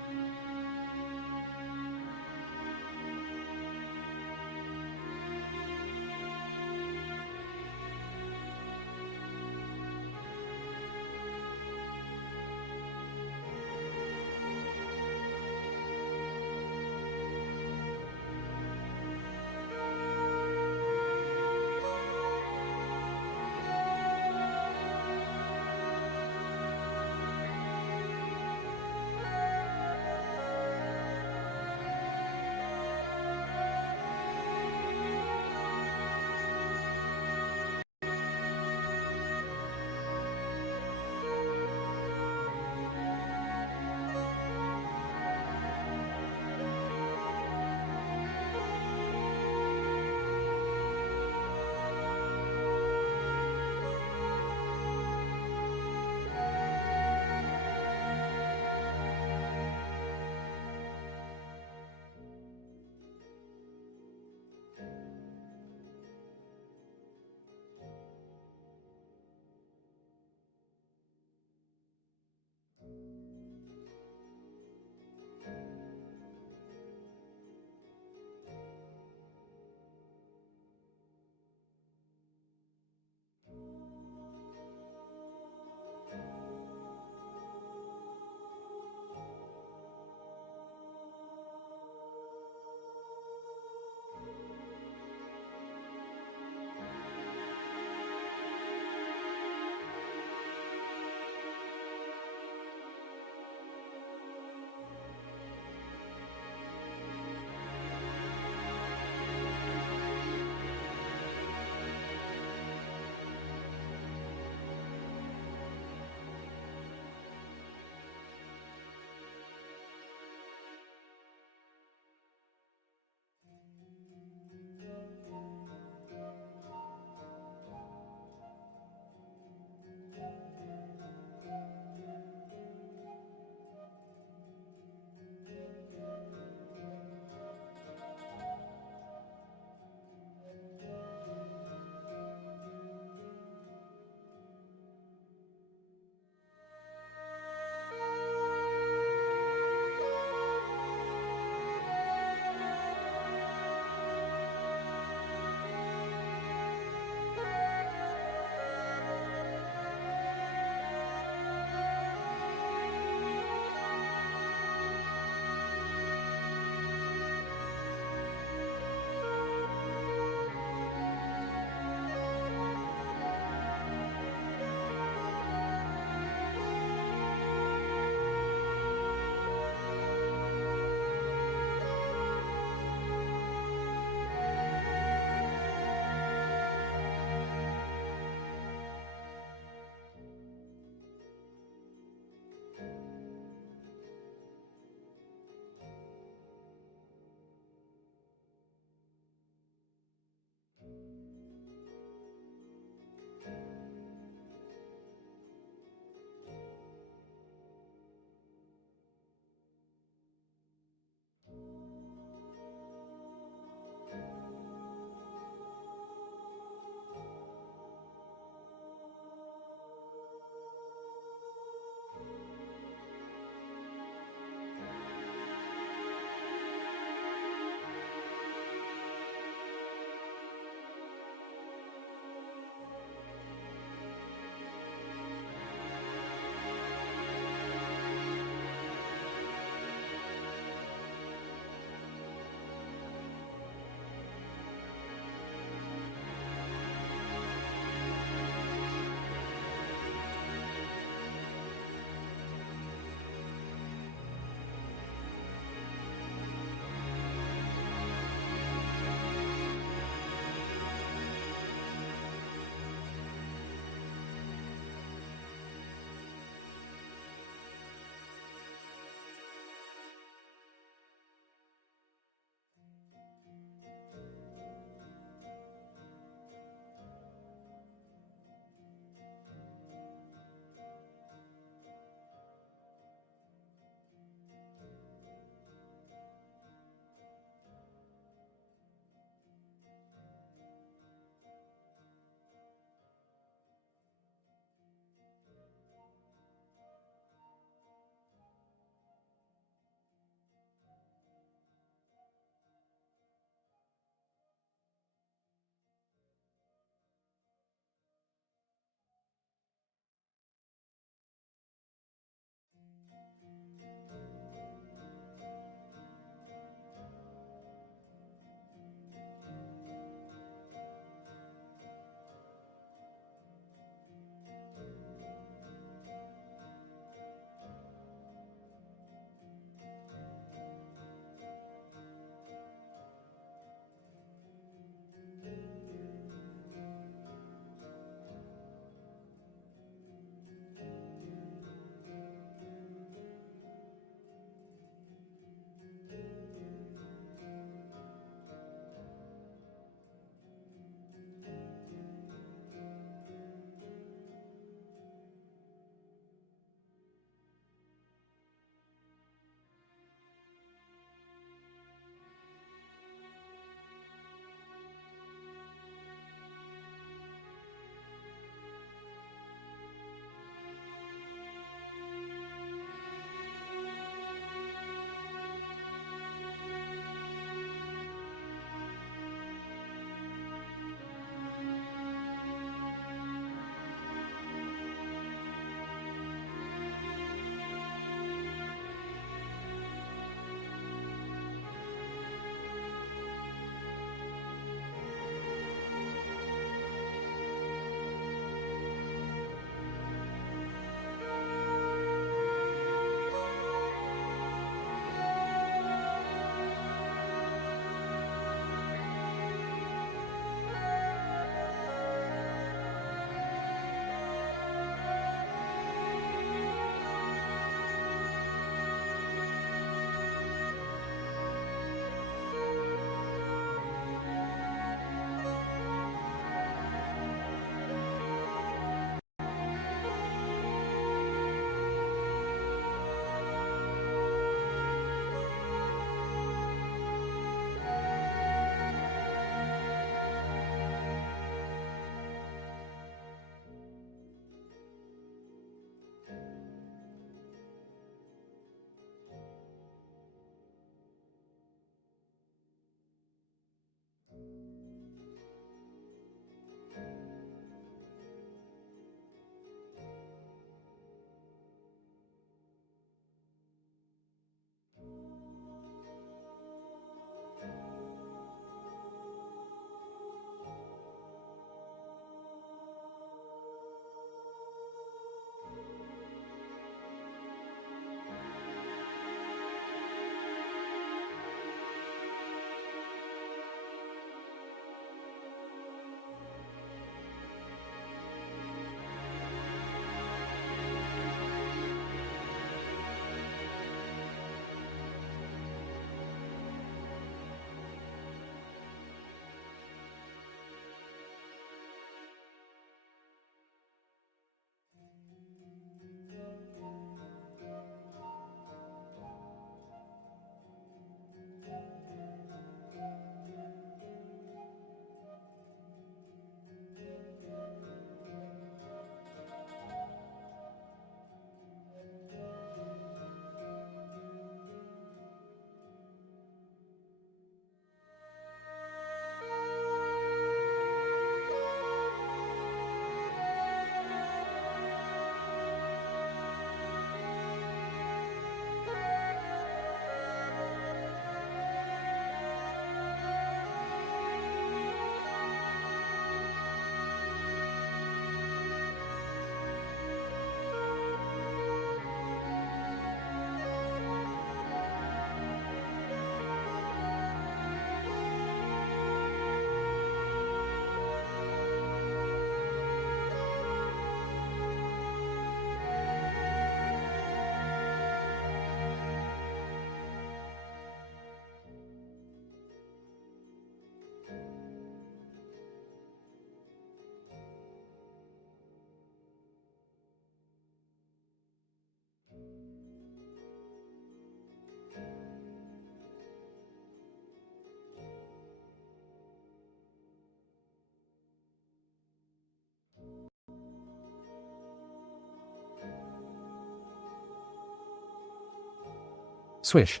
Swish.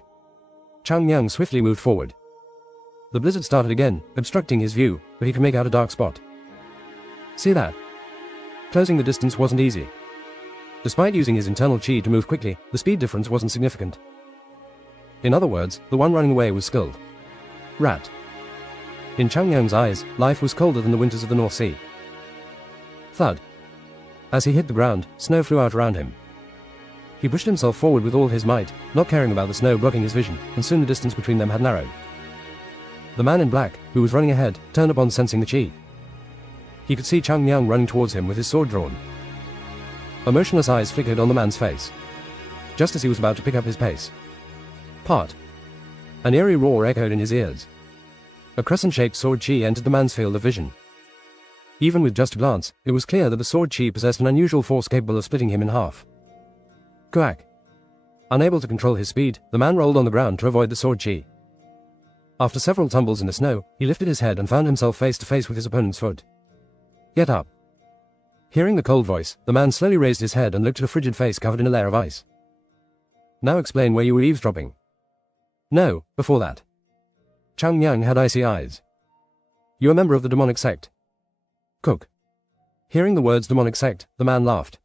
Chang Yang swiftly moved forward. The blizzard started again, obstructing his view, but he could make out a dark spot. See that? Closing the distance wasn't easy. Despite using his internal chi to move quickly, the speed difference wasn't significant. In other words, the one running away was skilled. Rat. In Chang Yang's eyes, life was colder than the winters of the North Sea. Thud. As he hit the ground, snow flew out around him. He pushed himself forward with all his might, not caring about the snow blocking his vision, and soon the distance between them had narrowed. The man in black, who was running ahead, turned upon sensing the chi. He could see Chang Yang running towards him with his sword drawn. Emotionless eyes flickered on the man's face. Just as he was about to pick up his pace. Part. An eerie roar echoed in his ears. A crescent-shaped sword chi entered the man's field of vision. Even with just a glance, it was clear that the sword chi possessed an unusual force capable of splitting him in half. Quack. Unable to control his speed, the man rolled on the ground to avoid the sword chi. After several tumbles in the snow, he lifted his head and found himself face to face with his opponent's foot. Get up. Hearing the cold voice, the man slowly raised his head and looked at a frigid face covered in a layer of ice. Now explain where you were eavesdropping. No, before that. Chang Yang had icy eyes. You are a member of the demonic sect. Cook. Hearing the words demonic sect, the man laughed.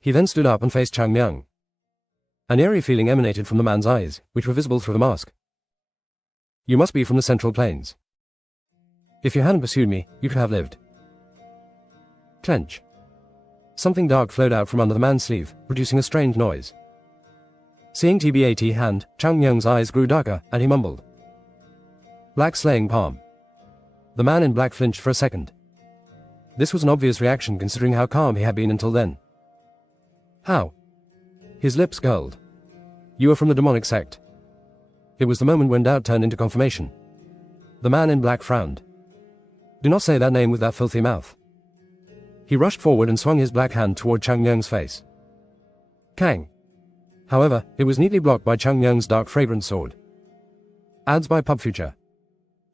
He then stood up and faced Chang Yang. An eerie feeling emanated from the man's eyes, which were visible through the mask. You must be from the Central Plains. If you hadn't pursued me, you could have lived. Clench. Something dark flowed out from under the man's sleeve, producing a strange noise. Seeing TBAT hand, Chang Yang's eyes grew darker, and he mumbled. Black slaying palm. The man in black flinched for a second. This was an obvious reaction considering how calm he had been until then. How? His lips curled. You are from the demonic sect. It was the moment when doubt turned into confirmation. The man in black frowned. Do not say that name with that filthy mouth. He rushed forward and swung his black hand toward Chang Yang's face. Kang. However, it was neatly blocked by Chang Yang's dark fragrant sword. Ads by Pub Future.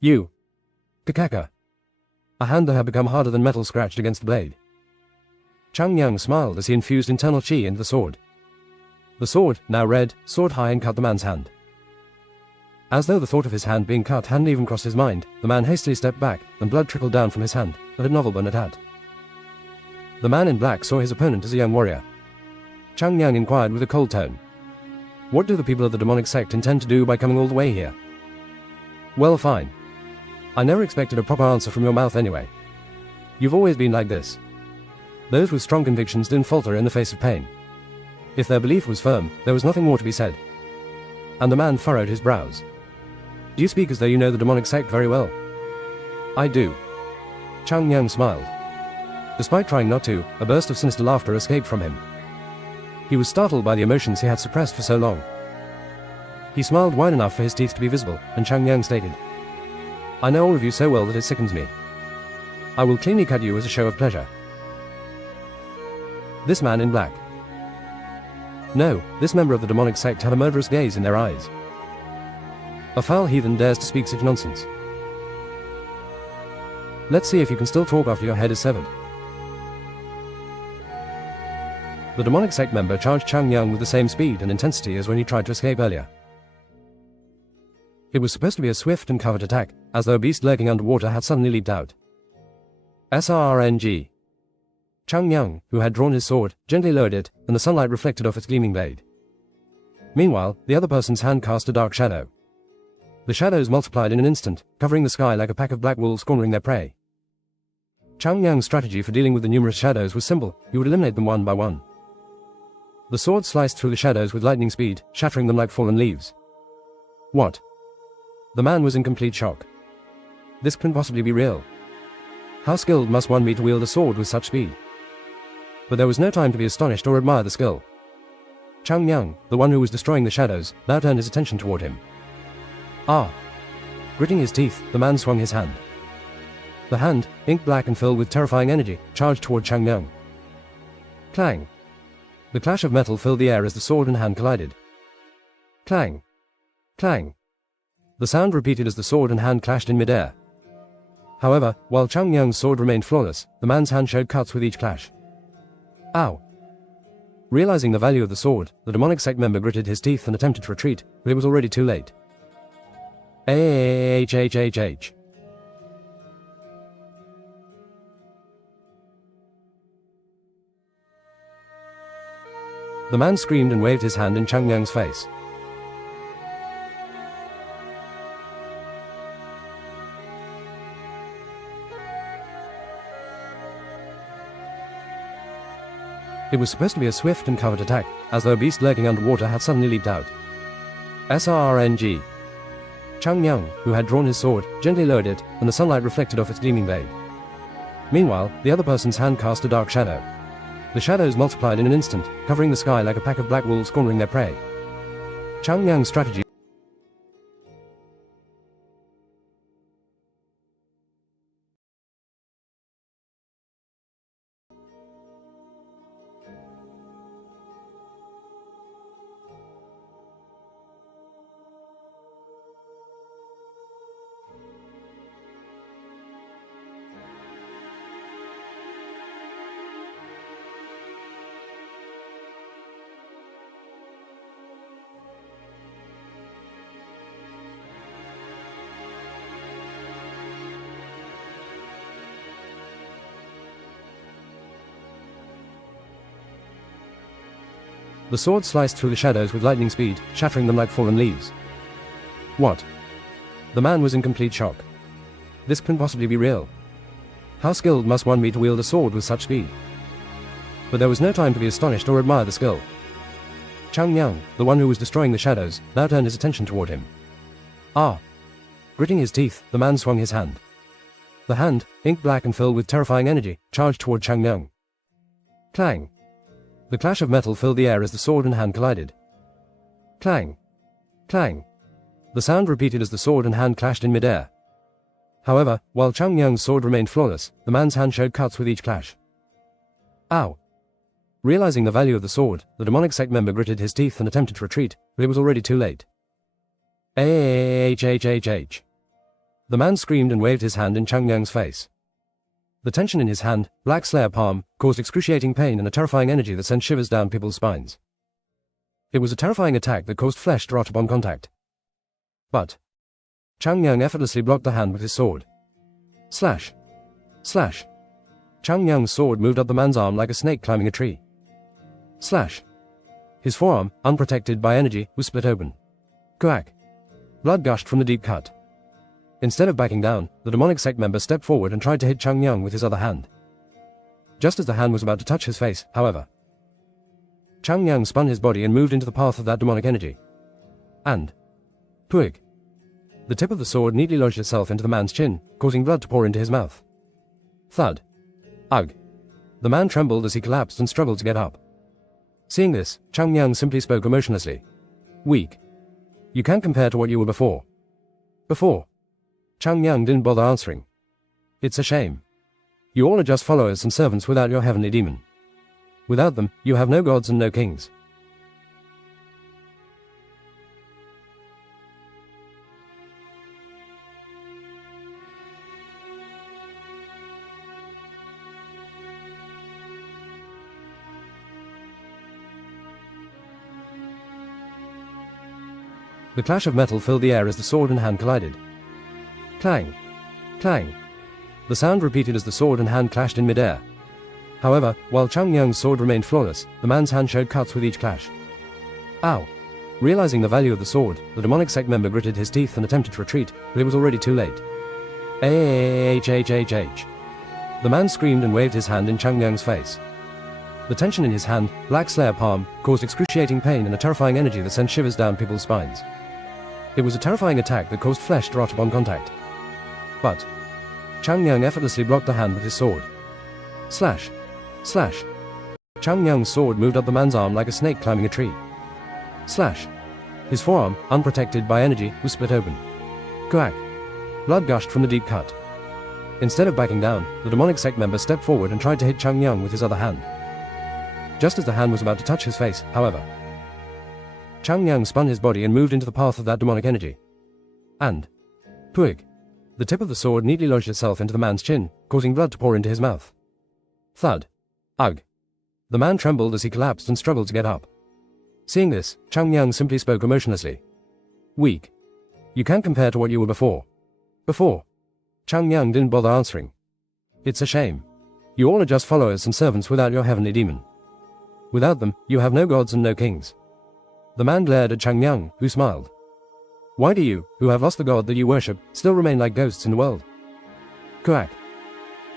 You. Kakaka. A hand that had become harder than metal scratched against the blade. Chang Yang smiled as he infused internal chi into the sword. The sword, now red, soared high and cut the man's hand. As though the thought of his hand being cut hadn't even crossed his mind, the man hastily stepped back, and blood trickled down from his hand, that had Novelburn had had. The man in black saw his opponent as a young warrior. Chang Yang inquired with a cold tone. What do the people of the demonic sect intend to do by coming all the way here? Well, fine. I never expected a proper answer from your mouth anyway. You've always been like this. Those with strong convictions didn't falter in the face of pain. If their belief was firm, there was nothing more to be said. And the man furrowed his brows. Do you speak as though you know the demonic sect very well? I do. Chang Yang smiled. Despite trying not to, a burst of sinister laughter escaped from him. He was startled by the emotions he had suppressed for so long. He smiled wide enough for his teeth to be visible, and Chang Yang stated, I know all of you so well that it sickens me. I will cleanly cut you as a show of pleasure. This man in black. No, this member of the demonic sect had a murderous gaze in their eyes. A foul heathen dares to speak such nonsense. Let's see if you can still talk after your head is severed. The demonic sect member charged Chang Yang with the same speed and intensity as when he tried to escape earlier. It was supposed to be a swift and covert attack, as though a beast lurking underwater had suddenly leaped out. SRNG. Chang Yang, who had drawn his sword, gently lowered it, and the sunlight reflected off its gleaming blade. Meanwhile, the other person's hand cast a dark shadow. The shadows multiplied in an instant, covering the sky like a pack of black wolves cornering their prey. Chang Yang's strategy for dealing with the numerous shadows was simple: he would eliminate them one by one. The sword sliced through the shadows with lightning speed, shattering them like fallen leaves. What? The man was in complete shock. This couldn't possibly be real. How skilled must one be to wield a sword with such speed? But there was no time to be astonished or admire the skill. Chang Yang, the one who was destroying the shadows, now turned his attention toward him. Ah! Gritting his teeth, the man swung his hand. The hand, ink black and filled with terrifying energy, charged toward Chang Yang. Clang! The clash of metal filled the air as the sword and hand collided. Clang! Clang! The sound repeated as the sword and hand clashed in midair. However, while Chang Yang's sword remained flawless, the man's hand showed cuts with each clash. Ow! Realizing the value of the sword, the demonic sect member gritted his teeth and attempted to retreat, but it was already too late. H. The man screamed and waved his hand in Changyang's face. It was supposed to be a swift and covert attack, as though a beast lurking underwater had suddenly leaped out. SRNG. Changyang, who had drawn his sword, gently lowered it, and the sunlight reflected off its gleaming blade. Meanwhile, the other person's hand cast a dark shadow. The shadows multiplied in an instant, covering the sky like a pack of black wolves cornering their prey. Changyang's strategy. The sword sliced through the shadows with lightning speed, shattering them like fallen leaves. What? The man was in complete shock. This couldn't possibly be real. How skilled must one be to wield a sword with such speed? But there was no time to be astonished or admire the skill. Changyang, the one who was destroying the shadows, now turned his attention toward him. Ah! Gritting his teeth, the man swung his hand. The hand, ink black and filled with terrifying energy, charged toward Changyang. Clang! The clash of metal filled the air as the sword and hand collided. Clang! Clang! The sound repeated as the sword and hand clashed in midair. However, while Changyang's sword remained flawless, the man's hand showed cuts with each clash. Ow! Realizing the value of the sword, the demonic sect member gritted his teeth and attempted to retreat, but it was already too late. H. The man screamed and waved his hand in Changyang's face. The tension in his hand, black slayer palm, caused excruciating pain and a terrifying energy that sent shivers down people's spines. It was a terrifying attack that caused flesh to rot upon contact. But Changyang effortlessly blocked the hand with his sword. Slash! Slash! Changyang's sword moved up the man's arm like a snake climbing a tree. Slash! His forearm, unprotected by energy, was split open. Quack! Blood gushed from the deep cut. Instead of backing down, the demonic sect member stepped forward and tried to hit Changyang with his other hand. Just as the hand was about to touch his face, however, Changyang spun his body and moved into the path of that demonic energy. And twig! The tip of the sword neatly lodged itself into the man's chin, causing blood to pour into his mouth. Thud! Ugh! The man trembled as he collapsed and struggled to get up. Seeing this, Changyang simply spoke emotionlessly. Weak. You can't compare to what you were before. Before. Changyang didn't bother answering. It's a shame. You all are just followers and servants without your heavenly demon. Without them, you have no gods and no kings. The clash of metal filled the air as the sword and hand collided. Clang! Clang! The sound repeated as the sword and hand clashed in midair. However, while Changyang's sword remained flawless, the man's hand showed cuts with each clash. Ow! Realizing the value of the sword, the demonic sect member gritted his teeth and attempted to retreat, but it was already too late. H. The man screamed and waved his hand in Changyang's face. The tension in his hand, black slayer palm, caused excruciating pain and a terrifying energy that sent shivers down people's spines. It was a terrifying attack that caused flesh to rot upon contact. But Changyang effortlessly blocked the hand with his sword. Slash! Slash! Changyang's sword moved up the man's arm like a snake climbing a tree. Slash! His forearm, unprotected by energy, was split open. Quack! Blood gushed from the deep cut. Instead of backing down, the demonic sect member stepped forward and tried to hit Changyang with his other hand. Just as the hand was about to touch his face, however, Changyang spun his body and moved into the path of that demonic energy. And twig! The tip of the sword neatly lodged itself into the man's chin, causing blood to pour into his mouth. Thud! Ugh! The man trembled as he collapsed and struggled to get up. Seeing this, Chang Yang simply spoke emotionlessly. Weak. You can't compare to what you were before. Before. Chang Yang didn't bother answering. It's a shame. You all are just followers and servants without your heavenly demon. Without them, you have no gods and no kings. The man glared at Chang Yang, who smiled. Why do you, who have lost the god that you worship, still remain like ghosts in the world? Quack.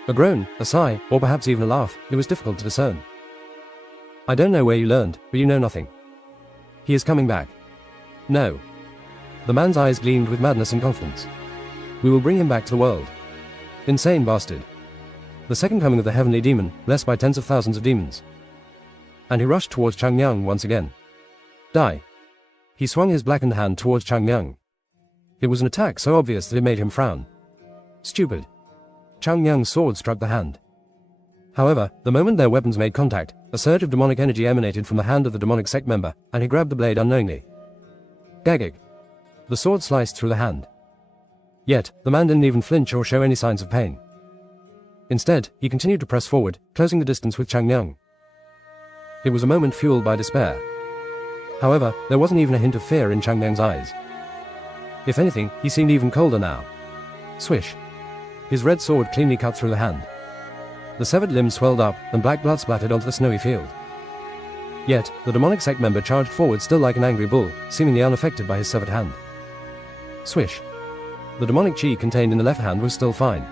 A groan, a sigh, or perhaps even a laugh, it was difficult to discern. I don't know where you learned, but you know nothing. He is coming back. No. The man's eyes gleamed with madness and confidence. We will bring him back to the world. Insane bastard. The second coming of the heavenly demon, blessed by tens of thousands of demons. And he rushed towards Chang Yang once again. Die. He swung his blackened hand towards Chang Yang. It was an attack so obvious that it made him frown. Stupid. Chang Yang's sword struck the hand. However, the moment their weapons made contact, a surge of demonic energy emanated from the hand of the demonic sect member, and he grabbed the blade unknowingly. Gagig. The sword sliced through the hand. Yet, the man didn't even flinch or show any signs of pain. Instead, he continued to press forward, closing the distance with Chang Yang. It was a moment fueled by despair. However, there wasn't even a hint of fear in Chang Yang's eyes. If anything, he seemed even colder now. Swish. His red sword cleanly cut through the hand. The severed limb swelled up, and black blood splattered onto the snowy field. Yet, the demonic sect member charged forward still like an angry bull, seemingly unaffected by his severed hand. Swish. The demonic chi contained in the left hand was still fine.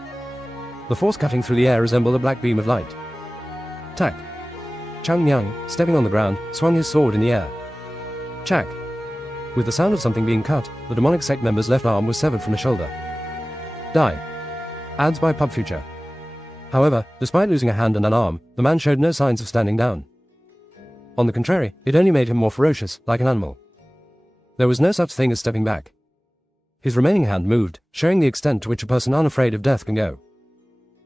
The force cutting through the air resembled a black beam of light. Tack. Chang Yang, stepping on the ground, swung his sword in the air. Chack. With the sound of something being cut, the demonic sect member's left arm was severed from the shoulder. Die. Ads by Pub Future. However, despite losing a hand and an arm, the man showed no signs of standing down. On the contrary, it only made him more ferocious, like an animal. There was no such thing as stepping back. His remaining hand moved, showing the extent to which a person unafraid of death can go.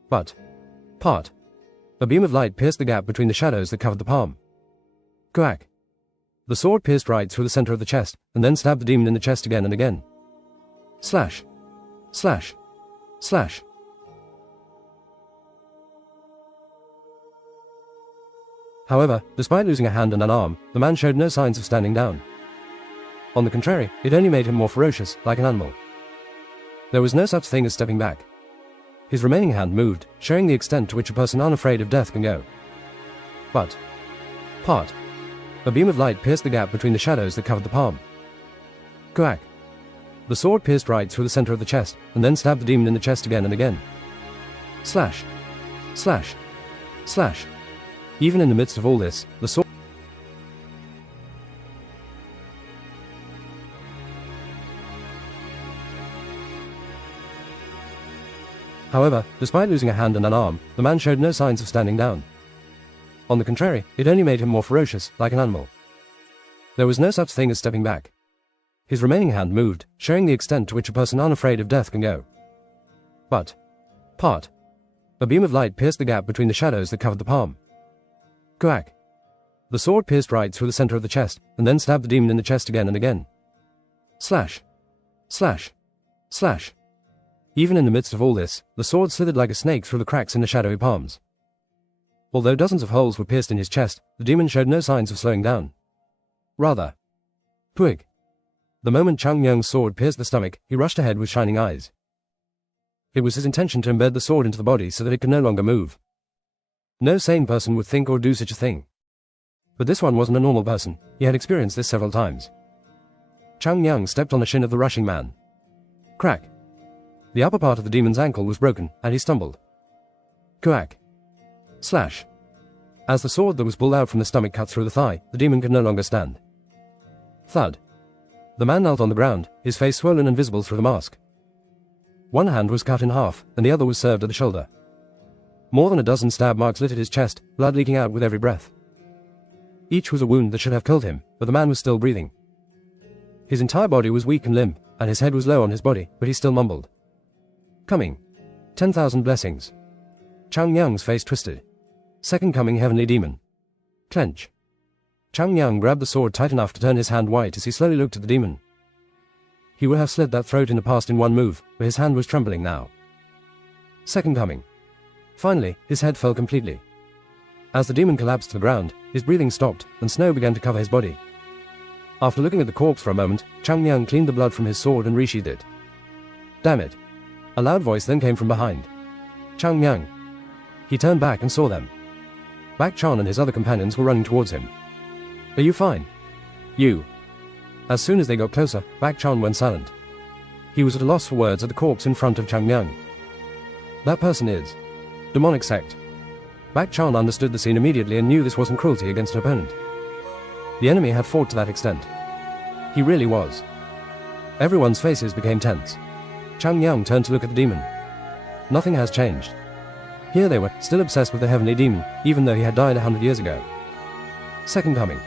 But. Part. A beam of light pierced the gap between the shadows that covered the palm. Quack. The sword pierced right through the center of the chest, and then stabbed the demon in the chest again and again. Slash. Slash. Slash. However, despite losing a hand and an arm, the man showed no signs of standing down. On the contrary, it only made him more ferocious, like an animal. There was no such thing as stepping back. His remaining hand moved, showing the extent to which a person unafraid of death can go. But. Part. A beam of light pierced the gap between the shadows that covered the palm. Quack. The sword pierced right through the center of the chest, and then stabbed the demon in the chest again and again. Slash. Slash. Slash. Even in the midst of all this, the sword... However, despite losing a hand and an arm, the man showed no signs of standing down. On the contrary, it only made him more ferocious, like an animal. There was no such thing as stepping back. His remaining hand moved, showing the extent to which a person unafraid of death can go. But. Part. A beam of light pierced the gap between the shadows that covered the palm. Quack. The sword pierced right through the center of the chest, and then stabbed the demon in the chest again and again. Slash. Slash. Slash. Even in the midst of all this, the sword slithered like a snake through the cracks in the shadowy palms. Although dozens of holes were pierced in his chest, the demon showed no signs of slowing down. Rather. Puig. The moment Chang Yang's sword pierced the stomach, he rushed ahead with shining eyes. It was his intention to embed the sword into the body so that it could no longer move. No sane person would think or do such a thing. But this one wasn't a normal person, he had experienced this several times. Chang Yang stepped on the shin of the rushing man. Crack. The upper part of the demon's ankle was broken, and he stumbled. Quack. Slash. As the sword that was pulled out from the stomach cut through the thigh, the demon could no longer stand. Thud. The man knelt on the ground, his face swollen and visible through the mask. One hand was cut in half, and the other was served at the shoulder. More than a dozen stab marks littered his chest, blood leaking out with every breath. Each was a wound that should have killed him, but the man was still breathing. His entire body was weak and limp, and his head was low on his body, but he still mumbled. Coming. 10,000 blessings. Chang Yang's face twisted. Second coming heavenly demon. Clench. Chang Yang grabbed the sword tight enough to turn his hand white as he slowly looked at the demon. He would have slit that throat in the past in one move, but his hand was trembling now. Second coming. Finally, his head fell completely. As the demon collapsed to the ground, his breathing stopped, and snow began to cover his body. After looking at the corpse for a moment, Chang Myung cleaned the blood from his sword and resheathed it. Damn it! A loud voice then came from behind. Chang Myung. He turned back and saw them. Bak Chan and his other companions were running towards him. Are you fine? You. As soon as they got closer, Bak Chan went silent. He was at a loss for words at the corpse in front of Chang Myung. That person is demonic sect. Bak Chan understood the scene immediately and knew this wasn't cruelty against an opponent. The enemy had fought to that extent. He really was. Everyone's faces became tense. Chang Myung turned to look at the demon. Nothing has changed. Here they were, still obsessed with the heavenly demon, even though he had died 100 years ago. Second coming.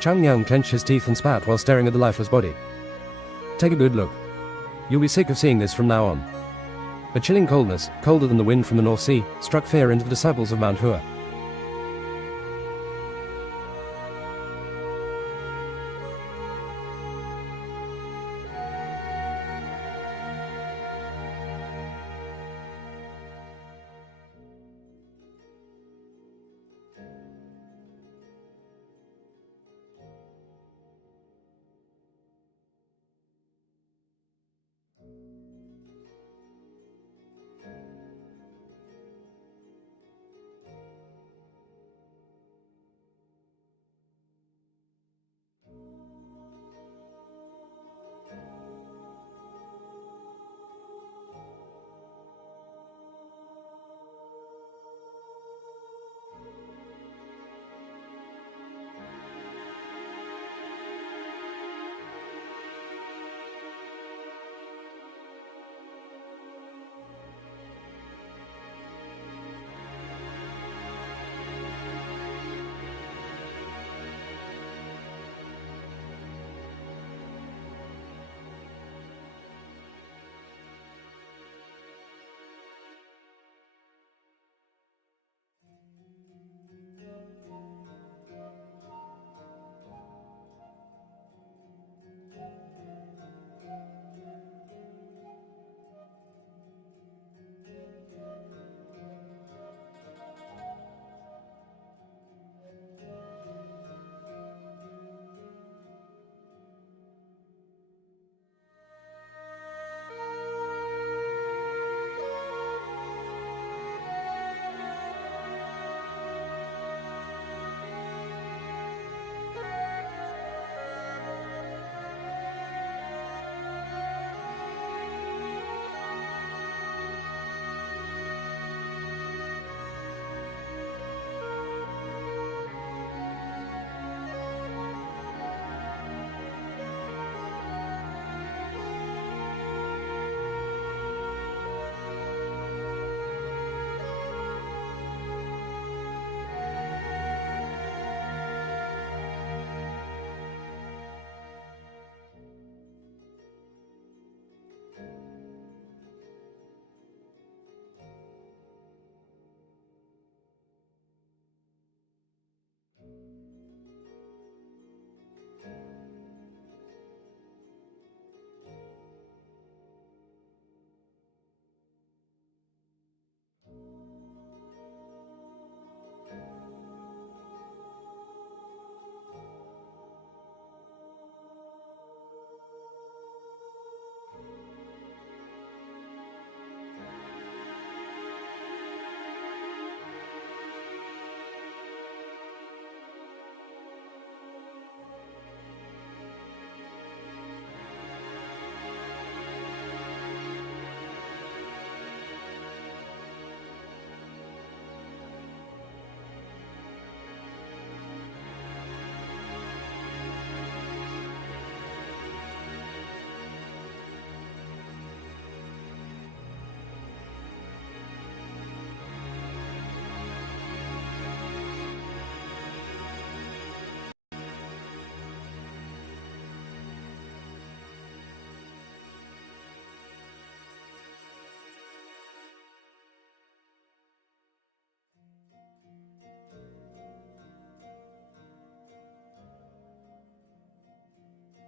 Chang Myung clenched his teeth and spat while staring at the lifeless body. Take a good look. You'll be sick of seeing this from now on. A chilling coldness, colder than the wind from the North Sea, struck fear into the disciples of Mount Hua.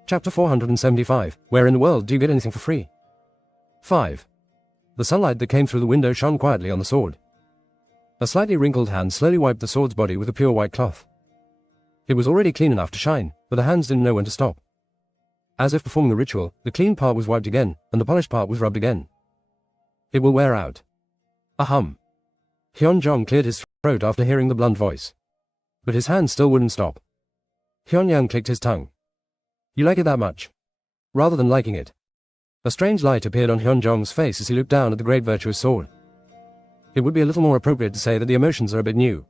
Chapter 475. Where in the world do you get anything for free? 5. The sunlight that came through the window shone quietly on the sword. A slightly wrinkled hand slowly wiped the sword's body with a pure white cloth. It was already clean enough to shine, but the hands didn't know when to stop. As if performing a ritual, the clean part was wiped again, and the polished part was rubbed again. It will wear out. Ahem. Hyun-jong cleared his throat after hearing the blunt voice. But his hands still wouldn't stop. Hyun-yang clicked his tongue. You like it that much? Rather than liking it. A strange light appeared on Hyun-jong's face as he looked down at the great virtuous sword. It would be a little more appropriate to say that the emotions are a bit new.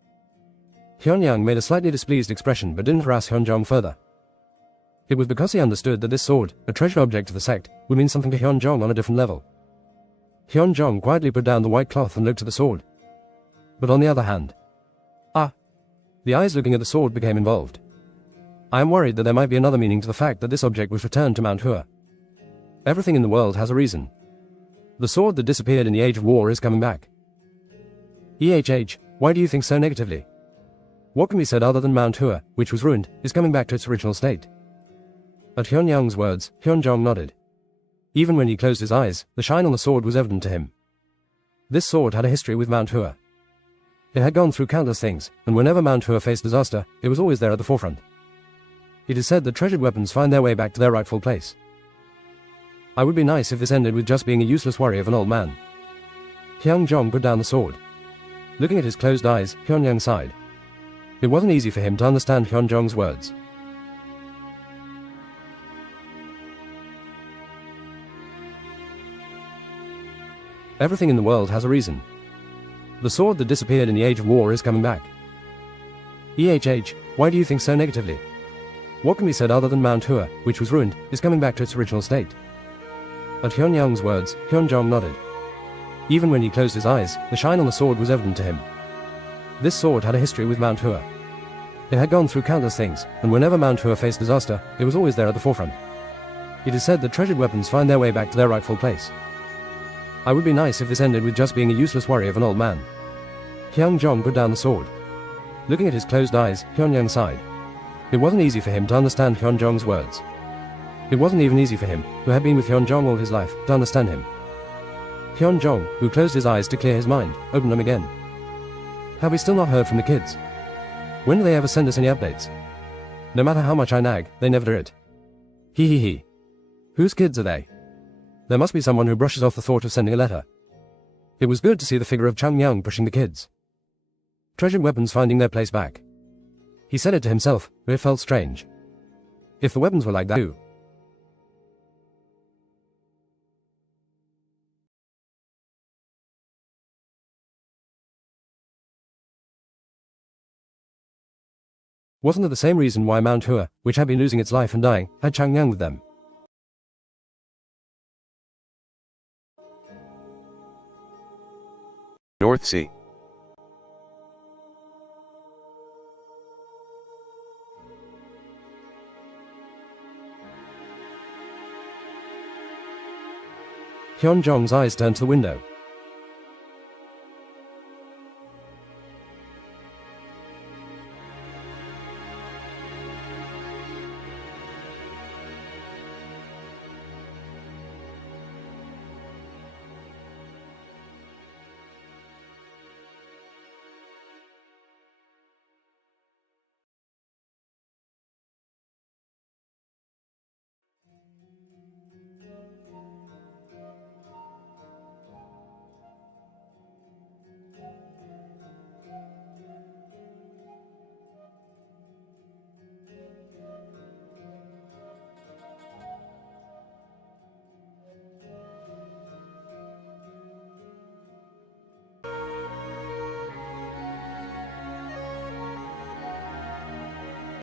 Hyun-yang made a slightly displeased expression but didn't harass Hyun-jong further. It was because he understood that this sword, a treasured object of the sect, would mean something to Hyun-jong on a different level. Hyun-jong quietly put down the white cloth and looked at the sword. But on the other hand... The eyes looking at the sword became involved. I am worried that there might be another meaning to the fact that this object was returned to Mount Hua. Everything in the world has a reason. The sword that disappeared in the Age of War is coming back. Why do you think so negatively? What can be said other than Mount Hua, which was ruined, is coming back to its original state? At Hyun-yang's words, Hyun-jong nodded. Even when he closed his eyes, the shine on the sword was evident to him. This sword had a history with Mount Hua. It had gone through countless things, and whenever Mount Hua faced disaster, it was always there at the forefront. It is said that treasured weapons find their way back to their rightful place. I would be nice if this ended with just being a useless worry of an old man. Hyun-jong put down the sword. Looking at his closed eyes, Hyun-yang sighed. It wasn't easy for him to understand Hyun-jong's words. Everything in the world has a reason. The sword that disappeared in the Age of War is coming back. Why do you think so negatively? What can be said other than Mount Hua, which was ruined, is coming back to its original state? At Hyun-yang's words, Hyun-jong nodded. Even when he closed his eyes, the shine on the sword was evident to him. This sword had a history with Mount Hua. It had gone through countless things, and whenever Mount Hua faced disaster, it was always there at the forefront. It is said that treasured weapons find their way back to their rightful place. I would be nice if this ended with just being a useless worry of an old man. Hyun-jong put down the sword. Looking at his closed eyes, Hyun-yang sighed. It wasn't easy for him to understand Hyun-jong's words. It wasn't even easy for him, who had been with Hyun-jong all his life, to understand him. Hyun-jong, who closed his eyes to clear his mind, opened them again. Have we still not heard from the kids? When do they ever send us any updates? No matter how much I nag, they never do it. He. Whose kids are they? There must be someone who brushes off the thought of sending a letter. It was good to see the figure of Chung-young pushing the kids. Treasured weapons finding their place back. He said it to himself, but it felt strange. If the weapons were like that too. Wasn't it the same reason why Mount Hua, which had been losing its life and dying, had Chung-young with them? North Sea. Hyun-jong's eyes turned to the window.